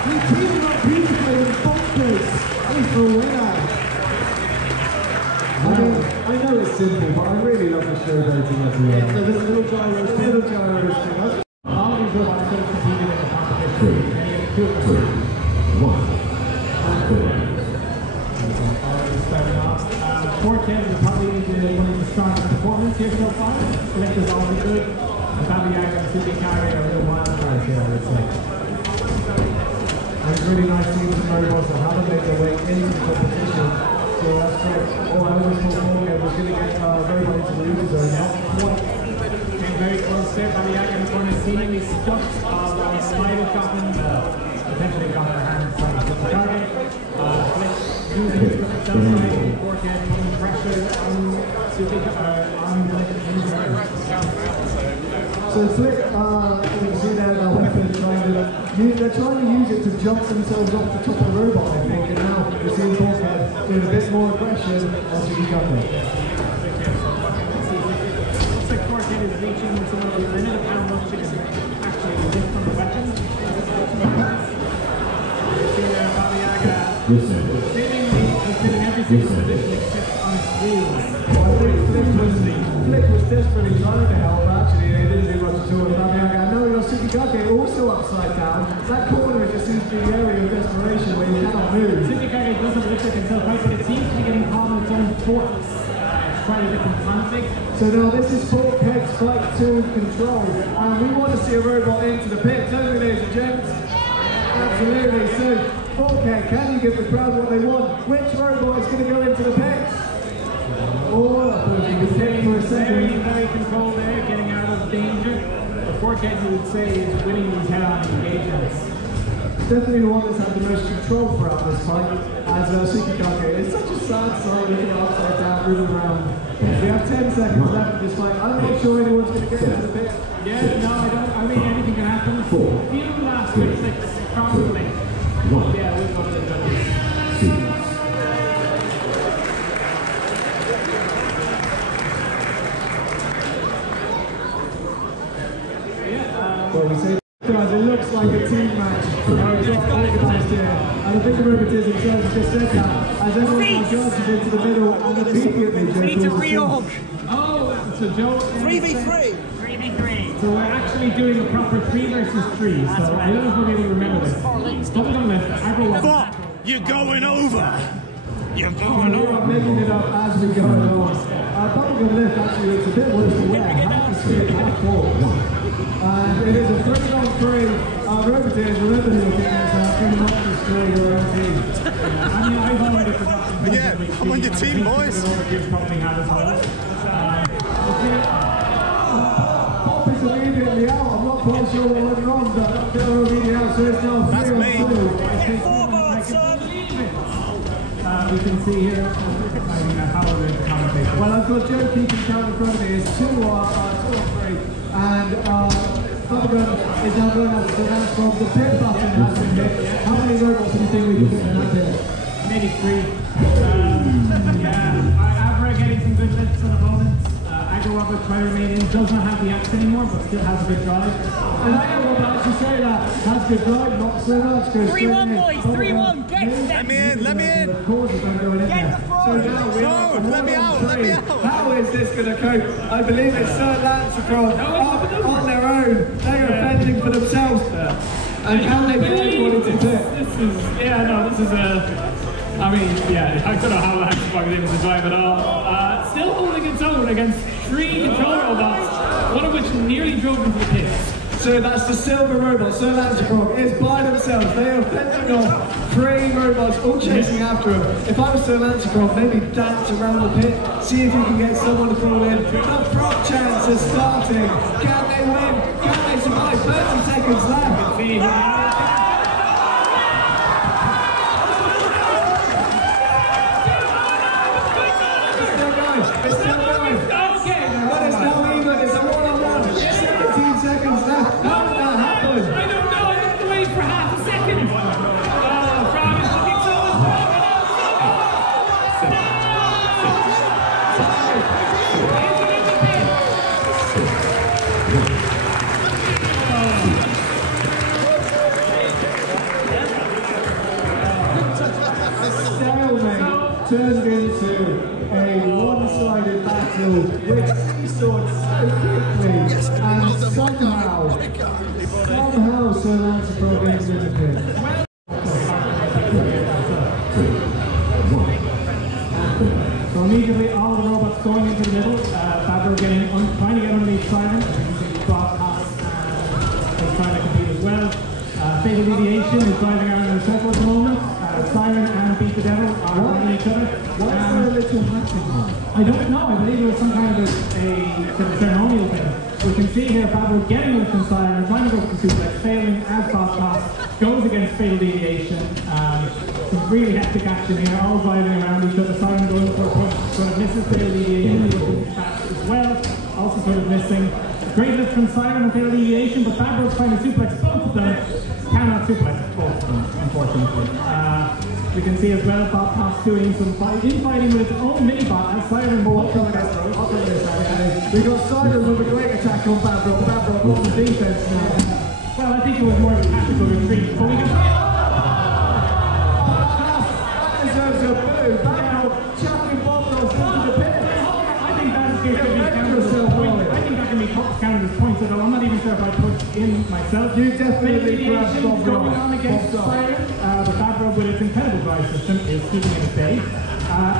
He teamed up beautifully with Bunkers. He's the winner. I know it's simple, but I really love the showboating everywhere. Yeah, so this little gyro spin. Little gyro spin. All these robots could have competed in the competition. 3, 2, 1. Starting off. 4 kids will probably need to one of the strongest performance here so far. Select is always good. And Baba Yaga and Suki Kage are real wild cards here, I would say. And it's really nice seeing some robots that haven't made their way into the competition. So that's great. Oh, I always thought Morgan was going to get robot into the loser zone. Not quite. Came very close there. Baba Yaga in the corner seemingly stuck. Smile got him. Potentially got her hands on the target. Flick using his self right. Forehead putting pressure on Suki on the So Flick, you can see there their weapon they're trying to use it to jump themselves off the top of the robot, I think, and now we're seeing Forehead doing a bit more aggression on Suki Kage. Looks like Forehead is reaching some of the limit of how much it can actually lift from the weapon. See there, Baba Yaga seemingly has been in every single position except on his wheels. Well, I think Flick was desperately trying to help, actually, he didn't do much at all. Baba Yaga, I know you're Suki Kage also upside down. That corner just seems to be the area of desperation where you cannot move. Suki Kage doesn't lift it himself out, but it seems to be getting caught on its own forks. It's quite a different conflict. So now this is Forehead's fight to control, and we want to see a robot into the pit, don't we, ladies and gents? Absolutely. So Forehead, can you give the crowd what they want? Which robot is going to go into the pit? Oh, I thought you could take for a Very, second. very controlled there, getting out of danger. The Forehead, you would say, is winning these head-on engagements. Definitely the one that's had the most control throughout this fight, as Suki Kage. It's such a sad sight looking upside down, moving around. We have 10 seconds left of this fight. I'm not sure anyone's going to get into the pit. Yeah, no, I mean, anything can happen. A few last clicks, probably. Yeah, we'll go to the judges. Well, we say guys, it looks like a team match. It's not organised here. And I think the robotists themselves have just said that. As everyone now charges into the middle and immediately We need to reorg. Oh, so Joe... 3v3. 3v3. So we're actually doing a proper 3 versus 3. So I don't know if we'll be able to remember this. Double on left, aggro left. Fuck! You're going over. You're going we're over. making it up as we go along. Bubblegum lift actually looks a bit worse to wear. Half the speed, half forward. And it is a 3-on-3 roboteers. Remember who you're getting this out. Bring them up to destroy your own team. I mean, I've already forgotten. Yeah, I'm on your team, boys. Pop is immediately out. I'm not quite sure what went wrong, but they're immediately out, so it's now 3-on-2. Four bots. we can see here. How we're going to commentate. Well, I've got Joe keeping count in front of me. It's 2 or 3. And Fabian is now going up to that from the pit button has been hit. How many robots do you think we can fit in that pit? Maybe 3. Avra getting some good lifts at the moment. Agro Robert trying to remain in, does not have the axe anymore, but still has a good drive. And Agro Robert actually say that has good drive, not so much. 3-1 boys, 3-1, get let me in, let me in. Of course it's going to go in there. So now we are let me out, let me out. How is this going to cope? I believe it's Sir Lancecroft on their own. They are fending for themselves. And can they get everyone into pit? This is I mean, yeah, I don't know how Lancecroft is able to drive at all. Still holding its own against 3 control robots, one of which nearly drove into the pit. So that's the silver robot, Sir Lancecroft is by themselves. They are fending off 3 robots, all chasing after him. If I was Sir Lancecroft, maybe dance around the pit, see if you can get someone to fall in. The prop chance is starting. Can they win? Can they survive? 30 seconds left. It's still going. But it's now even. It's a 1-on-1. 17 seconds left. How did that happen? I don't know. I have to wait for half a second. Frog is looking so Stalemate turned into a one-sided battle which seesawed so quickly and somehow Sir Lancecroft gets in the pit. So immediately all the robots going into the middle. Fabro trying to get underneath Simon. As you can see, Broadcast is trying to compete as well. Fatal Deviation is driving around in a circle at the moment. Simon and Beat the Devil are running each other. What's the little happening? I don't know. I believe it was some kind of a ceremonial thing. We can see here Fabro getting away from Simon, trying to go for the suplex, failing as Broadcast goes against Fatal Deviation. Some really hectic action here, all driving around each other. Simon going for a push, sort of misses Fatal Deviation as well, also sort of missing. Great lift from Simon and Fatal Deviation, but Fabro's trying to suplex both of them. Cannot suplex both of them, unfortunately. We can see as well Botcast doing some infighting with its own mini-bot as Simon bolts on against those. We've got Simon with a great attack on Fabro. Fabro on the defense now. Well, I think it was more of a tactical retreat, but we can see that deserves a boo. Fabro chucking Botcast into the pit. I think that is going to be counted as points. I think that can be counted as points, although I'm not even sure if I put in myself. You definitely grabbed going on against Siren. The Fabro with its incredible drive system is keeping it at bay.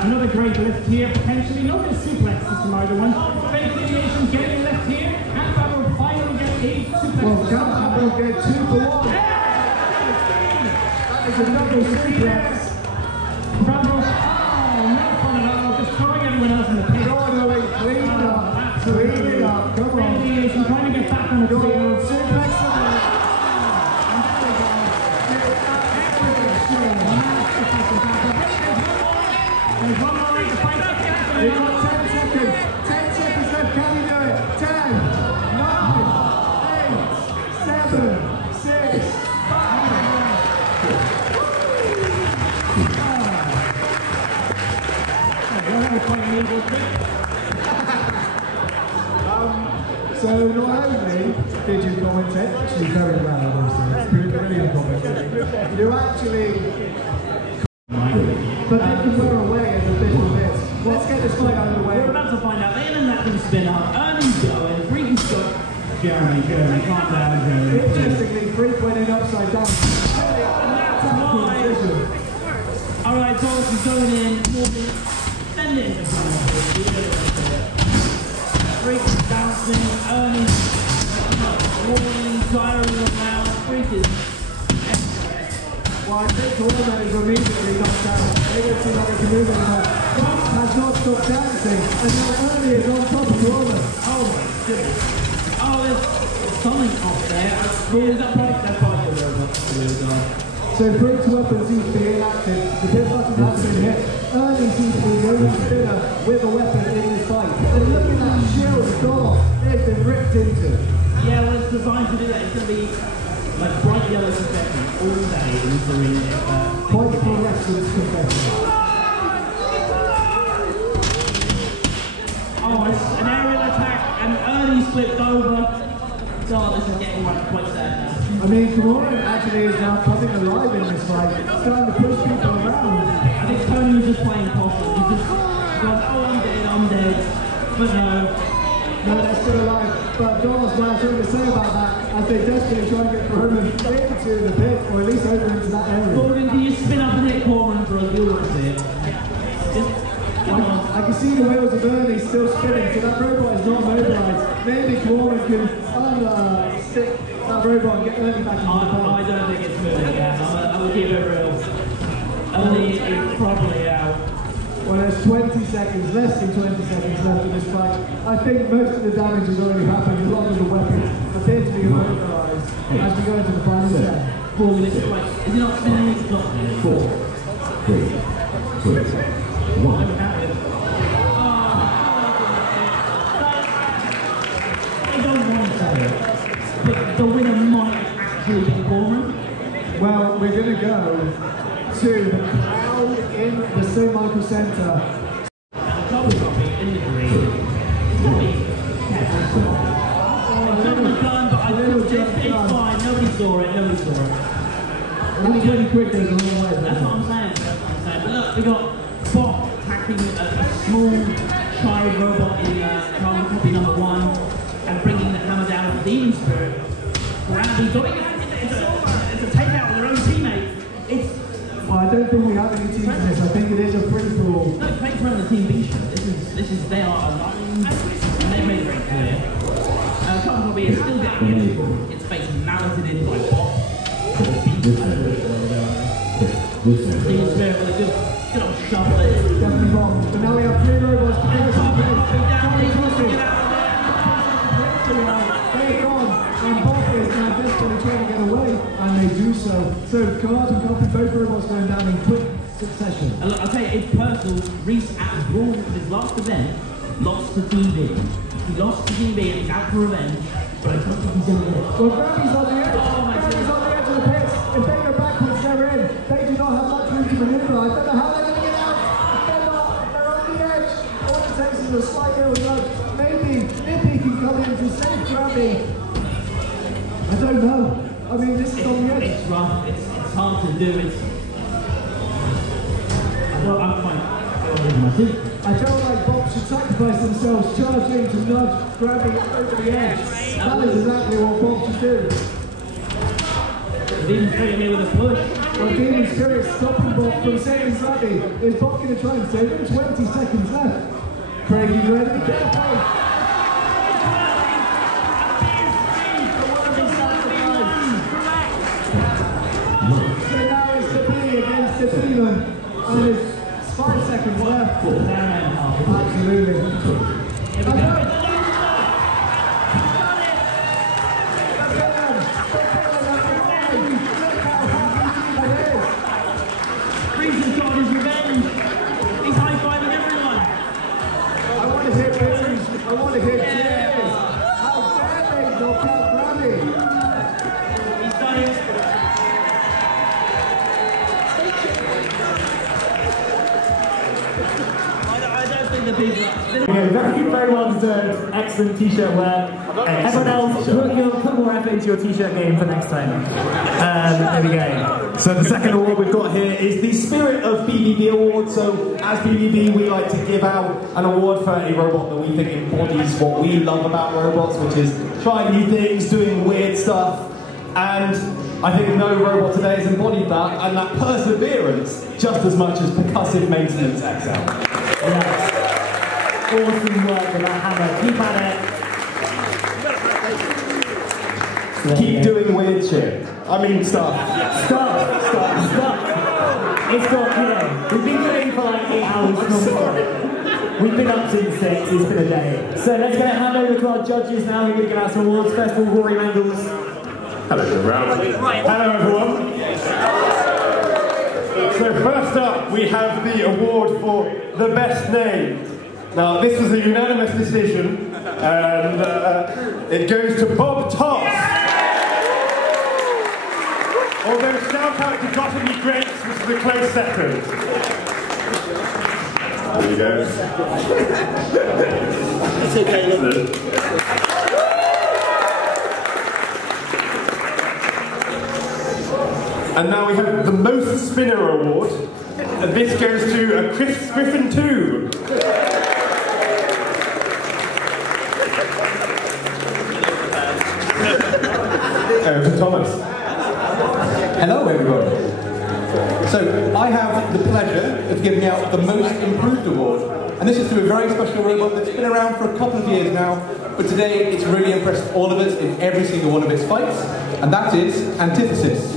Another great lift here, potentially. No suplexes from either one. Fatal Deviation getting a lift here, and Fabro finally get 8 suplexes. Well, can Fabro get 2 for 1? That is a double suplex. Fabro, no fun at all, just throwing everyone else in the pit. Clean it up, come on. Fatal Deviation trying to get back on the field. Suplex. There's one more right to fight out. We've got 10 seconds. 10 seconds left. Can you do it? 10, 9, 8, 7, 6, 5. So not only did you commentate, actually very well, obviously, it's brilliant commentating, you actually, but they can wear away as a bit of this. Let's get this fight out of the way. We're about to find out. They end that from spin up. Ernie's going. Freaking Scott. Jeremy, calm down, Jeremy. Interestingly, Freak went in upside down. Alright, Thomas is going in. Send it. Freak is bouncing. Ernie's warning, tiring around. Freak is. Well, I think all that is immediately knocked down. They don't seem like they can move anymore. Bob has not stopped dancing, and now Ernie is on top of Roman. Oh my goodness. Oh, there's something off there. Is that right? That's part of the robot. So Freak's weapon seems to be inactive. The pit button has been hit. spinner with a weapon in this fight. And look at that shield door. It's been ripped into. Yeah, well, it's designed to do that. It's going to be like bright yellow confetti all day until we Point for wrestler's confetti. Oh, it's an aerial attack, and Ernie's flipped over. God, this is getting quite sad now. I mean, Kimura actually is now coming alive in this fight, starting to push people around. I think Tony was just playing possum. He just goes, oh, I'm dead. But no, they're still alive. But Donald's now something to say about that as they desperately try and get Roman into the pit, or at least over into that area. Gordon, can you spin up and hit Corman for us? You'll want to see it. I can see the wheels of Ernie still spinning, so that robot is not mobilised. Maybe Corman can stick that robot and get Ernie back into the pit. I don't think it's moving again. I will give it real. Ernie is probably out. Well, there's 20 seconds, less than 20 seconds left in this fight. I think most of the damage has already happened. A lot of the weapons appear to be immobilised as we go into the final set. 4 minutes to wait. Is it not spinning? It's not spinning. 4, 3, 2, 1. But the winner might actually be Corman. Well, we're going to go to the crowd in the St. Michael Centre. And the double dropping in the green. It's going to be Someone's done, but I think it's fine. Nobody saw it. Nobody saw it. That's really quick, there's a long way. That's what I'm saying. But look, we got Bob attacking a small child robot in carbon copy number 1 and bringing the hammer down with the demon spirit. Gravity going it's a takeout with their own teammate. Well, I don't think we have any teams in this. I think it is a free-for-all. No, thanks for the team beat. This is they are aligned and they've made it very clear. Carbon copy is still getting its face malleted in by Bob. Demon spirit with a good old shovel there. Definitely wrong. But now we have 3 robots. They're gone, and Bob is now desperately trying to get away, and they do so. So Card and Copy, both robots going down in quick succession. And look, I'll tell you, it's personal. Reese at Braun for his last event lost to Team B. He lost to Team B and he's out for revenge, but I don't think he's in there. Well, Gravy's on the edge. Oh my Gravy's on the edge of the pits. If they go backwards, they're in. They do not have much room to maneuver. I don't know how they're going to get out. They're not. They're on the edge. All it takes is a slight little nudge. Maybe Nippy can come in to save Gravy. I don't know. I mean, this is on the edge. It's rough. It's hard to do. Well, I'm fine. I felt like Bob should sacrifice themselves, charging to nudge Gravy over the edge. That is exactly what Bob should do. Demon Spirit here with a push. Well, Demon Spirit stopping Bob from saving Gravy. Is Bob going to try and save him? 20 seconds left. Craig, you ready? Be careful. So now it's the B against the Demon, and there's 5 seconds left. Absolutely. Here we go. Reese's got his revenge. He's high-fiving everyone. I want to hear boos. I want to hear cheers. How dare they knock out Gravy? He's done it. I don't think the people... Very well deserved. Excellent t-shirt wear. Everyone else, put more effort into your t-shirt game for next time. There we go. So the second award we've got here is the Spirit of BBB Award. So as BBB, we like to give out an award for a robot that we think embodies what we love about robots, which is trying new things, doing weird stuff. And I think no robot today has embodied that, and that perseverance just as much as percussive maintenance XL. Yes. Awesome work with that hammer. Keep at it. Keep doing weird shit. I mean stuff. Stop. It's got, we've been doing for like 8 hours non-stop. We've been up since 6, it's been a day. So let's go and hand over to our judges now who are going to give out some awards. First of all, Rory Mangles. Hello everyone. So so first up we have the award for the best name. Now this was a unanimous decision, and it goes to Bob Toss. Although shout out to Gottamy Grapes, which is a close second. There you go. It's okay, look. And now we have the Most Spinner Award, and this goes to a Chris Griffin 2. To Thomas. Hello everybody. So I have the pleasure of giving out the Most Improved Award, and this is to a very special robot that's been around for a couple of years now, but today it's really impressed all of us in every single one of its fights, and that is Antithesis.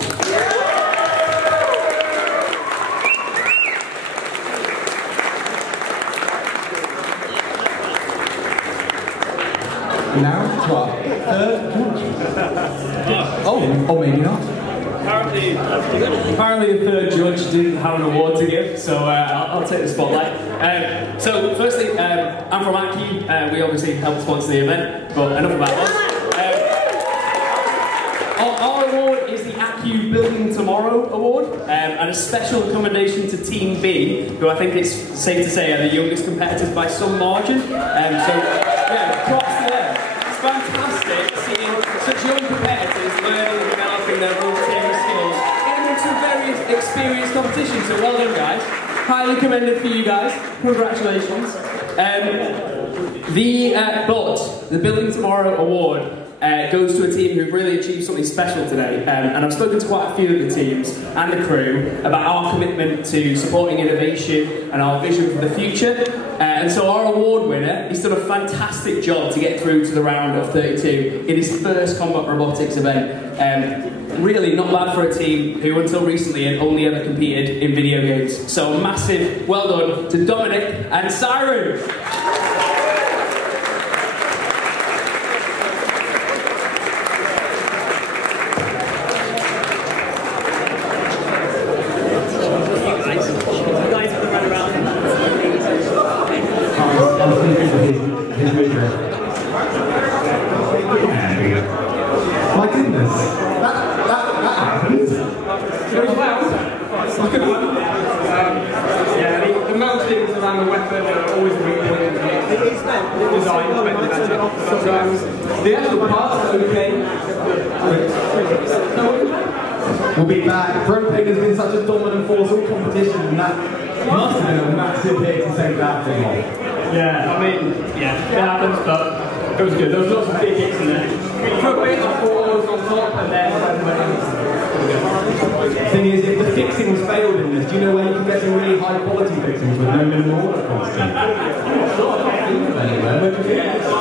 And now to our third judge. Oh, or maybe not. Apparently the third judge didn't have an award to give, so I'll take the spotlight. So firstly, I'm from ACU. We obviously helped sponsor the event, but enough about us. Our award is the ACU Building Tomorrow Award, and a special commendation to Team B, who I think it's safe to say are the youngest competitors by some margin. So yeah, props to them. It's fantastic seeing such young competitors learning and developing their own team skills in some very experienced competitions. So well done, guys. Highly commended for you guys. Congratulations. The Building Tomorrow Award goes to a team who've really achieved something special today. And I've spoken to quite a few of the teams and the crew about our commitment to supporting innovation and our vision for the future. And so our award winner, he's done a fantastic job to get through to the round of 32 in his first combat robotics event. Really not bad for a team who until recently had only ever competed in video games. So massive well done to Dominic and Siren. My goodness, that happened. Yeah, the mountings around the weapon are always really important. The actual parts are okay. We'll be back. Propane has been such a dominant force all competition, and that must have been a massive hit to save that thing off. Yeah, I mean, yeah, it happens, but it was good. There was lots of big hits in there. We put bits of fours on top, and then the thing is, if the fixings failed in this, do you know where you can get some really high quality fixings with no minimal order cost?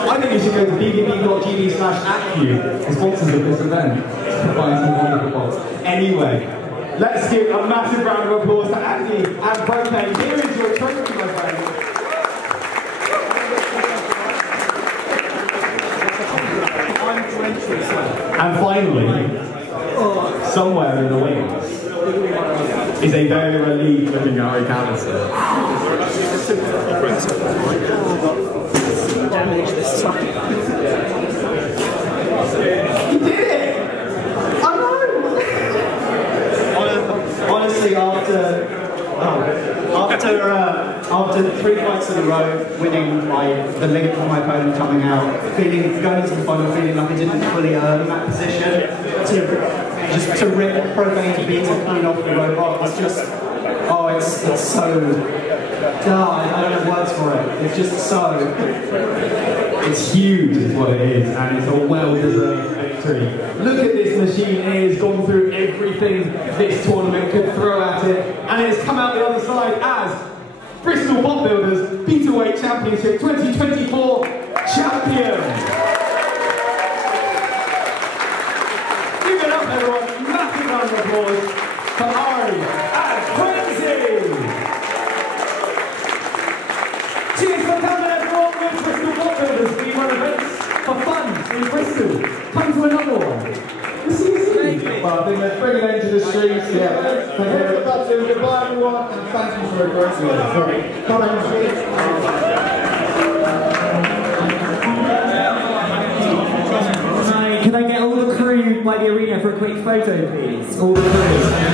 I think you should go to bbb.gd/ACU, the sponsors of this event, to find some wonderful bots. Anyway, let's give a massive round of applause to ACU and Propane. Here is your trophy, my friend. And finally, somewhere in the wings, is a very relieved looking Harry Callister. You did it! I know! Honestly, after 3 fights in a row, winning by the limit from my opponent coming out, going into the final feeling like I didn't fully earn that position, to rip Propane to beat and clean off the robot, it's just, it's so, I don't have words for it, it's just so. It's huge is what it is, and it's a well-deserved victory. Look at this machine, it has gone through everything this tournament could throw at it, and it has come out the other side as Bristol Bot Builders Beetleweight Championship 2024 champion. Give it up everyone, massive round of applause for Ari and Crazy! Cheers for coming everyone with Bristol Bot Builders. We run events for fun in Bristol. Come to another one. We'll see you soon. I think let's bring an end to the streets. Yeah. Hit the button. Goodbye, everyone, and thank you for a great meal. Come on, Can I get all the crew by the arena for a quick photo, please? All the crew.